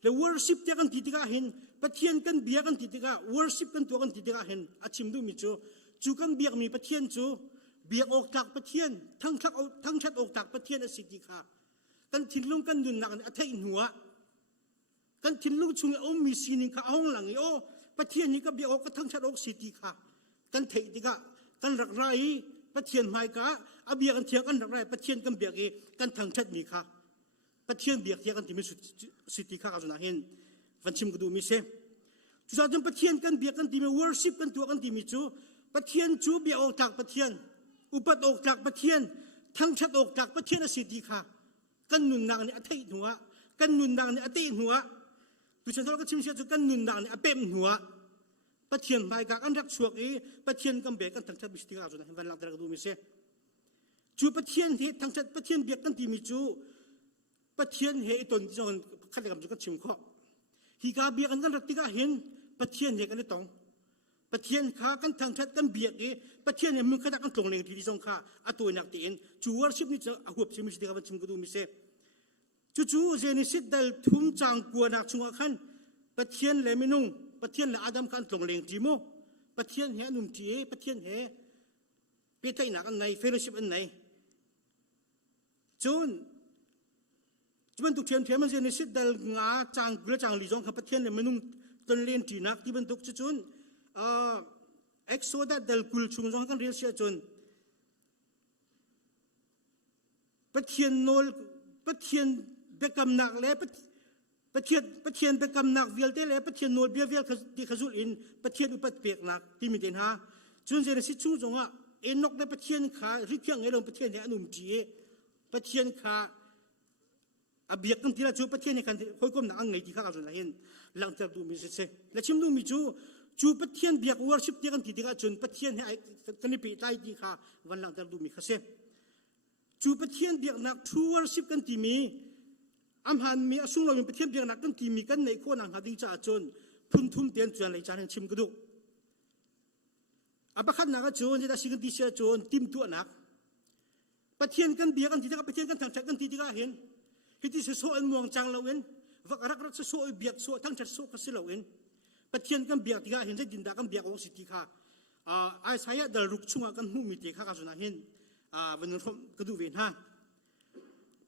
เลวอร์ชิปที่กันที่ติกาเห็นปะเทียนกันเบียกันที่ติกาวอร์ชิปกันตัวกันที่ติกาเห็นอาชิมดูมิจูกันเบียกมีปะเทียนจูเบียกออกจากปะเทียนทั้งชัดออกจากปะเทียนอสิติกากันทิ้งลงกันดุนหนักอัฐอินหัวกันทิ้งลงชุงเอามีสีนิงข้าห้องหลังโอ้ปะเทียนนี้ก็เบียกออกก็ทั้งชัดออกสิติกากันเทติกากันรักไรปะเทียนไม่กะอาเบียกันเทียกันรักไรปะเทียนกันเบียกกันทั้งชัดมีค่ะปะเทียนเบียกเทียกันที่มีสิติกากันจุนเห็นฟันชิมก็ดูมิเซ่จุดสามปะเทียนกันเบียกันที่มี worship กันตัวกันที่มีจูปะเทียนจูเบียออกจากปะเทียนอุปัตออกจากปะเทียนทั้งชัดออกจากปะเทียนสิติกากันนุนนางนี่อัฐิหัวกันนุนนางนี่อัฐิหัวจุดสามก็ชิมเสียจุกันนุนนางนี่อเปมหัวปะเทียนไปกับอันรักชวกปะเทียนกันเบียกันทั้งชัดมิสติกาจุนเห็นวันหลังแต่ก็ดูมิเซ่จูปะเทียนที่ทั้งชัดปะเทียนเบียกันที่มีจูปะเทียนเหตุตนที่เราขัดกับจุก็ชิมข้อฮีกาเบียกันรักติกาเห็นปะเทียนเหตุกันได้ตรงปะเทียนขากันทางชัดกันเบียกปะเทียนเนี่ยมึงขนาดกันตรงเลยที่ส่งข้าอัตัวนักตีนจูวอร์ชิปนี่จะหัวชิมิสติกาวันชิมก็ดูมิเซ่จู่เจนิสิตดัลทุ่มจางกัวนักชงขันปะเทียนเลยไม่นุ่งปะเทียนเลยอาดัมกันตรงเลยจีโมปะเทียนเหนุ่มจีปะเทียนเหเปียไทยนักอันไหนเฟรชิปอันไหนจูนมันตุกเทียนมันเจนิสิตดัลงาจางกระจางลีจงขับปะเทียนเลยไม่นุ่งต้นเลี้ยนจีนักที่มันตุกจูนเอ็กโซดัลดัลกุลชุงจงกันเรียนเสียจูนปะเทียนโนลปะเทียนเบกำนักเลยปะเทียนเบกำนักเวียลเตเลยปะเทียนโนลเบียที่ขจุลินปะเทียนอุปัตเปียกนักที่มีเดนฮะจูนเจนิสิตชุงจงอ่ะเอ็นนกได้ปะเทียนขาริกยังไงลงปะเทียนเนี่ยนุ่มจีปะเทียนขาอาเบียกันที่เราจูปะเทียนเนี่ยกันค่อยก้มหนังไงที่ข้าเราจะเห็นหลังจากดูมิเซ่และชิมดูมิจูปะเทียนเบียกวอร์ชิปที่กันที่ข้าจนปะเทียนให้กันนี่ปีใต้ที่ข้าวันหลังจากดูมิข้าเซ่จูปะเทียนเบียกนักทรูวอร์ชิปกันที่มีอัมหันมีอาสุงเราเป็นปะเทียนเบียกนักกันที่มีกันในโคนหนังหาดิ้งจ่าจนพุ่มทุ่มเตียนจวนในจานชิมกระดูกอาปะขันนักจนจะได้สิ่งที่เสียจนติมตัวนักปะเทียนกันเบียกันที่ข้าปะเทียนกันทางจักกันที่ข้าเห็นที่จะโซ่อันมวงจังเราเองวักรักจะโซ่เบียกโซ่ทั้งจัดโซ่ก็สิเราเองปะเทียนกันเบียกที่ข้าเห็นได้ดินดากันเบียกโอสิที่ข้าไอ้สายดารุกชุ่งกันหูมีเด็กข้าก็จะน่าเห็นวันนั้นก็ดูเวียนฮะ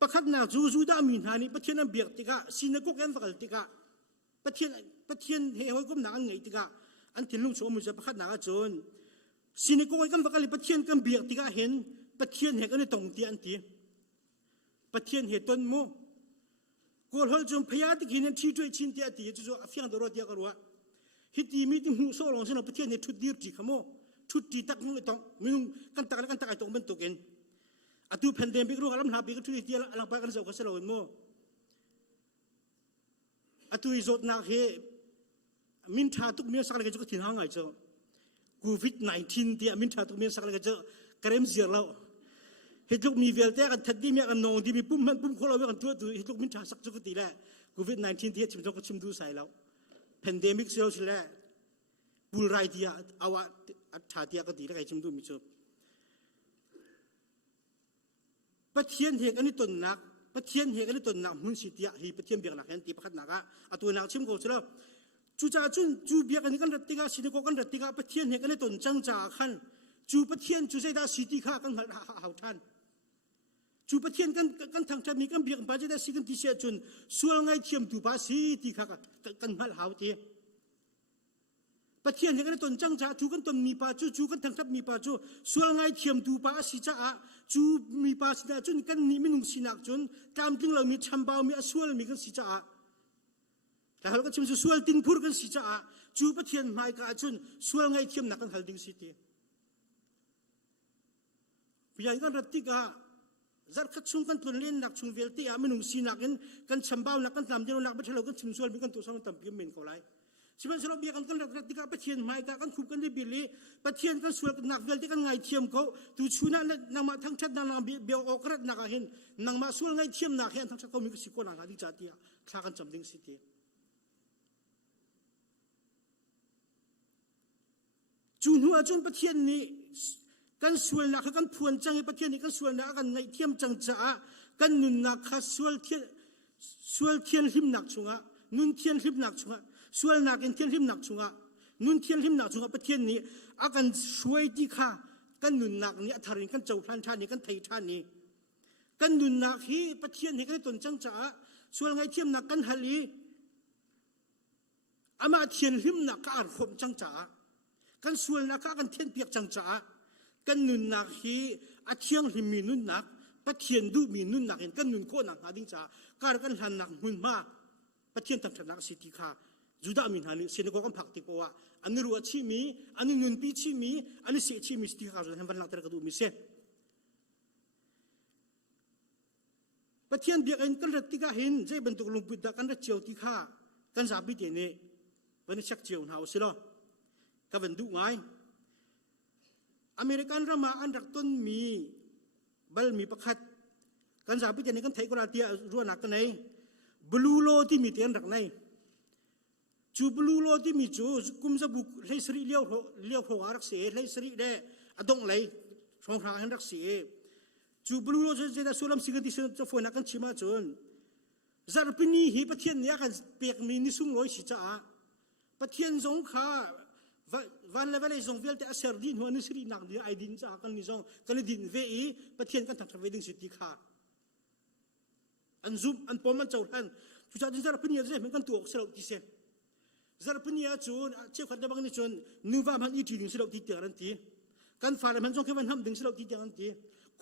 ประคัตนาจูดามินฮานี่ปะเทียนเบียกที่ข้าสินกุกเอ็นฟักที่ข้าปะเทียนเฮ้ยก็มันนั่งไงที่ข้าอันที่ลุงโชว์มือจะประคัตนาก็จนสินกุกเอ็นฟักเลยปะเทียนกันเบียกที่ข้าเห็นปะเทียนเฮ้กันในตรงที่อันที่ปะเทียนเหตุต้นโม กอลฮอลจมพยาติกินที่ช่วยชินเตียตีจู่ๆเฟียงตัวรถเดียกรัวฮิตีมีที่หูโซ่ลงเส้นประเทศในทุดดีร์จีขโมทุดดีตักมึงไอตองมึงกันตักไอตองเป็นตัวเองอะตูแผ่นเดิมไปรู้กันลำหาไปก็ทุดดีละลังไปกันเจ้าก็เสลาอินโมอะตูอิจดนักเฮมินทาตุกเมียสักเลยก็จะทิ้งห่างไอเจ้าโควิด-19ที่มินทาตุกเมียสักเลยก็จะกระเริ่มเสียแล้วเหตุลูกมีเวลแต่กันทัดดีเมียกันนองที่มีปุ่มคนเรากันตัวเหตุลูกมินทาสักจุกตีแหละโควิด-19ที่ชิมจงก็ชิมดูใส่แล้วแพนเดมิกเซลล์สิแหละบุลไรที่เอาอัฐาที่ก็ตีแล้วไงชิมดูมิชอบประเทศเหตุอันนี้ต้นนักประเทศเหตุอันนี้ต้นนักมุ่งสิทธิฮีประเทศเบียงนักเห็นตีประคัดนักอะตัวนักชิมก็เสร็จแล้วจูจ่าจุนจูเบียกันกันรัตติกาสินโกกันรัตติกาประเทศเหตุอันนี้ต้นจังจ่าขันจูประเทศจูใจได้สิทธิข้ากันหาท่านจูประเทศกันทางจะมีกันเบียงไปจะได้สิกันที่เสียจุนส่วนไงเทียมดูภาษีที่ข้ากันมาหาทีประเทศเหตุอันนี้ต้นจังจ่าจูกันต้นมีปาจูกันทางทับมีปาจูส่วนไงเทียมดูภาษีจ้าจูมีภาษีจุนกันนี่ไม่นุ่งสินักจุนตามถึงเรามีชัมบาวมีอส่วนมีกันสิจ้าแต่เราก็ชิมส่วนตินพูดกันสิจ้าจูประเทศไม่กาจุนส่วนไงเทียมนักกันหัดดิ้งสิทีพยายกันรัตติกาจัดขัดชุงกันตุนเล่นนักชุงเวลตีไม่นุ่งสินักกันชัมบาวนักกันตามเจ้านักประเทศเราก็ชิมส่วนมีกันตัวสองตามเพียงเหม็นเขาไรชิมันสลบเบียกันกันรัตติกาประเทศไม่กากันคุบกันได้บิลลี่ประเทศกันส่วนนักเวลตีกันไงเทียมเขาตัวชุนันนางมาทั้งชัดนางเบียวอกรัดนักเห็นนางมาส่วนไงเทียมนักเห็นทั้งชัดเขามีกสิกรนักดิจัดที่ข้ากันจำดิ้งสิทีจูนหัวจูนประเทศนี้กันส่วนนักกันพวนจังในประเทศนี้กันส่วนนักกันในเทียมจังจ้ากันนุนนักข้าส่วนเทียนหิมนักชุงะนุนเทียนหิมนักชุงะส่วนนักเทียนหิมนักชุงะนุนเทียนหิมนักชุงะประเทศนี้อากันช่วยที่ข้ากันนุนนักนี้อัฐรินกันเจ้าพลันชานี้กันไทยชานี้กันนุนนักที่ประเทศนี้กันต้นจังจ้าส่วนไงเทียมนักกันฮัลลีอามาเทียนหิมนักก็อาร์ฟมจังจ้ากันส่วนนักกันเทียนเปียกจังจ้ากันนุนนักที่อาเทียงหิมมีนุนนักประเทียนดูมีนุนนักเห็นกันนุนโคนักหาดิ้งจ้าการกันหันนักมุนมาประเทียนตั้งแต่นักสิทธิข้าจุดามินหานิสินโกกันผักติโกวะอันนี้รัวชิมีอันนี้นุนปีชิมีอันนี้เสียชิมีสิทธิข้าจุดเห็นวันนักตระกดูมิเสประเทียนเบียกันกันรัตติกาเห็นใจบรรทุกลงปิดกันรัตเจียวที่ข้ากันสาบิเตนี่วันนี้ชักเจียวหนาวสิโลกับวันดูไงอเมริกันรามาอันรักต้นมีบัลมีประคัดกันสาบิเตนี่กันไทยกราเตียรัวนักกันไหนบลูโลที่มีเตียนรักไหนจูบลูโลที่มีจูกุมจะบุกเลยสรีเลี้ยวหัวรักเสียเลยสรีเดอดงเลยช่องทางรักเสียจูบลูโลจะได้ส่วนสิ่งที่จะฝนนักกันชิมาจนจารพินีฮีประเทศนี้กันเปียกมีนิสุงลอยสิจ้าประเทศสงขาวันละวันเลยส่งเวลแต่อาเซอร์ดินหัวนิสรีนักเดียไอดินจ้ากันนิจงกันดินเวอีประเทศกันทำทำเวดินสิทธิขาอันซุมอันปอมันเจ้าท่านผู้ชายที่จารพินีจะเหมือนกันตัวสลบที่เสจารพินีจูนเชื่อขันได้บางนิจนนูว่ามันอีทีดึงสลบที่เตียรันทีกันฝ่ายมันจงแค่วันทำดึงสลบที่เตียรันที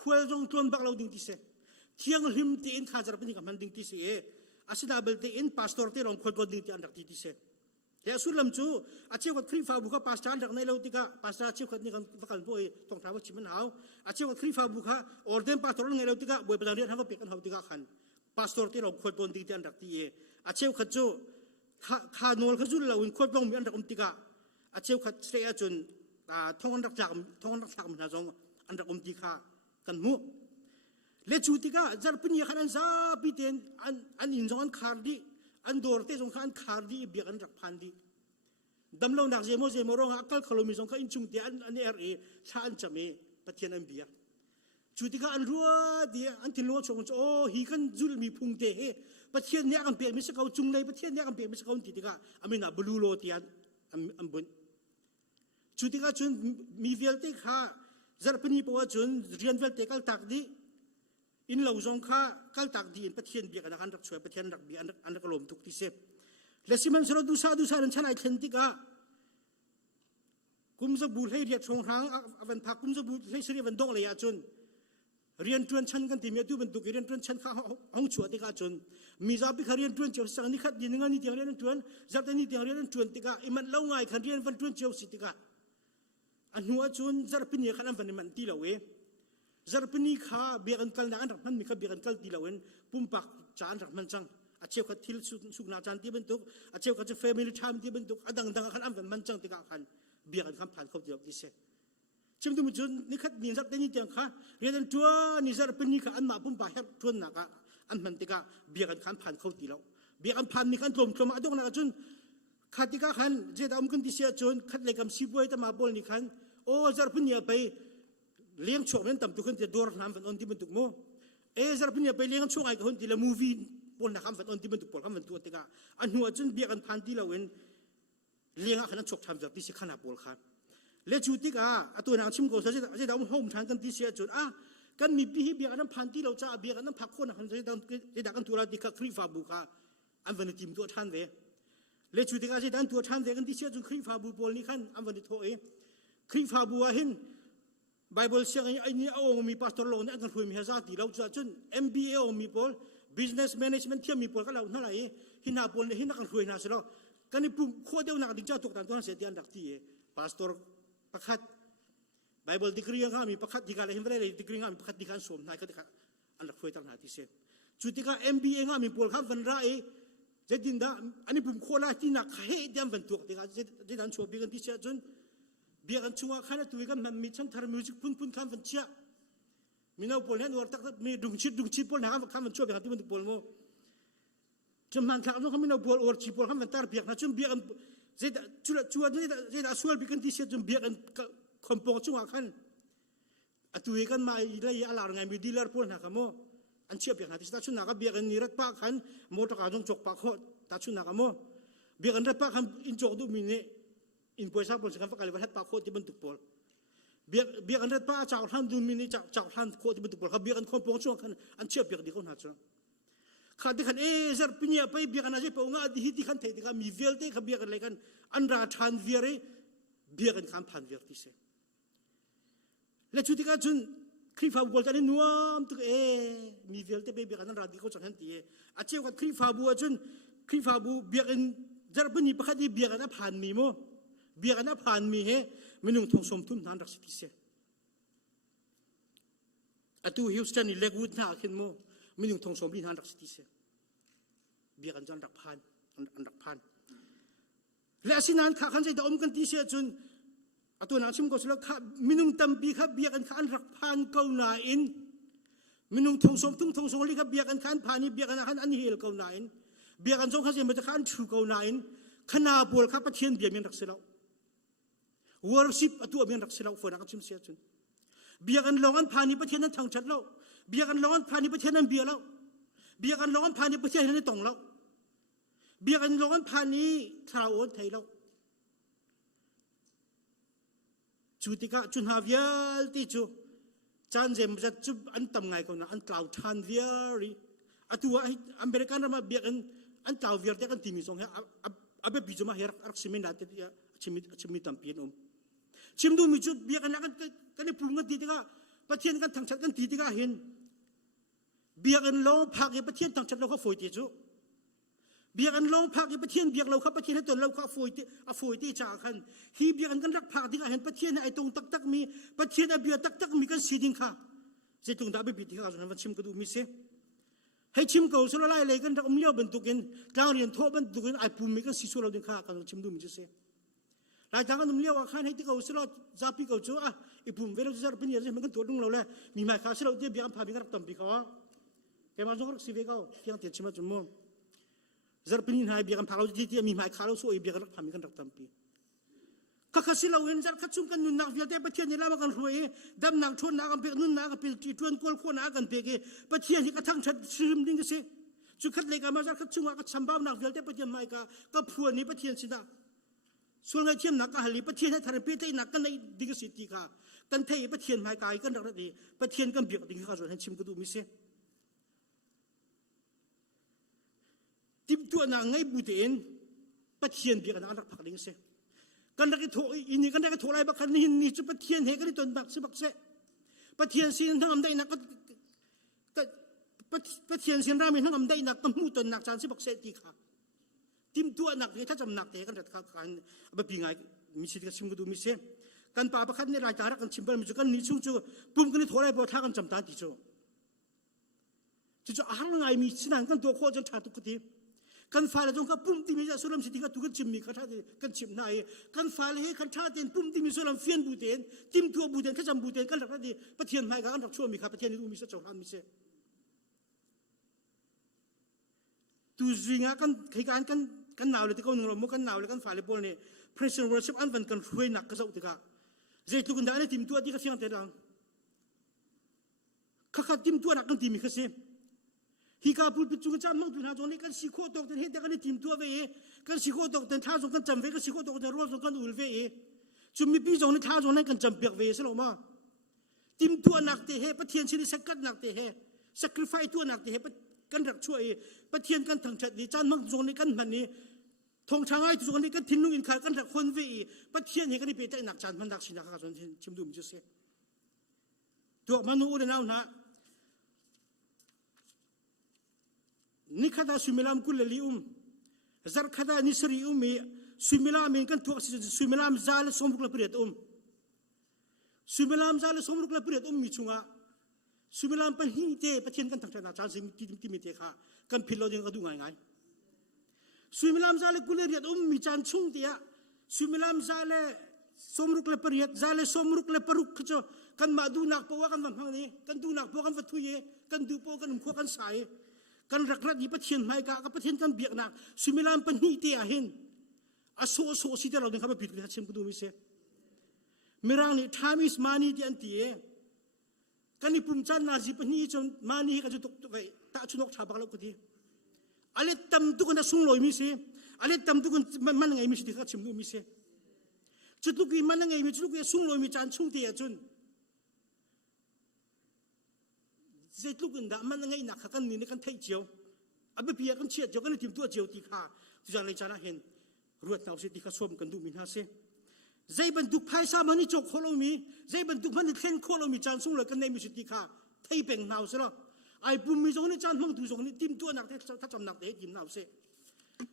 ควรจงตวนบักเราดึงที่เสเที่ยงหิมตีอินข้าจารพินีกับมันดึงที่เสอาศิดาเบลตีอินพาสตอร์ที่เราควรก็ดึงที่อันดับที่เสแต่สุดลำจูอาเชื่อว่าครีฟ้าบุคพาสตาร์จากในเราติกาพาสตาร์เชื่อว่านี่กันฟังบ่อยต้องถามว่าชิมันเอาอาเชื่อว่าครีฟ้าบุคออร์เดนพาสตอร์ในเราติกาบ่อยประเดี๋ยวทางก็เปียกันเขาติกาขันพาสตอร์ที่เราควรต้องดึงที่อันดับที่อาเชื่อว่าจูข้าโนลข้าจุลเราควรต้องมีอันดับติกาอาเชื่อว่าเสียจนท้องอันดับจากมันจงอันดับติกากันมุเลจูติกาจารย์พินีขันซาบิเตนอันอินจงอันคาร์ดีอันโดร์เตจงขันคาร์ดีเบียกันรักพันดีดำลงนักเจโมร้องอักขลุ่มจงขันจุงเตียอันเอร์เอชาอันจำเอปะเทียนอันเบียจูติกาอันรัวดีอันที่รัวชงโอ้ฮีกันจุลมีพุงเตะปะเทียนเนี่ยกันเปียมิสกาวจุงเลยปะเทียนเนี่ยกันเปียมิสกาวติติกาอามินาบลูโลเตียนอันบุญจูติกาจุนมีเวลเตข้าจารย์พินีปวดจุนเรียนเวลเตกัลตักดีอินเหล่าจงข้ากัลตักดีอินปะเทียนเบียกันอันรักช่วยปะเทียนรักเบียอันรักลมทุกที่เสพและสิมันสระดูซาดันฉันไอเทนติกากุมจะบูให้เรียดชงหางอวันพักกุมจะบูให้เสียวันดงเลยอาจุน เรียนจวนชั้นกันที่มีตัวบรรทุกเรียนจวนชั้นข้าห้องชัวติกาจนมีจับไปเรียนจวนเจียวสังนิคัดยินงานนี่เดียงเรียนจวนจับแต่นี่เดียงเรียนจวนติกาอิมันเล่าไงขันเรียนฟันจวนเจียวสิติกาอันหัวจวนจารพินีขันอันฟันมันตีละเวจารพินีข้าเบียกันกัลนักอันรักมันมีข้าเบียกันกัลตีละเวนปุ่มปักจานรักมันจังอาเชียวขัดทิลสุกนาจานที่บรรทุกอาเชียวขัดจะเฟมิลี่ไทม์ที่บรรทุกอดังขันอันฟันมันจังติกาขันเบียกันคำผ่านเขาเดียวที่เสชิมดูมุจนนี่ขัดนี่จับแต่นี่เดียงข้าเรียนจวนนี่จารพินีข้าอันมาปุ่มปักจวนนักอันมันติกาเบียกันคำผ่านเขาตีแล้วเบียกันผ่านนี่ขันตรมมาต้องนักจนขัดติกาขันเจดาอมกันที่เสียจนขัดเลยกำซีบวยแต่มาบอลนี่ขันโอ้จารพินีไปเลี้ยงช่วงนั้นต่ำตุกันจะดอร์น้ำฝันอันที่บรรทุกโม่จารพินีไปเลี้ยงช่วงไอ้คนที่ละมูวี่บนน้ำฝันอันที่บรรทุกปอลคำฝันตัวติกาอันหัวจนเบียกันผ่านที่เราเว้นเลี้ยงขนาดชกทำจากที่สิขนาดปอลขันเลจูติกาตัวนางชิมโกซะจะดาวห้องทางกันที่เสียจนกันมีปีเบียกันผ่านที่เราจะเบียกันพักคนขันจะดักกันตัวเราติกาครีฟาบุกาอันวันนี้ทีมตัวท่านเวเลจูติกาจะดันตัวท่านเวกันที่เสียจนครีฟาบุปอลนี่ขันอันวันนี้โถครีฟาบัวเห็นไบเบิลเสียงไอ้นี่เอามีพาสตอร์โลนี่อันกันคุยมีฮะซาติเราจะจน MBA เอามีพอล Business Management เทียมมีพอลก็เราเท่าไหร่หินาพอลหินากันคุยน่าสิเรากันนี่ปุ่มโคตรเดียวนักดิ้งเจ้าตกต่างตัวนั้นเสียเดียนดักที่พาสตอร์ประคัดไบเบิลดีกรียังมีประคัดดีการอะไรเห็นไม่ได้เลยดีกรียังมีประคัดดีการสวมนายก็ดีการอันดักคุยต่างหากที่เสียจุดที่ก็ MBA ยังมีพอลครับวันไรจะดินดาอันนี้ปุ่มโคตรที่นักเฮดยังเป็นตัวที่ก็จะดันชัวร์บีกันที่เสียจนเบียกันชัวร์ขนาดตัวกันมันมีชั้นทาร์มิวสิกพุ่นคำฝันเชื่อมีน้าพอลเนี่ยวัดตักมีดุงชิดพอลนะครับคำฝันชัวร์เบียกันที่มันตุพอลโมจำมันครั้งนู้นเขามีน้าพอลวัดชิดพอลคำฝันตาร์เบียกันจนเบียกันเจดชัวร์นี่จะชัวร์เบียกันที่เสียจนเบียกันคอมโพชัวร์ขันตัวกันมาอีเลยอะไรไงมีดีลเลอร์พอลนะครับโมอันเชื่อเบียกันที่ตัดชุนนักเบียกันนี่รัดปากขันโมตกาจงจกปากเขาตัดชุนนักโมเบียกันรัดปากขันอินจกดูมีเนี่ยอินโพสต์พอลสิครับก็เลยว่าให้ปากโคที่บรรทุกพอลเบียกันรัดปากจากท่านดูมีนี่จากท่านโคที่บรรทุกพอลเขาเบียกันคนปองช่วงขันอันเชื่อเบียกันดีเขาหนาจังขันที่ขันจารย์ปีนี้ไปเบียกันอะไรไปองค์อดีตที่ขันเทติกันมีเวลเต้ขันเบียกันอะไรกันอันราชานเวียร์เบียกันขันผ่านเวียร์ที่เสและชุดที่กันจุนครีฟาบัวจะได้นัวมตุกมีเวลเต้ไปเบียกันอันราดีเขาจังหันตีอาเชื่อกันครีฟาบัวจุนครีฟาบัวเบียกันจารย์ปีนี้ประคัดที่เบียกันผ่านมีโมเบียกันผ่านมีเหมันนุ่งทองสมทุนนันรักสิทธิเสอตัวฮิวสตันนี่เล็กวุฒินาขึ้นโมมันนุ่งทองสมบินนันรักสิทธิเสเบียกันจันรักผ่านอันรักผ่านและสิ่งนั้นข้าขันใจดอมกันที่เสียจนตัวนางชิมก็สุดแล้วข้ามินุงตั้มปีข้าเบียกันข้าอันรักผ่านเก่าหนาอินมินุงทองสมทุ่งทองสมลีข้าเบียกันข้าผ่านนี่เบียกันข้าอันเฮลเก่าหนาอินเบียกันทรงข้าเสียมันจะข้าอันชูเก่าหนาอินขณะบัวข้าประเทียนเบียมันรักเสียแล้ววอร์ชิปตัวมันรักเสียแล้วฝนนักชิมเสียจนเบียกันร้อนผ่านนี่ประเทศนั้นทางชัดแล้วเบียกันร้อนผ่านนี่ประเทศนั้นเบียแล้วเบียกันร้อนผ่านนี่ประเทศนั้นตรงแล้วเบียกันร้อนผ่านนี้ทราวน์ไทยแล้วจุดที่ก็จุนหาเวียลที่จูจานเจมจะจุบอันต่ำไงก็นะอันกล่าวทานเวียรีตัวอเมริกันเรามาเบียกันอันกล่าวเวียร์แต่กันทีมีสองเฮอับบิจุมาเฮรักชิมินดาเตียชิมิตัมเปียนชิมดูมีจุดเบียกันแล้วกันในปุ่มกันทีที่ก็ประเทศกันทางชัดกันทีที่ก็เห็นเบียกันล้อพักในประเทศทางชัดเราก็ฝอยที่จูเบียกันล้อพักในประเทศเบียกเราครับประเทศให้ตัวเราก็ฝอยที่จากกันฮีเบียกันกันรักพักที่ก็เห็นประเทศไอ้ตรงตักมีประเทศไอ้เบียตักมีกันสีดิ่งค่ะเจ้าตรงดาบบิดที่เขาส่วนนั้นชิมก็ดูมิเสให้ชิมก็สุดละลายเลยกันเราเลี้ยวบรรทุกินกลางเรียนโทบรรทุกินไอ้ปุ่มมีกันสีสุดเราดึงข้ากันชิมดูมิเสหลายทางกันเลี้ยวว่าขันให้ที่เขาสุดละจับปีเขาจูไอ้ปุ่มเวลาจะเป็นอย่างไรมันก็ตัวดุงเราเลยมีไม้ขาสุดเราเดี๋ยวเบียกันพามีกันรักต่ำปีเขาแกมาจงรักสีเวเขาเพียงเตียนชิมจุ่มจารย์ปีนี้หายเบียกันพาเราที่มีไม้ขาเราสู้ไอ้เบียกันรักพามีกันรักต่ำปีก็ข้าศึกเราเห็นจารย์ข้าจุ่มกันนุ่นนักเวียดเดประเทศนี้แล้วมากันรวยดำนักชนนักกันเปียนุ่นนักกันเปียจีจวนกวลคนนักกันเปียประเทศที่กระทั่งชัดชื่มดิ้งก็เสียจุดขัดเลยกันมาจารย์ข้าจุ่มกันสัมบ้านักเวียดเดประเทศไม่ก็พวนนี้ประเทศสินะส่วนไอ้เทียมนักก็หลีประเทศให้ทารเปียที่นักกันในดิ้งก็สิทธิค่ะกันเทประเทศไม่กายกันรักดีประเทศกันเบียดดิ้งข้าส่วนให้ชิมก็ดูมิเสทิมตัวนางไงบุตรเองประเทศเบียกันอันรักผักดิ้งเสกันรักที่โถอินนี่กันรักที่โถไรบักขันนี่นี่จุดประเทศเฮกันที่ตัวนักสิบักเส ปะเทียนสินทั้งอำได้นักก็ปะเทียนสินรามีทั้งอำได้นักก็มูตนนักจานสิบักเสตีค่ะทิมตัวนักที่ถ้าจำหนักแต่กันรัดการแบบปีไงมีสิทธิ์กันชิมก็ดูมีเสียกันป่าประคันในรายการกันชิมไปมีจุกันนิชุ่งจูปุ่มกันนี่ถอยไปท่ากันจำตาติโจจู่ๆอาหารไงมีสินันกันตัวโคจนชาตุกทีกันฟ้าเลยจงกับปุ่มที่มีจะสุรมสิทธิกันตุกันชิมมีขันชาติกันชิมนายกันฟ้าเลยให้ขันชาติปุ่มที่มีสุรมเฟียนบูเตนทิมตัวบูเตนข้าจำบูเตนกันรักดีประเทียนไม่กันรักชั่วมีครับประเทียนนี้ดูมีเสจหันมีเสตูจิงากันใครกันหนาวเลยที่เขาหนึ่งเราโมกันหนาวเลยกันฟ้าเลยบอลเนี่ย pressure worship อันวันกันช่วยหนักก็จะอุตกาเจตุกันได้เนี่ยทิมตัวที่เขาเสียงเตะดังข้าขัดทิมตัวหนักกันทิมมีเขาเสียฮิกาพูดปิดจุกจานมั่งตุนหาจงนี้กันสิโคตกแต่เหตุกันนี่ทิมตัวเวกันสิโคตกแต่ท่าจงกันจำเวกันสิโคตกแต่รัวจงกันอุลเวจุดมีปีจงนี่ท่าจงนั้นกันจำเปียกเวสลงมาทิมตัวหนักเตะเหประเทียนชนิดสักกัดหนักเตะเห sacrifice ตัวหนักเตะเหกันรักช่วยประเทียนกันทั้งชัดดีจานมั่งจงนี้กันมันนี่ทงช้างไอ้จงนี้กันทิ้งนุ่งอินขากันรักคนเวประเทียนเหตุกันนี่เป็นใจหนักจานมันหนักสินักจนชิมดูมันจะเสียตัวมนุษย์เนี่ยนะนี่ข้าได้สุมิลามกุลลิจักข้าได้นิสรีมีสุมิลามเองกันตัวสุมิลามซาลสมรุกละเปรียดสุมิลามซาลสมรุกละเปรียดมีชุงะสุมิลามเป็นหินเตะประเทศกันทั้งชาติจานสิมีเตะค่ะกันพิลเราเองก็ดูง่ายสุมิลามซาลกุลเรียดมีจานชุงเตะสุมิลามซาลสมรุกละเปรียดซาลสมรุกละปรุกขจกันมาดูนักปวกันวันพังนี้กันดูนักปวกันวัตถุเยกันดูปวกันขั้วกันสายกันรักรักยี่ประเทศไม่กะกับประเทศกันเบียกหนักสุมิลามเป็นหิเตียหินอาโซสิเดเราเนี่ยเขาไปผิดกันเชื่อมกันดูมิเสเมื่อไรนี่ทามิสมานีที่อันตีกันนี่ปุ่มจันนาจีเป็นหิจนมานีก็จะตกไปตาชุนกชาบักแล้วก็ทีอะไรตั้มตุกันจะสุ่งลอยมิเสอะไรตั้มตุกันมันไงมิเสที่เขาเชื่อมดูมิเสจุดลูกอีมันไงมิจุดลูกอีสุ่งลอยมิจานสุ่งเตียจนเจ็ดลูกกันด่ามันไงหนักกันนี่กันไทยเจียวอับเบียกันเชียดเจียวกันทีมตัวเจียวตีขาที่จะเลยจานะเห็นรวดเอาสิที่เขาสวมกันดูมินฮาเซ่ใจบรรทุกไพ่สามันนี่จกโคโลมีใจบรรทุกมันนี่เข่นโคโลมีจานสุ่งเลยกันในมิสิตีขาไทยเป็นหนาวเสียแล้วไอ้ปุ่มมีตรงนี้จานมั่งดูตรงนี้ทีมตัวหนักถ้าจำหนักเด็กทีมหนาวเซ่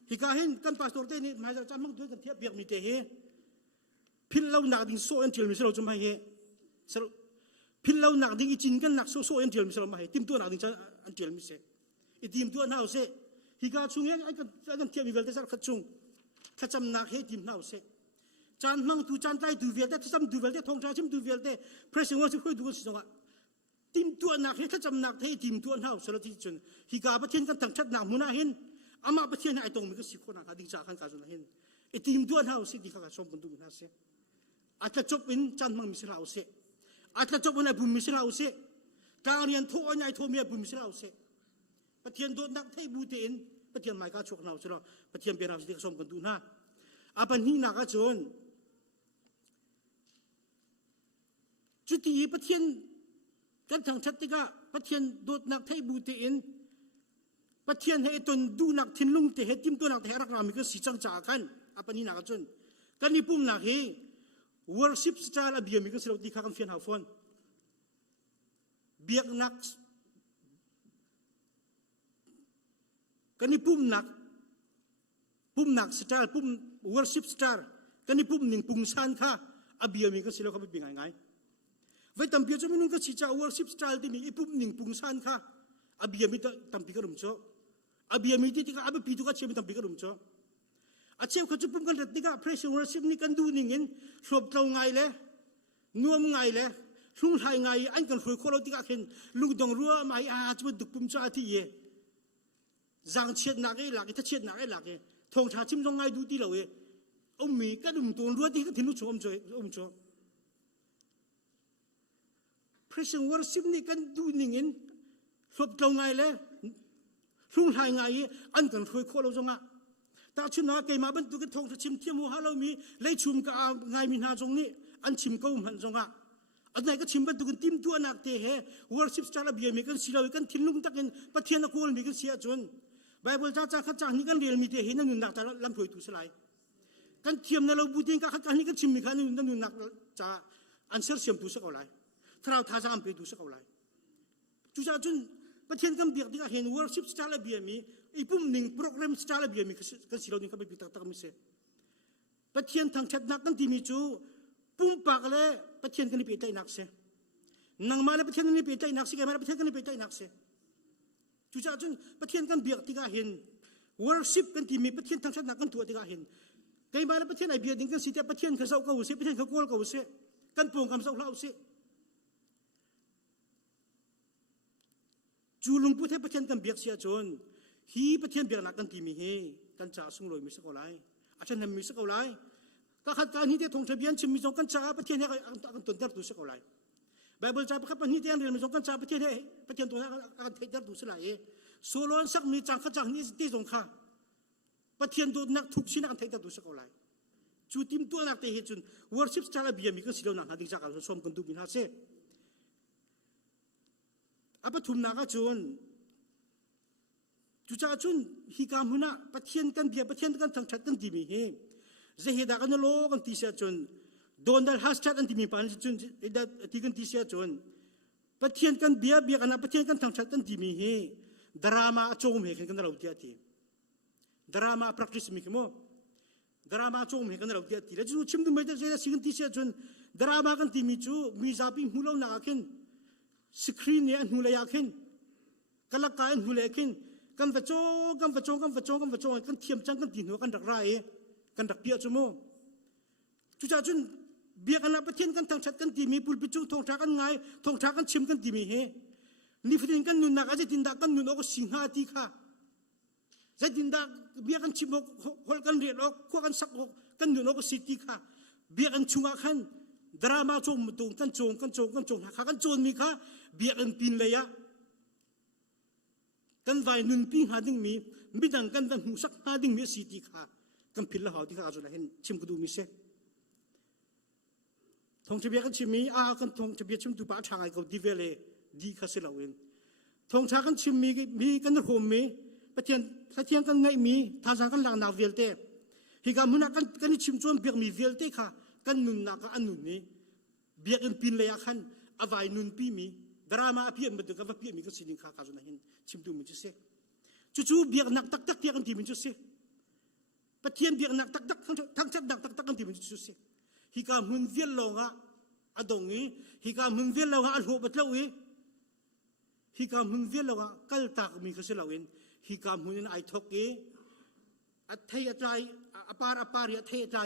ที่เขาเห็นกันปาสตอร์เต้นี่มาจากจานมั่งด้วยกันเทียบเบียกมีเตะเฮพิลเราหนักดิ่งโซ่อันเทียมมิสิเราจะไม่เฮสรุปพิลเราหนักดิ่งอีจินกันหนักโซ่อันเทียมมิสิเราไม่เฮทีมตัวหนักดิ่งจานอันเทียมมิเซ่อีทีมตัวหนาวเซ่ที่เขาชุ่งเฮไอ้กันเทียมมีเวลเตสักขัดชุ่งถ้าจำหนักเฮทีมหนาวเซ่จานมั่งตูจานใจดูเวลเต้ถ้าจำดูเวลเต้ทงชาชิมดูเวลเต้เพรสซิ่งว่าจะคุยดูกันสิจังหวะทีมตัวหนักเฮถ้าจำหนักเฮทีมตัวหนาวสารที่จนที่เขาประเทศกันตั้งชัดหนักมุนาเห็นอามาประเทศไอ้ตรงมีก็สิคนหนักดิ่งจากกันการจนเห็นไอ้ทีมตัวหนาวเซ่ที่เขาชมกันดูกันเซ่อาจจะจบเป็นจานมั่งมิสลาเซ่อาจจะจบเป็นไอ้บุญมิสลาเซ่การเรียนโทอันใหญ่โทเมียบุญมิสลาเซ่ประเทศโดนนักไทยบูเตนประเทศไม่กล้าชกหนาวเซ่ประเทศเป็นเราที่เขาชมกันดูนะอาปันนี้นักจนจุดที่ประเทศกันทางชัดติกาประเทศโดนนักไทยบูเตนประเทศให้ตนดูนักทิ้งลุงเตะให้ทีมตัวนักไทยรักรามีก็สีจังจากกันอาปันนี้นักจนกันนี่ปุ่มนักเฮworship style อเบียมีก็สิเราดีข้ากันเฟียนหาฟอนเบียกนักกันนี่ปุ่มนักสไตล์ปุ่ม worship style กันนี่ปุ่มหนึ่งปุ่มชันค่ะอเบียมีก็สิเราเขาไปเป็นไงไว้ตั้มเบียจะไม่นุ่งก็สิจ้า worship style ที่มีไอ้ปุ่มหนึ่งปุ่มชันค่ะอเบียมีตั้มปีกระดุมโจ้อเบียมีที่ที่ก็อเบียปีตุกเชื่อมีตั้มปีกระดุมโจ้อาเชี่ยวเขาจะปุ่มกันเด็ดนี่ก็ pressure worship นี่กันดูนี่เงินสวบเราไงเลยนัวมไงเลยลุงไทยไงอันกันคุยคนเราที่ก็เห็นลุงดงรัวไม่จะมาดุปุ่มจ้าที่เย่จางเชียดหนักไอ้หลักถ้าเชียดหนักไอ้หลักเอทงชาชิมตรงไงดูที่เราเอมีก็ดุมตัวรัวที่ก็ทิ้งลูกโจมโจ pressure worship นี่กันดูนี่เงินสวบเราไงเลยลุงไทยไงอันกันคุยคนเราจงอ่ะแต่ชุนนักเกมาบรรทุกทงชิมเทียมหัวเรามีเลยชุมกับไงมีนาจงนี้อันชิมก็มันจงอ่ะอันไหนก็ชิมบรรทุกทีมตัวนักเตะเฮ worship style เบียมีกันสิเรากันทิ้งลุงตักกันประเทศนักวนมีกันเสียจนไบเบิลจ้าข้าจ้านี่กันเรียนมีเตะเห็นนั่นหนุนนักแต่ลำถวยตุสลายกันเทียมในเราบูติงก็ข้ากันนี่ก็ชิมมีกันนั่นหนุนนักจ้าอันเสียเสียมตุสก็ไร ทราวท้าจามไปดูสักเอาไรจุดจุนประเทศกันเบียดที่ก็เห็น worship style เบียมีอีปุ่มหนึ่งโปรแกรม style เบียมีกันสิเราเนี่ยก็ไปปิดตามิเสประเทศทางชัดนักกันที่มีจูปุ่มปากเลยประเทศกันนี่ปิดใจนักเสนังมาเลยประเทศกันนี่ปิดใจนักเสกันมาประเทศกันนี่ปิดใจนักเสจุดจุนประเทศกันเบียดที่ก็เห็น worship กันที่มีประเทศทางชัดนักกันตัวที่ก็เห็นกันมาเลยประเทศไหนเบียดกันสิแต่ประเทศเขาเศร้าเขาเสประเทศเขาโกลเขาเสกันปวงคำเศร้าเล่าเสจูลุงพูดให้ประเทศกันเบียดเสียจนฮีประเทศเบียดนักกันที่มีเฮกันจ่าสุ่งลอยมีสักอะไรอาจารย์นำมีสักอะไรก็ขัดการนี้ที่ทงทะเบียนชิมมีสองกันจ่าประเทศนี้กันตุนเติร์ดูสักอะไรไบเบิลจ่าประคับปันนี้ที่อันเรียนมีสองกันจ่าประเทศนี้ประเทศตัวนั้นกันเติร์ดูสักอะไรโซโลนสักมีจังขจังนี้ที่สงข้าประเทศตัวนักทุกชิ้นกันเติร์ดูสักอะไรจูติมตัวนักเตะจุน worship style เบียมีก็สิโดนักหาดิจักกันสมกันดูบินหาเสอาปทุมนาก็จนจุจ้าจุนฮิกามุนะประเทศกันเบียประเทศกันทั้งชัดกันที่มีเฮเจเหดากันโลกันที่เสียจนโดนดัลฮัสชัดกันที่มีปานจุนที่กันที่เสียจนประเทศกันเบียกันประเทศกันทั้งชัดกันที่มีเฮดราม่าโจมเฮกันเราเดียทีดราม่า practice มีขโมดราม่าโจมเฮกันเราเดียทีแล้วจูชิมดูไม่ได้เสียสิ่งที่เสียจนดราม่ากันที่มีจูมีจับปิ้งหูเราหนักขึ้นสกรีนเนี่ยหูเลยอยากขึ้นกันละกายหูเลยขึ้นกันฟัดโจกันเทียมจังกันตีหัวกันดักไรกันดักเปียจมูกจุจ้าจุนเบียกันละประเทศกันทางชัดกันตีมีปุลปิจูทองช้ากันไงทองช้ากันชิมกันตีมีเฮนี่ฟินกันนุนนักอาจจะดินดักกันนุนออกสิงหาตีค่ะจะดินดักเบียกันชิมออกหอกันเรียนออกขั้วกันสักออกกันนุนออกสิตีค่ะเบียกันชุงอาขันดราม่าโจมตุงกันโจงหากันโจนมีค่ะเบียกันปีนเลยะกันไว้นุนปีหาดิ่งมีไม่ดังกันดังหูสักหาดิ่งมีสิตีค่ะกันพิลละหาที่ข้าจะเห็นชิมก็ดูมิเสทองเฉบียกันชิมีกันทองเฉบียชิมดูป้าทางไอ้เขาดีเวลดีข้าเสียเราเองทองชากันชิมมีกันโฮมมีประเทศถ้าเที่ยงกันไงมีทางสังกันหลังนาเวลเต้ฮิกามุนักกันชิมจวนเบียกมีเวลเต้ค่ะกันนุนนักอันนุนนี้เบียกันปีนเลยขันเอาไว้นุนปีมีดราม่าเพียงมันดูกันว่าเพียงมีก็สิ่งข้าข้าจะเห็นชิมดูมันจะเสียจู่ๆเบียกนักตักเทียกันที่มันจะเสียประเทศเบียกนักตักทั้งชัดนักตักกันที่มันจะเสียฮิกามุนเวียนลงอ่ะอดงนี้ฮิกามุนเวียนลงอ่ะอัลโหบัตเลวีฮิกามุนเวียนลงอ่ะกัลตักมีก็เสียเราเองฮิกามุนไอทอกเออัตเทียใจอปาร์ยาเทียใจ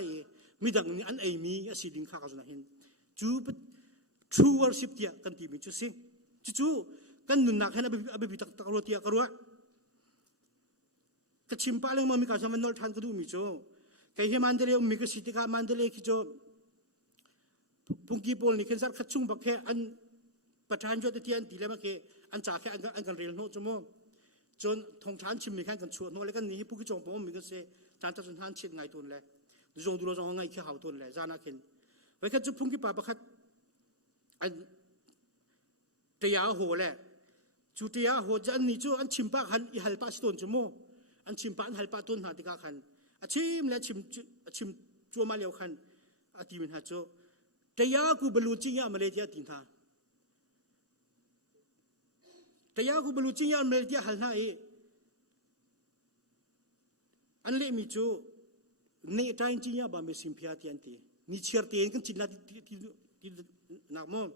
มีดังนี้อันไอมีสิ่งข้าข้าจะเห็นจู่true worship dia kan ti mi chu si chu kan nun nak hena abi bi tak ro tia karwa ka chimpa leng ma mi ka saman nol than ka du mi cho kai he mandale mi ka siti ka mandale ki cho pungki pol ni ken sar khachung bak he an pathan jo te tian ti le ma ke an cha khe an kan rel no chu mo chon thong than chim mi khan kan chu no le kan ni pu ki chong pom mi ka se chan ta chun han chin ngai tun le zong du lo zong ngai khe hau tun le jana ken vai ka chu pungki pa ba khatอันเตียหัวแหละจุดเตียหัวจะอันนี้จู่อันชิมปากหันอีหัลปาสตุนจมูกอันชิมปากหัลปาตุนหาติกาขันอันชิมและชิมจัวมาเลียวขันอันที่มันหาจู่เตียกูบรรลุจริงยามาเลเซียตินทาเตียกูบรรลุจริงยามาเลเซียหัลหน้าเออันเล่มีจู่เนตายจริงยาบาเมซิมพิอาติอันตีนิเชียร์เตียนกันจินลาที่นักมอง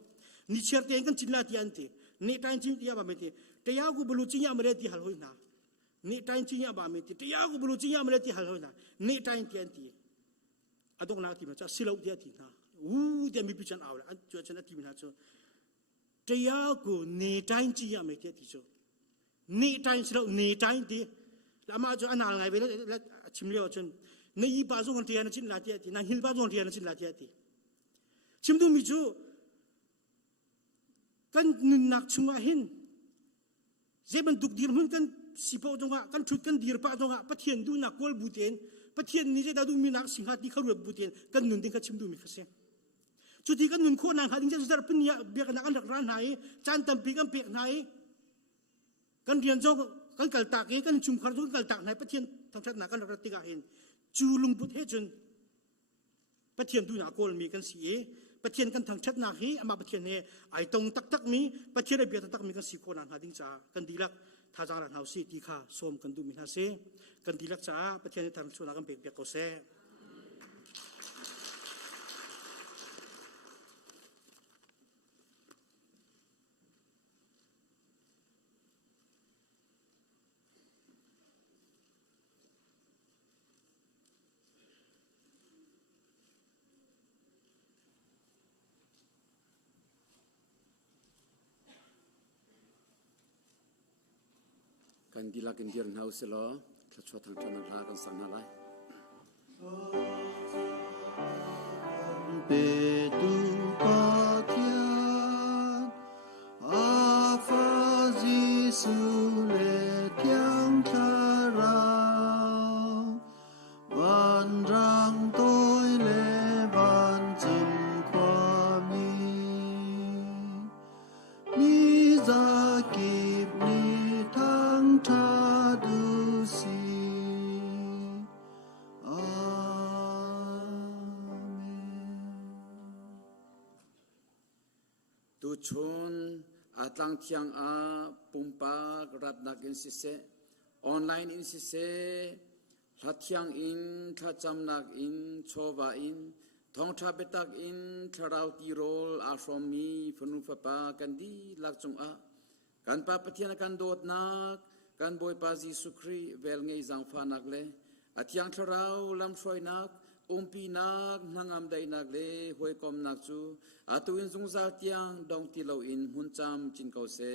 นิเชียร์เตียนกันจินลาที่อันตีเนตายจริงยาบาเมตีเตียกูบรรลุจริงยามาเลเซียหัลหอยนาเนตายจริงยาบาเมตีเตียกูบรรลุจริงยามาเลเซียหัลหอยนาเนตายที่อันตีอดงนาที่มันจะสิลาวที่อันตีนะเดี๋ยวมีพิจารณาแล้วอันจวนฉันที่มันหาจู่เตียกูเนตายจริงยามาเลเซียที่จู่เนตายสิลาวเนตายที่แล้วมาจู่อันนั้นไงเวลาชิมเลี้ยวจนในยี่ป้าจงกันที่อันจินลาที่อันตีในหินป้าจงที่อันจินลาที่อันตีชิมดูมิจูกันนุนนักชุงอาหินเจ็บมันดุกดีร์หุ่นกันสิปอจงกันชุดกันดีร์ป้าจงปะเทียนดูนักกอลบูเตียนปะเทียนนี่จะดูมีนักสิงหาที่เขาเรียกบูเตียนกันนุนเด็กกันชิมดูมิกเสจุดที่กันนุนโคนนักหาดิ้งจะจะเป็นยาเบียกันนักอันดักร้านไหนจานตั้มปีกันเปียกไหนกันเรียนจงกันกัลตากกันชุมขารจงกัลตากไหนปะเทียนทางชัดนักกันรัติกาเห็นจูลุงบุตรเฮจนปะเทียนดูนักกอลมีกันสีป ประเทียนกันทางชัดนาฮีอามาประเทียนเฮไอตรงตักมีประเทียนเบียตักมีกันสิโคนันหาดิ้งจ้ากันดีลักท่าจารันเฮาสิที่ข้าส้มกันดูมินาเซกันดีลักจ้าประเทียนทางชวนกันเปียกโกเซกันดีลักกันเดียร์เฮาสิลอถ้าชวดทางชนลากันสังนาไล Bedu pakian afazi sule tiang charang van rang toi le van zum kwami mi zakip ni thang tha du si tu chun atlang tiang a pumpa rat nak in sise online in sise latiang in thacham nak in chowa in thong tha betak in tharau ti rol a from mi phunu papa kan di lak chung a kan pa pathian kan dot nak kan boy pa Jesu Kri vel ngei jang pha nak le atiang tharau lam shroi nak umpi nak nangam dai nak le hoi kom nak chu atuin zung za tiang dong ti lo in hun cham chin ko se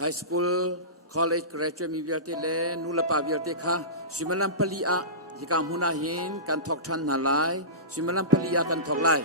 high school college graduate mi viate le nula pa viate kha simalam pali a hikam huna hin kan thok than na lai simalam pali a kan thok lai